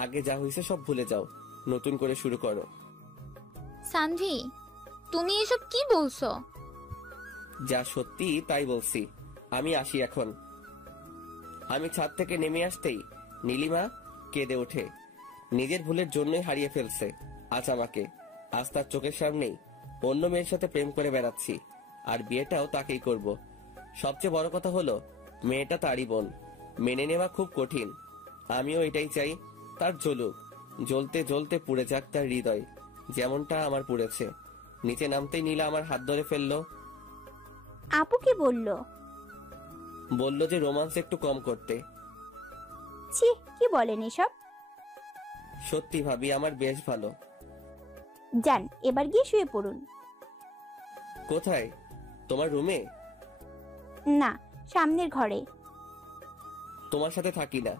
আগে যা হয়েছে সব ভুলে যাও, নতুন করে শুরু করো। সানভি, তুমি এসব কি বলছো? যা সত্যি তাই বলছি। আমি আসি এখন। আমি ছাদ থেকে নেমে আসতেই নীলিমা কেঁদে ওঠে। নিজের ভুলের জন্যই হারিয়ে ফেলছে আজ আমাকে। আজ তার চোখের সামনেই অন্য মেয়ের সাথে প্রেম করে বেড়াচ্ছি, আর বিয়েটাও তাকেই করব। সবচেয়ে বড় কথা হলো মেয়েটা তারই বোন। মেনে নেওয়া খুব কঠিন। আমিও এটাই চাই, তার জ্বলুক, জ্বলতে জ্বলতে পুড়ে যাক তার হৃদয়, যেমনটা আমার পুড়েছে। নিচে নামতেই নীলা আমার হাত ধরে ফেললো। আপু কি বললো? বললো যে রোমান্স একটু কম করতে। ছি, কি বলেন এসব? সত্যি ভাবি, আমার বেশ ভালো। যান, এবার গিয়ে শুয়ে পড়ুন। কোথায়? তোমার রুমে? না, সামনের ঘরে। তোমার সাথে থাকি না।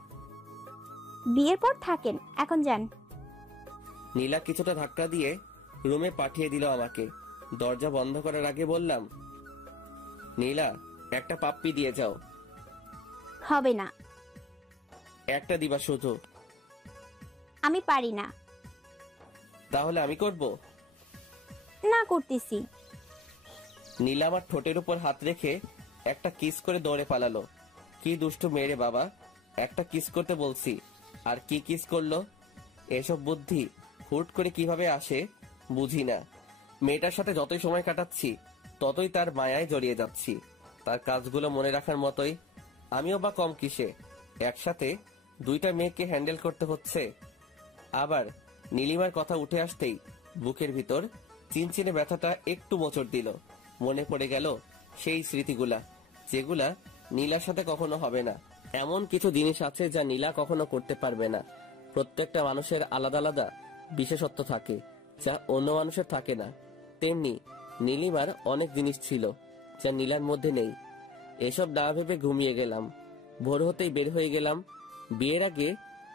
বিয়ের পর থাকেন, এখন যান। নীলা কিছুটা ধাক্কা দিয়ে রুমে পাঠিয়ে দিল আমাকে। দরজা বন্ধ করার আগে বললাম, নীলা, একটা পাপ্পি দিয়ে যাও। হবে না। একটা দিবা শুধু। আমি পারি না। তাহলে আমি করব? না, করতেছি। নীলা আমার ঠোঁটের উপর হাত রেখে একটা কিস করে দৌড়ে পালালো। কি দুষ্টু মেরে বাবা, একটা কিস করতে বলছি আর কি কিস করলো। এসব বুদ্ধি হুট করে কিভাবে আসে বুঝি না। মেয়েটার সাথে যতই সময় কাটাচ্ছি ততই তার মায়ায় জড়িয়ে যাচ্ছি। তার কাজগুলো মনে রাখার মতোই। আমিও বা কম কিসে, একসাথে দুইটা মেয়েকে হ্যান্ডেল করতে হচ্ছে। আবার নীলিমার কথা উঠে আসতেই বুকের ভিতর চিনচিনে ব্যথাটা একটু মোচড় দিল। মনে পড়ে গেল সেই স্মৃতিগুলা, যেগুলা নীলার সাথে কখনো হবে না। এমন কিছু জিনিস আছে যা নীলা কখনো করতে পারবে না। প্রত্যেকটা মানুষের আলাদা আলাদা বিশেষত্ব থাকে, যা অন্য মানুষের থাকে না। তেমনি নীলিমার অনেক জিনিস ছিল যা নীলার মধ্যে নেই। এসব না ভেবে ঘুমিয়ে গেলাম। ভোর হতেই বের হয়ে গেলাম। বিয়ের আগে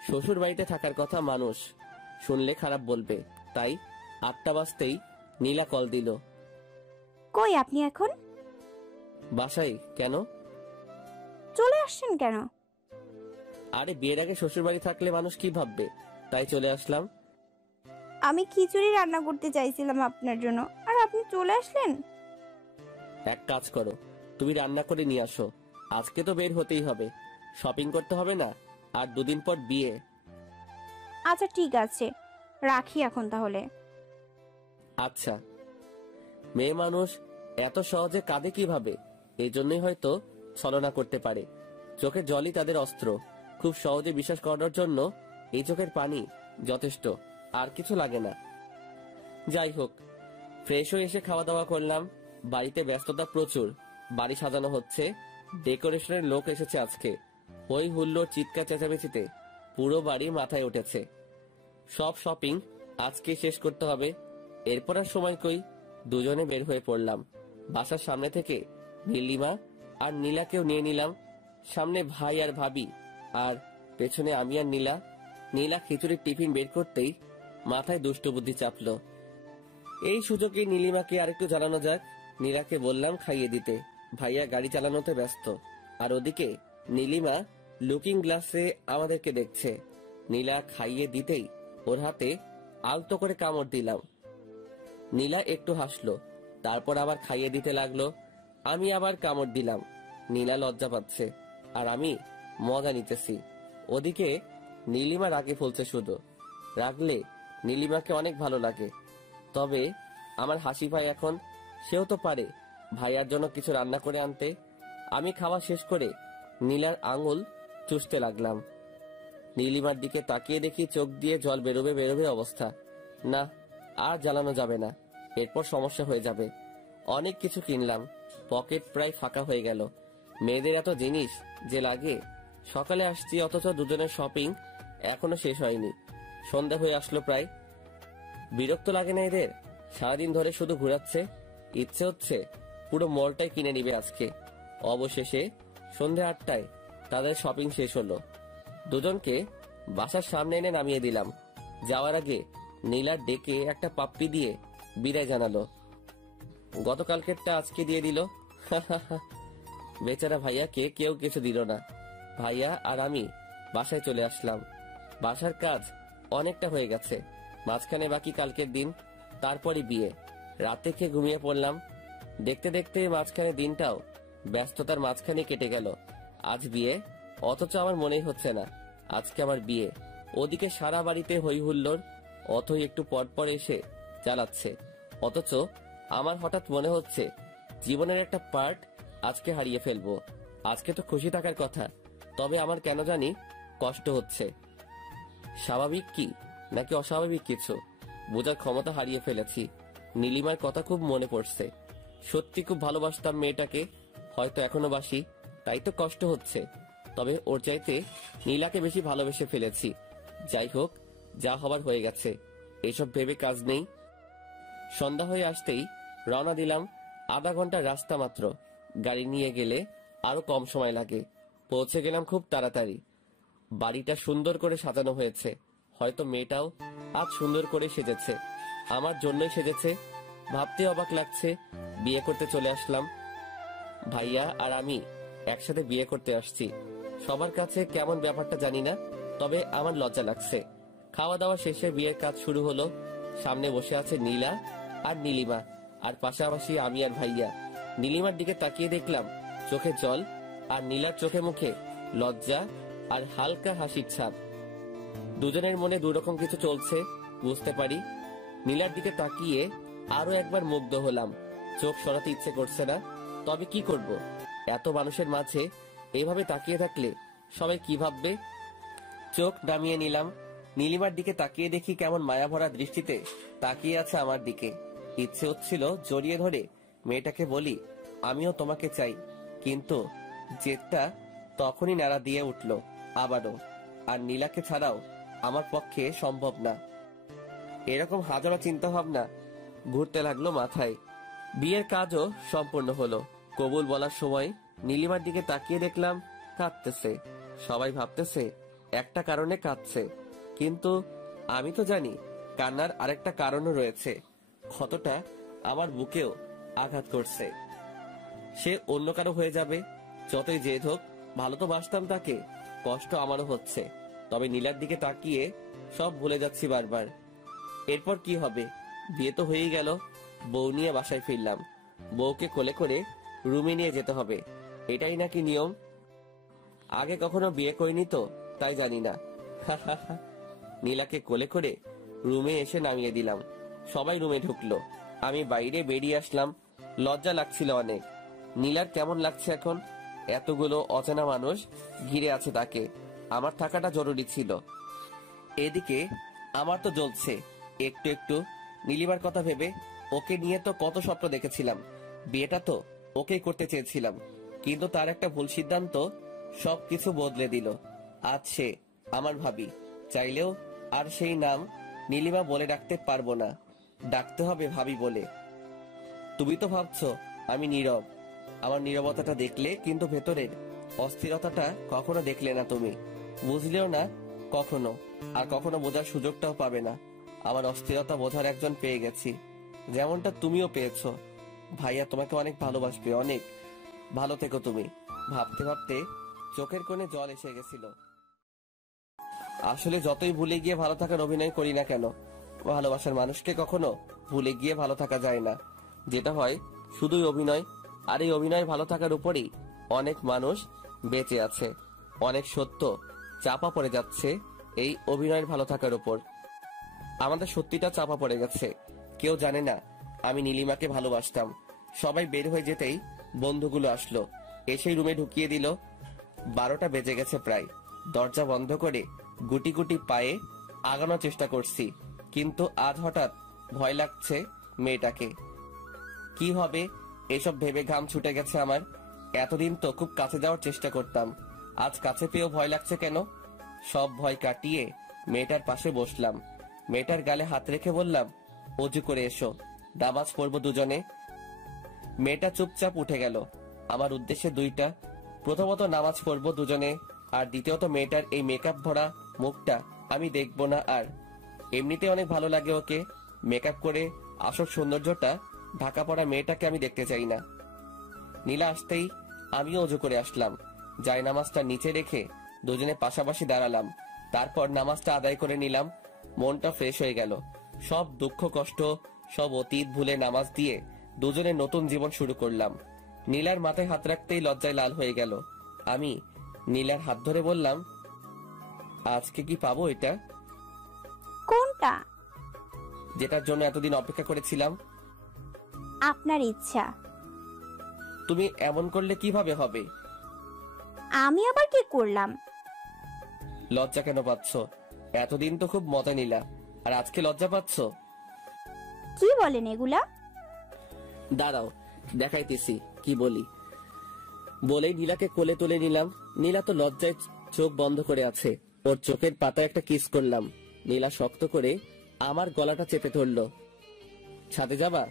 শ্বশুর বাড়িতে থাকার কথা মানুষ শুনলে খারাপ বলবে, তাই 8টা বাজতেই নীলা কল দিল। কই আপনি এখন? বাসায়। কেন? চলে আসছেন কেন? আরে বিয়ের আগে শ্বশুর বাড়ি থাকলে মানুষ কি ভাববে, তাই চলে আসলাম। আমি খিচুড়ি রান্না করতে চাইছিলাম আপনার জন্য, আর আপনি চলে আসলেন। এক কাজ করো, তুমি রান্না করে নিয়ে আসো। আজকে তো বের হতেই হবে, শপিং করতে হবে না? আর 2 দিন পর বিয়ে। আচ্ছা ঠিক আছে, রাখি এখন তাহলে। আচ্ছা। মেয়ে মানুষ এত সহজে কাঁদে কিভাবে? এই জন্যই হয়তো ছলনা করতে পারে। চোখের জলই তাদের অস্ত্র। খুব সহজে বিশ্বাস করার জন্য এই চোখের পানি যথেষ্ট, আর কিছু লাগে না। যাই হোক, ফ্রেশ হয়ে এসে খাওয়া দাওয়া করলাম। বাড়িতে ব্যস্ততা প্রচুর। বাড়ি সাজানো হচ্ছে, ডেকোরেশনের লোক এসেছে আজকে। ওই হুল্লোড়, চিৎকার চেঁচামেচিতে পুরো বাড়ি মাথায় উঠেছে। সব শপিং আজকে শেষ করতে হবে। এরপর আর সময় কই, দুজনে বের হয়ে পড়লাম। বাসার সামনে থেকে নীলিমা আর নীলাকেও নিয়ে নিলাম। সামনে ভাই আর ভাবি, আর পেছনে আমি আর নীলা। নীলা খিচুড়ির টিফিন বের করতেই মাথায় দুষ্ট বুদ্ধি চাপলো। এই সুযোগে নীলিমাকে আরেকটু জানানো যাক। নীলাকে বললাম খাইয়ে দিতে। ভাইয়া গাড়ি চালানোতে ব্যস্ত, আর ওদিকে নীলিমা লুকিং গ্লাসে আমাদেরকে দেখছে। নীলা খাইয়ে দিতেই ওর হাতে আলতো করে কামড় দিলাম। নীলা একটু হাসলো, তারপর আবার খাইয়ে দিতে লাগলো। আমি আবার কামড় দিলাম। নীলা লজ্জা পাচ্ছে, আর আমি মজা নিতেছি। ওদিকে নীলিমা রাগে ফলছে শুধু। রাগলে নীলিমাকে অনেক ভালো লাগে। তবে আমার হাসি ভাই এখন, সেও তো পারে ভাইয়ার জন্য কিছু রান্না করে আনতে। আমি খাওয়া শেষ করে নীলার আঙুল চুষতে লাগলাম। নীলিমার দিকে তাকিয়ে দেখি চোখ দিয়ে জল বেরোবে বেরোবে অবস্থা। না, আর জ্বালানো যাবে না, এরপর সমস্যা হয়ে যাবে। অনেক কিছু কিনলাম, পকেট প্রায় ফাঁকা হয়ে গেল। মেয়েদের এত জিনিস যে লাগে। সকালে আসছি অথচ দুজনের শপিং এখনো শেষ হয়নি। সন্ধ্যা হয়ে আসলো প্রায়। বিরক্ত লাগে না এদের? সারাদিন ধরে শুধু ঘোরাচ্ছে। ইচ্ছে হচ্ছে পুরো মলটাই কিনে নিবে আজকে। অবশেষে সন্ধ্যে 8টায় তাদের শপিং শেষ হলো। দুজনকে বাসার সামনে এনে নামিয়ে দিলাম। যাওয়ার আগে নীলা ডেকে একটা পাপ্পি দিয়ে বিদায় জানালো। গতকালকেরটা আজকে দিয়ে দিল। বেচারা ভাইয়াকে কেউ কিছু দিল না। ভাইয়া আর আমি বাসায় চলে আসলাম। বাসার কাজ অনেকটা হয়ে গেছে। মাঝখানে বাকি কালকের দিন, তারপরই বিয়ে। রাতে খেয়ে ঘুমিয়ে পড়লাম। দেখতে দেখতে মাঝখানে দিনটাও ব্যস্ততার মাঝখানে কেটে গেল। আজ বিয়ে, অথচ আমার মনেই হচ্ছে না আজকে আমার বিয়ে। ওদিকে সারা বাড়িতে হই হুল্লোড়, অথই একটু পরপর এসে চালাচ্ছে। অথচ আমার হঠাৎ মনে হচ্ছে জীবনের একটা পার্ট আজকে হারিয়ে ফেলবো। আজকে তো খুশি থাকার কথা, তবে আমার কেন জানি কষ্ট হচ্ছে। স্বাভাবিক কি নাকি অস্বাভাবিক কিছু বোঝার ক্ষমতা হারিয়ে ফেলেছি। নীলিমার কথা খুব মনে পড়ছে। সত্যি খুব ভালোবাসতাম মেয়েটাকে, হয়তো এখনো বাসি, তাই তো কষ্ট হচ্ছে। তবে ওর চাইতে নীলাকে বেশি ভালোবেসে ফেলেছি। যাই হোক, যা হবার হয়ে গেছে, এসব ভেবে কাজ নেই। সন্ধ্যা হয়ে আসতেই রওনা দিলাম। আধা ঘন্টার রাস্তা মাত্র। গাড়ি নিয়ে গেলে আরো কম সময় লাগে। পৌঁছে গেলাম খুব তাড়াতাড়ি। বাড়িটা সুন্দর করে সাজানো হয়েছে। হয়তো মেয়েটাও আজ সুন্দর করে সেজেছে, আমার জন্যই সেজেছে। ভাবতে অবাক লাগছে বিয়ে করতে চলে আসলাম। ভাইয়া আর আমি একসাথে বিয়ে করতে আসছি। সবার কাছে কেমন ব্যাপারটা জানি না, তবে আমার লজ্জা লাগছে। খাওয়া দাওয়া শেষে বিয়ের কাজ শুরু হলো। সামনে বসে আছে নীলা আর নীলিমা, আর পাশাপাশি আমি আর ভাইয়া। নীলিমার দিকে তাকিয়ে দেখলাম চোখে জল, আর নীলার চোখে মুখে লজ্জা আর হালকা হাসির ছাপ। দুজনের মনে দুরকম কিছু চলছে বুঝতে পারি। নীলার দিকে তাকিয়ে আরো একবার মুগ্ধ হলাম। চোখ সরাতে ইচ্ছে করছে না, তবে কি করব? এত মানুষের মাঝে এইভাবে তাকিয়ে থাকলে সবাই কি ভাববে? চোখ নামিয়ে নিলাম। নীলিমার দিকে তাকিয়ে দেখি কেমন মায়া ভরা দৃষ্টিতে তাকিয়ে আছে আমার দিকে। ইচ্ছে হচ্ছিল জড়িয়ে ধরে মেয়েটাকে বলি, আমিও তোমাকে চাই, কিন্তু জেদটা তখনই নাড়া দিয়ে উঠল আবারও। আর নীলাকে ছাড়াও আমার পক্ষে সম্ভব না। এরকম হাজারো চিন্তা ভাবনা ঘুরতে লাগলো মাথায়। বিয়ের কাজও সম্পূর্ণ হলো। কবুল বলার সময় নীলিমার দিকে তাকিয়ে দেখলাম কাঁদতেছে। সবাই ভাবতেছে একটা কারণে কাঁদছে, কিন্তু আমি তো জানি কান্নার আরেকটা কারণও রয়েছে। ক্ষতটা আমার বুকেও আঘাত করছে। সে অন্য কারো হয়ে যাবে, যতই জেদ হোক। ভালো তো বাসতাম তাকে, কষ্ট আমারও হচ্ছে। তবে নীলার দিকে তাকিয়ে সব ভুলে যাচ্ছি বারবার। এরপর কি হবে? বিয়ে তো হয়েই গেল। বউ নিয়ে বাসায় ফিরলাম। বউকে কোলে করে রুমে নিয়ে যেতে হবে, এটাই নাকি নিয়ম। আগে কখনো বিয়ে করিনি তো, তাই জানি না। নীলাকে কোলে করে রুমে এসে নামিয়ে দিলাম। সবাই রুমে ঢুকলো, আমি বাইরে বেরিয়ে আসলাম। লজ্জা লাগছিল অনেক। নীলার কেমন লাগছে এখন? এতগুলো অচেনা মানুষ ঘিরে আছে তাকে। আমার থাকাটা জরুরি ছিল। এদিকে আমার তো জ্বলছে একটু একটু নীলিমার কথা ভেবে। ওকে নিয়ে তো কত স্বপ্ন দেখেছিলাম। বিয়েটা তো ওকেই করতে চেয়েছিলাম, কিন্তু তার একটা ভুল সিদ্ধান্ত সবকিছু বদলে দিল। আজ সে আমার ভাবি। চাইলেও আর সেই নাম নীলিমা বলে ডাকতে পারবো না, ডাকতে হবে ভাবি বলে। তুমি তো ভাবছো আমি নীরব। আমার নীরবতাটা দেখলে, কিন্তু ভেতরের অস্থিরতাটা কখনো দেখলে না তুমি, বুঝলেও না কখনো, আর কখনো বোঝার সুযোগটাও পাবে না। আমার অস্থিরতা বোঝার একজন পেয়ে গেছি, যেমনটা তুমিও পেয়েছো। ভাইয়া তোমাকে অনেক ভালোবাসবে, অনেক। ভালো থেকো তুমি। ভাবতে ভাবতে চোখের কোণে জল এসে গেছিল। আসলে যতই ভুলে গিয়ে ভালো থাকার অভিনয় করি না কেন, ভালোবাসার মানুষকে কখনো ভুলে গিয়ে ভালো থাকা যায় না। যেটা হয় শুধুই অভিনয়। আর এই অভিনয় ভালো থাকার উপরই অনেক মানুষ বেঁচে আছে। অনেক সত্য চাপা পড়ে যাচ্ছে এই অভিনয়ের ভালো থাকার উপর। আমাদের সত্যিটা চাপা পড়ে গেছে। কেউ জানে না আমি নীলিমাকে ভালোবাসতাম। সবাই বের হয়ে যেতেই বন্ধুগুলো আসলো, এসেই রুমে ঢুকিয়ে দিল। 12টা বেজে গেছে প্রায়। দরজা বন্ধ করে গুটি গুটি পায়ে আগানোর চেষ্টা করছি, কিন্তু আজ হঠাৎ ভয় লাগছে মেয়েটাকে। কি হবে এসব ভেবে ঘাম ছুটে গেছে আমার। এতদিন তো খুব কাছে যাওয়ার চেষ্টা করতাম, আজ কাছে পেয়েও ভয় লাগছে কেন? সব ভয় কাটিয়ে মেয়েটার পাশে বসলাম। মেয়েটার গালে হাত রেখে বললাম, অজু করে এসো, নামাজ পড়বো দুজনে। মেয়েটা চুপচাপ উঠে গেল। আমার উদ্দেশ্যে দুইটা, প্রথমত নামাজ পড়বো দুজনে, আর দ্বিতীয়ত মেয়েটার এই মেকআপ ভরা মুখটা আমি দেখবো না আর। এমনিতে অনেক ভালো লাগে ওকে, মেকআপ করে আসল সৌন্দর্যটা ঢাকা পড়া মেয়েটাকে আমি দেখতে চাই না। নীলা আসতেই আমিও অজু করে আসলাম। যাই নামাজটা নিচে রেখে দুজনে পাশাপাশি দাঁড়ালাম। তারপর নামাজটা আদায় করে নিলাম। মনটা ফ্রেশ হয়ে গেল। সব দুঃখ কষ্ট সব অতীত ভুলে নামাজ দিয়ে দুজনে নতুন জীবন শুরু করলাম। নীলার মাথায় হাত রাখতেই লজ্জায় লাল হয়ে গেল। আমি নীলার হাত ধরে বললাম, আজকে কি পাবো এটা? কোনটা? যেটার জন্য এতদিন অপেক্ষা করেছিলাম। আপনার ইচ্ছা। তুমি এমন করলে কিভাবে হবে? আমি আবার কি করলাম? লজ্জা কেন পাচ্ছ? এতদিন তো খুব মজা নিলা, আর আজকে লজ্জা পাচ্ছ? কি বলেন এগুলা? দাঁড়াও দেখাইতেছি কি বলি। বলেই নীলাকে কোলে তুলে নিলাম। নীলা তো লজ্জায় চোখ বন্ধ করে আছে। ওর চোখের পাতায় একটা কিস করলাম। নীলা শক্ত করে আমার গলাটা চেপে ধরলো। ছাদে যাবা?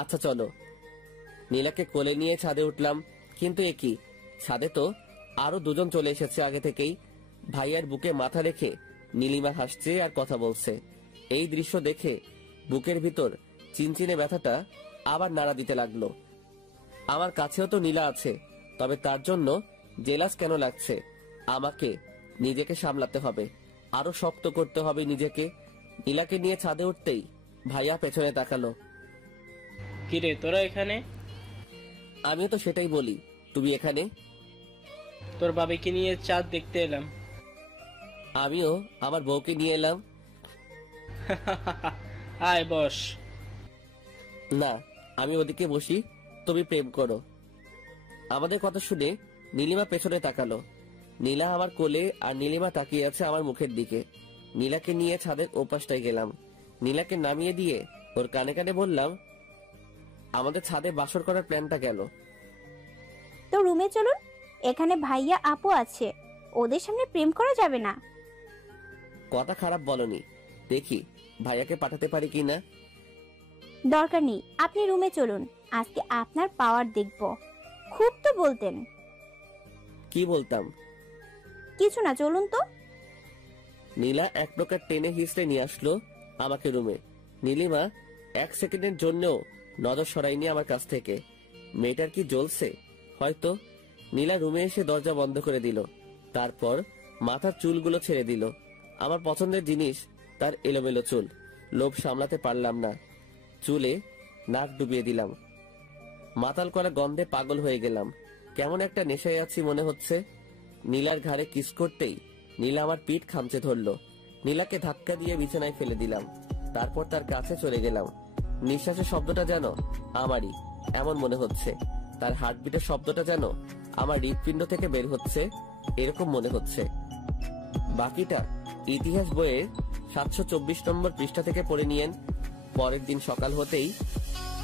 আচ্ছা চলো। নীলাকে কোলে নিয়ে ছাদে উঠলাম। কিন্তু একই, ছাদে তো আরো দুজন চলে এসেছে আগে থেকেই। ভাইয়ার বুকে মাথা রেখে নীলিমা হাসছে আর কথা বলছে। এই দৃশ্য দেখে বুকের ভিতর চিনচিনে ব্যথাটা আবার নাড়া দিতে লাগলো। আমার কাছেও তো নীলা আছে, তবে তার জন্য জেলাস কেন লাগছে? আমাকে নিজেকে সামলাতে হবে, আরো শক্ত করতে হবে নিজেকে। নীলাকে নিয়ে ছাদে উঠতেই ভাইয়া পেছনে তাকালো। কিরে তোরা এখানে? আমিও তো সেটাই বলি, তুমি এখানে? তোর বাবাকে নিয়ে চাঁদ দেখতে এলাম। আমিও আমার বউকে নিয়ে এলাম। আয় বস। না, আমি ওদিকে বসি, তুমি প্রেম করো। আমাদের কথা শুনে নীলিমা পেছনে তাকালো। নীলা আমার কোলে আর নীলিমা তাকিয়ে আছে আমার মুখের দিকে। নীলাকে নিয়ে ছাদের ওপাশটায় গেলাম। নীলাকে নামিয়ে দিয়ে ওর কানে কানে বললাম, আমাদের ছাদে বাসর করার প্ল্যানটা গেল। তো রুমে চলুন, এখানে ভাইয়া আপু আছে, ওদের সামনে প্রেম করা যাবে না। কথা খারাপ বলনি, দেখি ভাইয়াকে পাঠাতে পারি কিনা। দরকার নেই, আপনি রুমে চলুন, আজকে আপনার পাওয়ার দেখব। খুব তো বলতেন। কি বলতাম? কিছু না, চলুন তো। নীলা এক প্রকার টেনে হিসড়ে নিয়ে আসলো আমাকে রুমে। নীলিমা এক সেকেন্ডের জন্যও নজর সরাইনি আমার কাছ থেকে। মেয়েটার কি জ্বলছে হয়তো। নীলা রুমে এসে দরজা বন্ধ করে দিল। তারপর মাথার চুলগুলো ছেড়ে দিল। আমার পছন্দের জিনিস তার এলোমেলো চুল। লোভ সামলাতে পারলাম না, চুলে নাক ডুবিয়ে দিলাম। মাতাল করা গন্ধে পাগল হয়ে গেলাম। কেমন একটা নেশায় আছি মনে হচ্ছে। নীলার ঘাড়ে কিস করতেই নীলা আমার পিঠ খামচে ধরলো। নীলাকে ধাক্কা দিয়ে বিছানায় ফেলে দিলাম। তারপর তার কাছে চলে গেলাম। নিঃশ্বাসের শব্দটা যেন আমারই এমন মনে হচ্ছে। তার হার্টবিটের শব্দটা যেন আমার হৃৎপিণ্ড থেকে বের হচ্ছে এরকম মনে হচ্ছে। বাকিটা ইতিহাস বইয়ের 724 নম্বর পৃষ্ঠা থেকে পড়ে নিয়েন। পরের দিন সকাল হতেই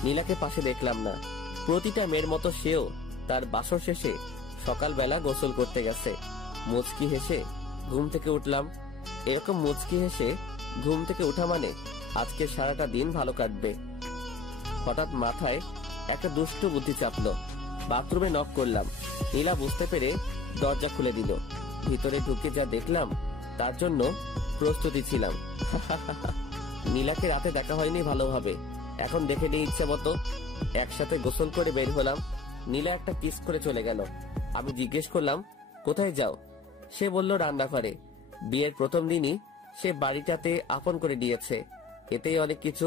নীলাকে পাশে দেখলাম না। প্রতিটা মেয়ের মতো সেও তার বাসর শেষে সকালবেলা গোসল করতে গেছে। মুচকি হেসে ঘুম থেকে উঠলাম। এরকম মুচকি হেসে ঘুম থেকে উঠা মানে আজকে সারাটা দিন ভালো কাটবে। হঠাৎ মাথায় একটা দুষ্ট বুদ্ধি চাপলো। বাথরুমে নক করলাম। নীলা বুঝতে পেরে দরজা খুলে দিল। ভিতরে ঢুকে যা দেখলাম তার জন্য প্রস্তুতি ছিলাম। নীলাকে রাতে দেখা হয়নি ভালোভাবে, এখন দেখে নিয়ে ইচ্ছে মতো। একসাথে গোসল করে বের হলাম। নীলা একটা কিস করে চলে গেল। আমি জিজ্ঞেস করলাম, কোথায় যাও? সে বলল রান্নাঘরে। বিয়ের প্রথম দিনই সে বাড়িটাতে আপন করে নিয়েছে, এতেই অনেক কিছু।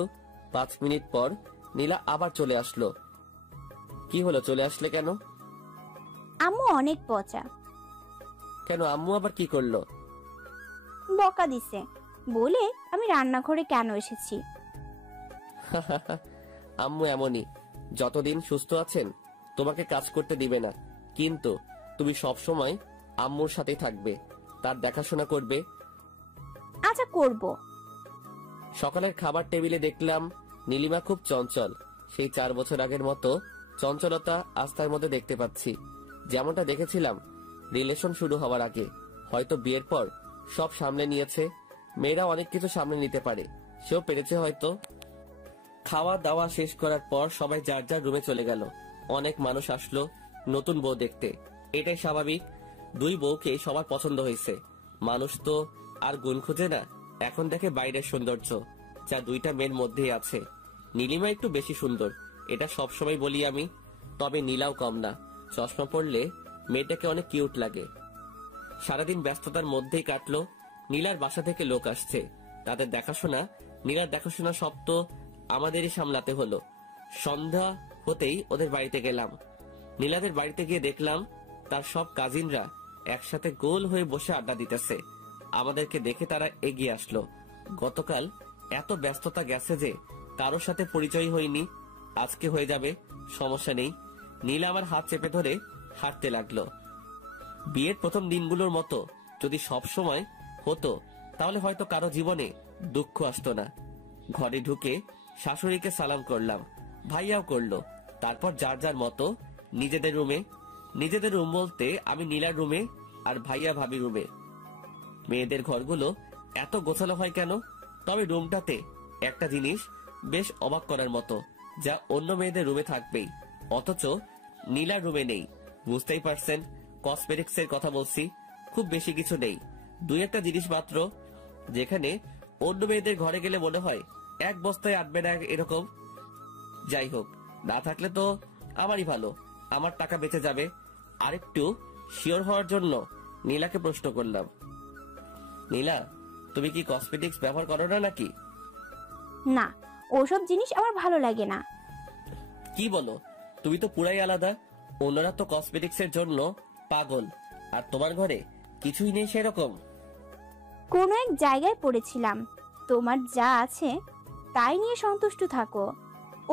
5 মিনিট পর নীলা আবার চলে আসলো। কি হলো, চলে আসলে কেন? আম্মু অনেক পচা। কেন, আম্মু আবার কি করলো? বকা দিছে, বলে আমি রান্নাঘরে কেন এসেছি। আম্মু এমনই, যতদিন সুস্থ আছেন তোমাকে কাজ করতে দিবে না, কিন্তু তুমি সব সময় আম্মুর সাথেই থাকবে, তার দেখাশোনা করবে। আচ্ছা করব। সকালের খাবার টেবিলে দেখলাম নীলিমা খুব চঞ্চল, সেই 4 বছর আগের মতো চঞ্চলতা আজ তার মধ্যে দেখতে পাচ্ছি, যেমনটা দেখেছিলাম রিলেশন শুরু হওয়ার আগে। হয়তো বিয়ের পর সব সামনে নিয়েছে, মেয়েরা অনেক কিছু সামনে নিতে পারে, সেও পেরেছে হয়তো। খাওয়া দাওয়া শেষ করার পর সবাই যার যার রুমে চলে গেল। অনেক মানুষ আসলো নতুন বউ দেখতে, এটাই স্বাভাবিক। 2 বউকে সবার পছন্দ হয়েছে। মানুষ তো আর গুণ খুঁজে না, এখন দেখে বাইরের সৌন্দর্য, যা 2টা মেয়ের মধ্যেই আছে। নীলিমা একটু বেশি সুন্দর, এটা সবসময় বলি আমি, তবে নীলাও কম না। চশমা পরলে মেয়েটাকে অনেক কিউট লাগে। সারাদিন ব্যস্ততার মধ্যেই কাটলো। নীলার বাসা থেকে লোক আসছে, তাদের দেখাশোনা, নীলার দেখাশোনা সব তো আমাদেরই সামলাতে হলো। সন্ধ্যা হতেই ওদের বাড়িতে গেলাম। নীলাদের বাড়িতে গিয়ে দেখলাম তার সব কাজিনরা একসাথে গোল হয়ে বসে আড্ডা দিতেছে। আমাদেরকে দেখে তারা এগিয়ে আসলো। গতকাল এত ব্যস্ততা গেছে যে কারোর সাথে পরিচয় হয়নি, আজকে হয়ে যাবে, সমস্যা নেই। নীলা আমার হাত চেপে ধরে হাঁটতে লাগলো। বিয়ের প্রথম দিনগুলোর মতো যদি সব সময় হতো তাহলে হয়তো কারো জীবনে দুঃখ আসতো না। ঘরে ঢুকে শাশুড়িকে সালাম করলাম, ভাইয়াও করলো। তারপর যার যার মতো নিজেদের রুমে। নিজেদের রুম বলতে আমি নীলার রুমে আর ভাইয়া ভাবি রুমে। মেয়েদের ঘরগুলো এত গোছানো হয় কেন? তবে রুমটাতে একটা জিনিস বেশ অবাক করার মতো, যা অন্য মেয়েদের রুমে থাকবেই, অথচ নীলার রুমে নেই। বুঝতেই পারছেন, কসমেটিক্স এর কথা বলছি। খুব বেশি কিছু নেই, 2-1টা জিনিস মাত্র, যেখানে অন্য মেয়েদের ঘরে গেলে মনে হয় 1 বস্তায় আটবে না এরকম। যাই হোক, না থাকলে তো আমারই ভালো, আমার টাকা বেঁচে যাবে। আরেকটু শিওর হওয়ার জন্য নীলাকে প্রশ্ন করলাম, নীলা তুমি কি কসমেটিক্স ব্যবহার করো না নাকি? না, ওসব জিনিস আমার ভালো লাগে না। কি বলো, তুমি তো পুরাই আলাদা। অন্যরা তো কসমেটিক্স এর জন্য পাগল, আর তোমার ঘরে কিছুই নেই সেরকম। কোনো এক জায়গায় পড়েছিলাম, তোমার যা আছে তাই নিয়ে সন্তুষ্ট থাকো,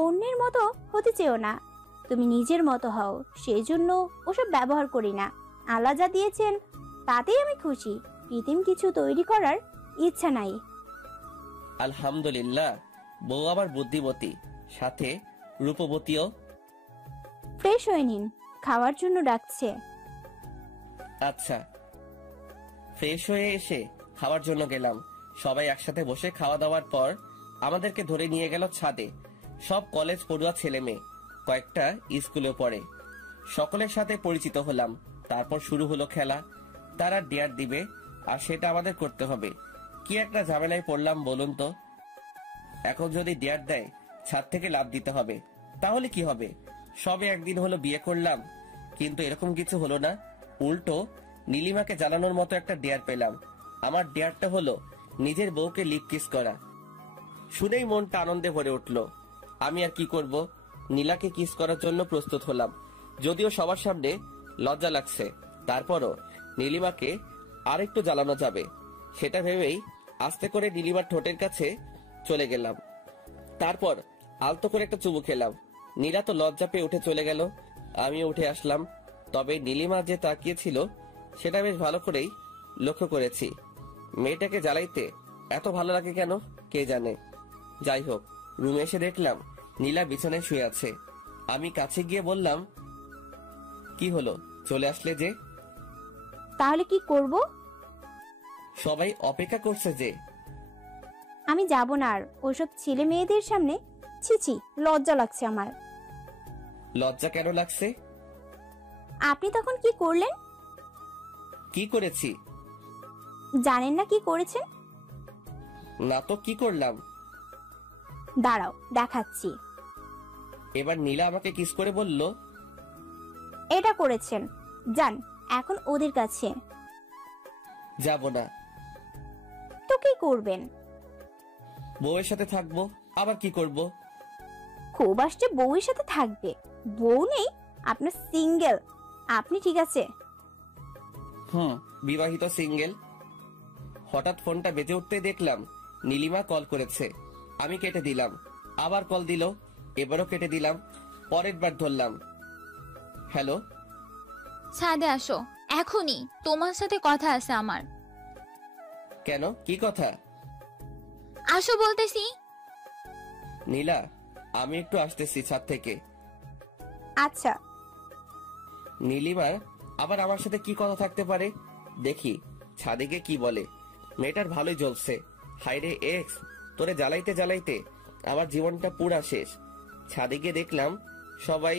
অন্যের মতো হতে চেও না। তুমি নিজের মতো হও, সেই জন্য ওসব ব্যবহার করি না। আল্লাহ যা দিয়েছেন তাতেই আমি খুশি, কৃত্রিম কিছু তৈরি করার ইচ্ছা নাই। আলহামদুলিল্লাহ, বউ আবার বুদ্ধিমতী, সাথে রূপবতীও। ফ্রেশ হয়ে নিন, খাওয়ার জন্য ডাকছে। আচ্ছা। ফ্রেশ হয়ে এসে খাওয়ার জন্য গেলাম। সবাই একসাথে বসে খাওয়া দাওয়ার পর আমাদেরকে ধরে নিয়ে গেল ছাদে। সব কলেজ পড়ুয়া ছেলে মেয়ে, কয়েকটা স্কুলে পড়ে। সকলের সাথে পরিচিত হলাম। তারপর শুরু হলো খেলা। তারা ডেয়ার দিবে আর সেটা আমাদের করতে হবে। কি একটা ঝামেলায় পড়লাম বলুন তো। এখন যদি ডেয়ার দেয় ছাদ থেকে লাফ দিতে হবে, তাহলে কি হবে? সবে একদিন হলো বিয়ে করলাম, কিন্তু এরকম কিছু হলো না। উল্টো নীলিমাকে জানানোর মতো একটা ডেয়ার পেলাম। আমার ডেয়ারটা হলো নিজের বউকে লিপ কিস করা। শুনেই মনটা আনন্দে ভরে উঠল। আমি আর কি করব, নীলাকে কিস করার জন্য প্রস্তুত হলাম। যদিও সবার সামনে লজ্জা লাগছে, তারপরও নীলিমাকে আরেকটু জ্বালানো যাবে সেটা ভেবেই আস্তে করে নীলিমার ঠোঁটের কাছে চলে গেলাম। তারপর আলতো করে একটা চুমু খেলাম। নীলা তো লজ্জা পেয়ে উঠে চলে গেল, আমিও উঠে আসলাম। তবে নীলিমা যে তাকিয়েছিল সেটা বেশ ভালো করেই লক্ষ্য করেছি। মেয়েটাকে জ্বালাইতে এত ভালো লাগে কেন কে জানে। যাই হোক, রুমে এসে দেখলাম নীলা বিছানায় শুয়ে আছে। আমি কাছে গিয়ে বললাম, কি হলো, চলে আসলে যে? তাহলে কি করব? সবাই অপেক্ষা করছে যে। আমি যাব না আর ওসব ছেলে মেয়েদের সামনে। ছিছি, লজ্জা লাগছে আমার। লজ্জা কেন লাগছে? আপনি তখন কি করলেন? কি করেছি? জানেন না কি করেছেন? না তো, কি করলাম? দাঁড়াও, দেখাচ্ছি। এবার নীলা আমাকে কিস করে বলল, এটা করেছেন। যান এখন ওদের কাছে। যাব না। তো কি করবেন? বউয়ের সাথে থাকবো, আবার কি করব? খুব আসছে বউয়ের সাথে থাকবে? বউ নেই আপনার, সিঙ্গেল আপনি, ঠিক আছে? বিবাহিত সিঙ্গেল। হঠাৎ ফোনটা বেজে উঠতে দেখলাম নীলিমা কল করেছে। আমি কেটে দিলাম, আবার কল দিল, এবারও কেটে দিলাম। পরের বার ধরলাম, হ্যালো। ছাদে আসো এখনই, তোমার সাথে কথা আছে আমার। কেন, কি কথা? আসো বলতেছি। নীলা, আমি একটু আসতেছি ছাদ থেকে। আচ্ছা। নীলিমার আবার আমার সাথে কি কথা থাকতে পারে, দেখি ছাদে গিয়ে কি বলে। মেয়েটার ভালোই জ্বলছে। হায়রে এক্স, তোরে জ্বালাইতে জ্বালাইতে আমার জীবনটা পুরা শেষ। ছাদে গিয়ে দেখলাম সবাই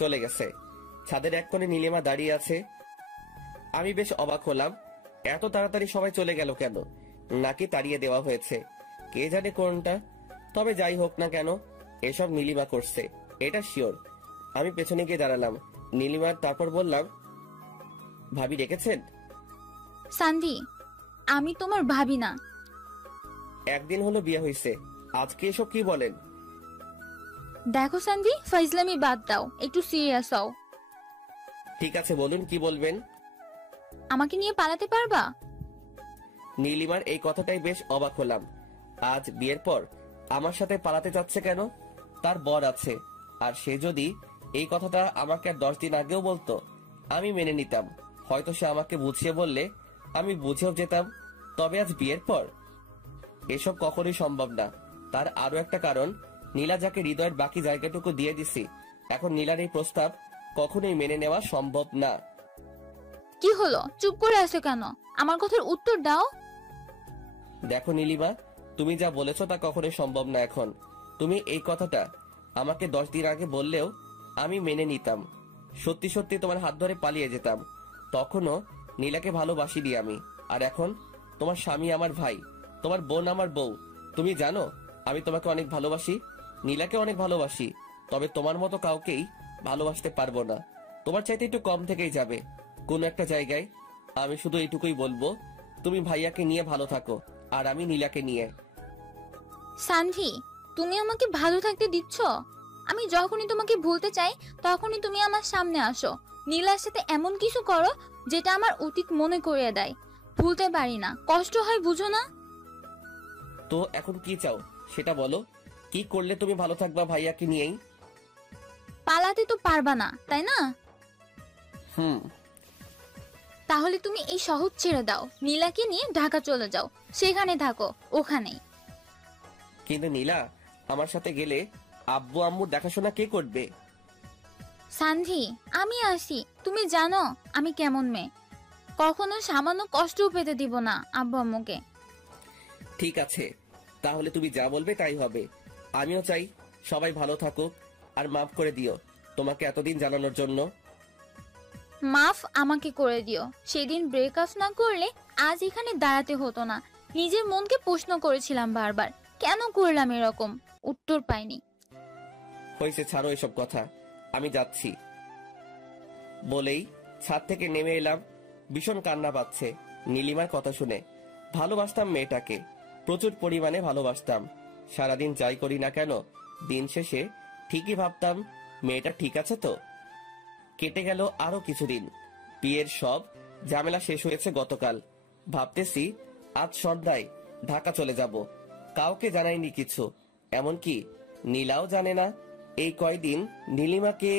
চলে গেছে। ছাদের এক কোণে নীলিমা দাঁড়িয়ে আছে। আমি বেশ অবাক হলাম, এত তাড়াতাড়ি সবাই চলে গেল কেন? নাকি তাড়িয়ে দেওয়া হয়েছে, কে জানে কোনটা। তবে যাই হোক না কেন, এসব নীলিমা করছে, এটা শিওর। আমি পেছনে গিয়ে দাঁড়ালাম নীলিমার, তারপর বললাম, ভাবি ডেকেছেন? সান্দি, আমি তোমার ভাবি না। একদিন হলো বিয়ে হয়েছে, আজকে এসব কি বলেন? দেখো সান্দি, ফাইজলামি বাদ দাও, একটু সিরিয়াস হও। ঠিক আছে, বলুন কি বলবেন। আমাকে নিয়ে পালাতে পারবা? নীলিমার এই কথাটাই বেশ অবাক হলাম। আজ বিয়ের পর আমার সাথে পালাতে যাচ্ছে কেন? তার বর আছে, আর সে যদি এই কথাটা আমাকে আর 10 দিন আগেও বলতো আমি মেনে নিতাম। হয়তো সে আমাকে বুঝিয়ে বললে আমি বুঝেও যেতাম। তবে আজ বিয়ের পর এসব কখনোই সম্ভব না। তার আরো একটা কারণ, নীলা যাকে হৃদয়ের বাকি জায়গাটুকু দিয়ে দিছি, এখন নীলার এই প্রস্তাব কখনোই মেনে নেওয়া সম্ভব না। কি হলো, চুপ করে আছো কেন? আমার কথার উত্তর দাও। দেখো নীলিমা, তুমি যা বলেছো তা কখনোই সম্ভব না। এখন তুমি এই কথাটা আমাকে 10 দিন আগে বললেও আমি মেনে নিতাম। সত্যি সত্যি তোমার হাত ধরে পালিয়ে যেতাম। তখনও নীলাকে ভালোবাসিনি আমি। আর এখন তোমার স্বামী আমার ভাই, তোমার বোন আমার বউ। তুমি জানো আমি তোমাকে অনেক ভালোবাসি, নীলাকে অনেক ভালোবাসি। তবে তোমার মতো কাউকেই ভালোবাসতে পারবো না। তোমার চাইতে একটু কম থেকেই যাবে কোন একটা জায়গায়। আমি শুধু এইটুকুই বলবো, তুমি ভাইয়াকে নিয়ে ভালো থাকো, আর আমি নীলাকে নিয়ে। সান্ভি, তুমি আমাকে ভালো থাকতে দিচ্ছ? আমি যখনই তোমাকে ভুলতে চাই তখনই তুমি আমার সামনে আসো। নীলার সাথে এমন কিছু করো যেটা আমার অতীত মনে করিয়ে দেয়। ভুলতে পারি না, কষ্ট হয়, বুঝো না? তো এখন কি চাও সেটা বলো। কি করলে তুমি ভালো থাকবা ভাইয়াকে নিয়েই? পালাতে তো পারবা না, তাই না? তাহলে তুমি এই শহর ছেড়ে দাও, নীলাকে নিয়ে ঢাকা চলে যাও, সেখানে থাকো, ওখানেই। কিন্তু নীলা আমার সাথে গেলে আব্বু আম্মুর দেখাশোনা কে করবে? সান্ভি, আমি আসি। তুমি জানো আমি কেমন মেয়ে, কখনো সামান্য কষ্টও পেতে দিব না আব্বু আম্মুকে। ঠিক আছে, তাহলে তুমি যা বলবে তাই হবে। আমিও চাই সবাই ভালো থাকুক, আর মাফ করে দিও তোমাকে এতদিন জানানোর জন্য। মাফ আমাকে করে দিও। সেদিন ব্রেকআপ না করলে আজ এখানে দাঁড়াতে হতো না। নিজের মনকে প্রশ্ন করেছিলাম বারবার, কেন করলাম এরকম, উত্তর পাইনি। হয়েছে, ছাড়ো এসব কথা, আমি যাচ্ছি বলেই ছাদ থেকে নেমে এলাম। ভীষণ কান্না পাচ্ছে নীলিমার কথা শুনে। ভালোবাসতাম মেয়েটাকে, প্রচুর পরিমাণে ভালোবাসতাম। সারাদিন যাই করি না কেন, দিন শেষে ঠিকই ভাবতাম মেয়েটা ঠিক আছে তো। কেটে গেল আরো কিছুদিন। বিয়ের সব ঝামেলা শেষ হয়েছে গতকাল। ভাবতেছি আজ সন্ধ্যায় ঢাকা চলে যাব। কাউকে জানাইনি কিছু, এমনকি নীলাও জানে না। এই কয়দিন নীলিমাকে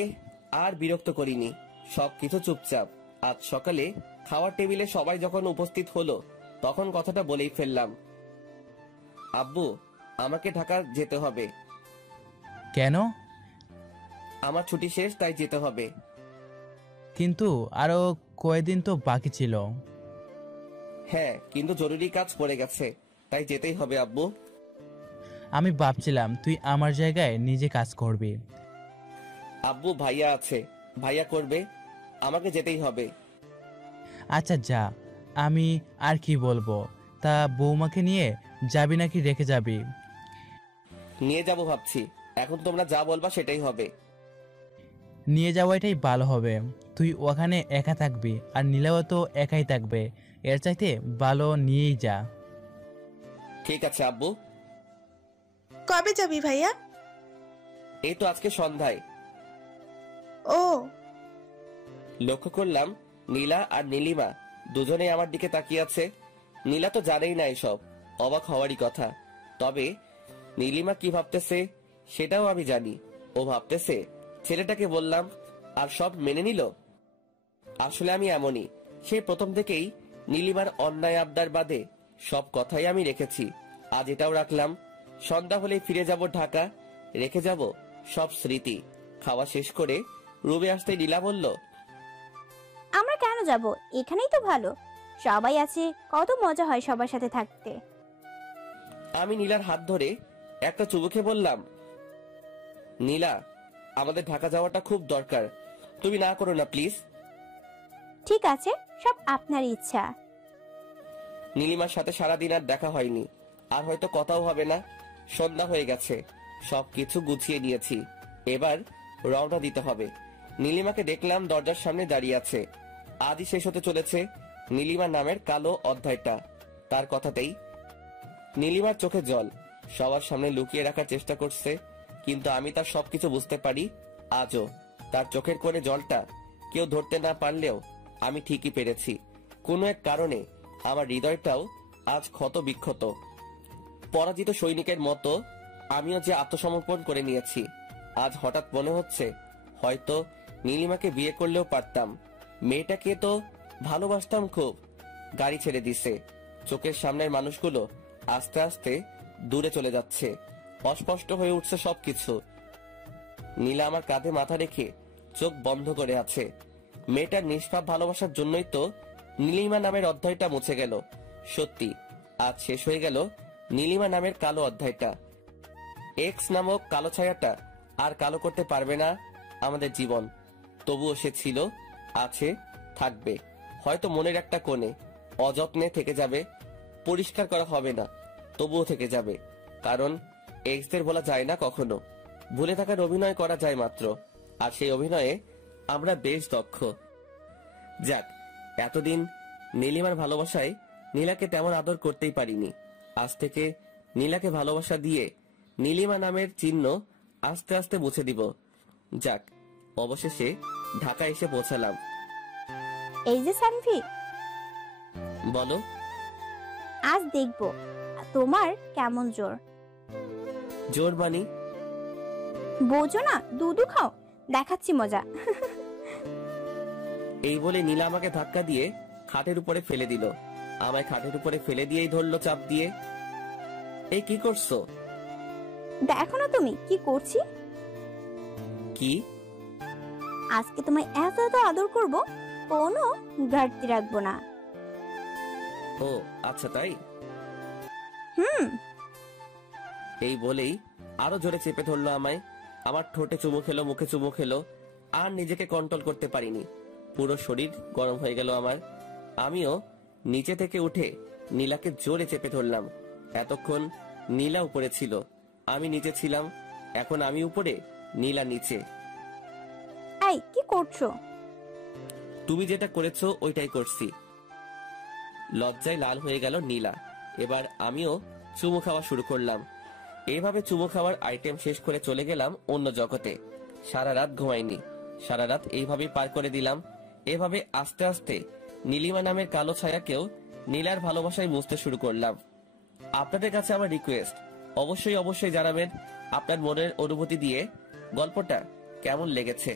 আর বিরক্ত করিনি, সবকিছু চুপচাপ। আজ সকালে খাওয়ার টেবিলে সবাই যখন উপস্থিত হলো তখন কথাটা বলেই ফেললাম, আব্বু আমাকে ঢাকা যেতে হবে। কেন? আমার ছুটি শেষ, তাই যেতে হবে। কিন্তু আরো কয়েকদিন তো বাকি ছিল। হ্যাঁ, কিন্তু জরুরি কাজ পড়ে গেছে, তাই যেতেই হবে আব্বু। আমি ভাবছিলাম তুই আমার জায়গায় নিজে কাজ করবি। আব্বু ভাইয়া আছে, ভাইয়া করবে, আমাকে যেতেই হবে। আচ্ছা যা, আমি আর কি বলবো। তা বৌমাকে নিয়ে যাবি নাকি রেখে যাবি? নিয়ে যাব ভাবছি, এখন তোমরা যা বলবা সেটাই হবে। নিয়ে যাওয়াটাই ভালো হবে। তুই ওখানে একা থাকবি, আর নীলাও তো একাই থাকবে। এর চাইতে ভালো নিয়েই যা। ঠিক আছে আব্বু। কবে যাবি ভাইয়া? এই তো আজকে সন্ধ্যায়। ও। লক্ষ্য করলাম নীলা আর নীলিমা দুজনেই আমার দিকে তাকিয়ে আছে। নীলা তো জানেই না এসব, অবাক হওয়ারই কথা। তবে নীলিমা কি ভাবতেছে সেটাও আমি জানি। ও ভাবতেছে ছেলেটাকে বললাম আর সব মেনে নিল। আসলে আমি এমনই, সেই প্রথম থেকেই নীলিমার অন্যায় আবদার বাদে সব কথাই আমি রেখেছি। আজ এটাও রাখলাম। সন্ধ্যা হলে ফিরে যাব ঢাকা, রেখে যাব সব স্মৃতি। খাওয়া শেষ করে রুমে আসতে নীলা বলল, আমরা কেন যাব, এখানেই তো ভালো, সবাই আছে, কত মজা হয় সবার সাথে থাকতে। আমি নীলার হাত ধরে একটা চুমু খেয়ে বললাম, নীলা, আমাদের ঢাকা যাওয়াটা খুব দরকার, তুমি না করো না প্লিজ। ঠিক আছে, সব আপনার ইচ্ছা। নীলিমার সাথে সারাদিন আর দেখা হয়নি, আর হয়তো কথাও হবে না। সন্ধ্যা হয়ে গেছে, সবকিছু গুছিয়ে নিয়েছি, এবার রওনা দিতে হবে। নীলিমাকে দেখলাম দরজার সামনে দাঁড়িয়ে আছে। আজই শেষ হতে চলেছে নীলিমা নামের কালো অধ্যায়টা। তার কথাতেই নীলিমার চোখে জল, সবার সামনে লুকিয়ে রাখার চেষ্টা করছে, কিন্তু আমি তার সবকিছু বুঝতে পারি। আজও তার চোখের কোণে জলটা কেউ ধরতে না পারলেও আমি ঠিকই পেরেছি। কোনো এক কারণে আমার হৃদয়টাও আজ ক্ষত বিক্ষত। পরাজিত সৈনিকের মতো আমিও যে আত্মসমর্পণ করে নিয়েছি। আজ হঠাৎ মনে হচ্ছে হয়তো নীলিমাকে বিয়ে করলেও পারতাম। মেয়েটাকে তো ভালোবাসতাম খুব। গাড়ি ছেড়ে দিছে, চোখের সামনের মানুষগুলো আস্তে আস্তে দূরে চলে যাচ্ছে, অস্পষ্ট হয়ে উঠছে সবকিছু। নীলা আমার কাঁধে মাথা রেখে চোখ বন্ধ করে আছে। মেয়েটার নিষ্পাপ ভালোবাসার জন্যই তো নীলিমা নামের অধ্যায়টা মুছে গেল। সত্যি আজ শেষ হয়ে গেল নীলিমা নামের কালো অধ্যায়টা। এক্স নামক কালো ছায়াটা আর কালো করতে পারবে না আমাদের জীবন। তবুও সে ছিল, আছে, থাকবে, হয়তো মনের একটা কোণে অযত্নে থেকে যাবে, পরিষ্কার করা হবে না, তবুও থেকে যাবে। কারণ এক্সদের বলা যায় না কখনো, ভুলে থাকার অভিনয় করা যায় মাত্র, আর সেই অভিনয়ে আমরা বেশ দক্ষ। যাক, এতদিন নীলিমার ভালোবাসায় নীলাকে তেমন আদর করতেই পারিনি। আজ থেকে নীলাকে ভালোবাসা দিয়ে নীলিমা নামের চিহ্ন আস্তে আস্তে মুছে দিব। যাক, অবশেষে ঢাকা এসে পৌঁছালাম। এই যে সানভি, বলো। আজ দেখবো তোমার কেমন জোর। জোর বানি? বোঝো না, দুধু খাও, দেখাচ্ছি মজা। এই বলে নীলা আমাকে ধাক্কা দিয়ে খাটের উপরে ফেলে দিল। আমায় খাটের উপরে ফেলে দিয়েই ধরলো চাপ দিয়ে। এই কি করছো? দেখো না তুমি কি করছি। কি? আজকে তোমায় এত এত আদর করব, কোনো ঘাটতি রাখবো না। ও আচ্ছা, তাই? এই বলেই আরো জোরে চেপে ধরলো আমায়। আমার ঠোঁটে চুমু খেলো, মুখে চুমু খেলো, আর নিজেকে কন্ট্রোল করতে পারিনি। পুরো শরীর গরম হয়ে গেল আমার। আমিও নিচে থেকে উঠে নীলাকে জোরে চেপে ধরলাম। এতক্ষণ নীলা উপরে ছিল, আমি নিচে ছিলাম। এখন আমি উপরে, নীলা নিচে। এই কি করছো? তুমি যেটা করেছো ওইটাই করছি। লজ্জায় লাল হয়ে গেল নীলা। এবার আমিও চুমু খাওয়া শুরু করলাম। এইভাবে চুমু খাওয়ার আইটেম শেষ করে চলে গেলাম অন্য জগতে। সারা রাত ঘুমাইনি, সারা রাত এইভাবেই পার করে দিলাম। এভাবে আস্তে আস্তে নীলিমা নামের কালো ছায়াকেও নীলার ভালোবাসায় মুছতে শুরু করলাম। আপনাদের কাছে আমার রিকোয়েস্ট, অবশ্যই অবশ্যই জানাবেন আপনার মনের অনুভূতি দিয়ে গল্পটা কেমন লেগেছে।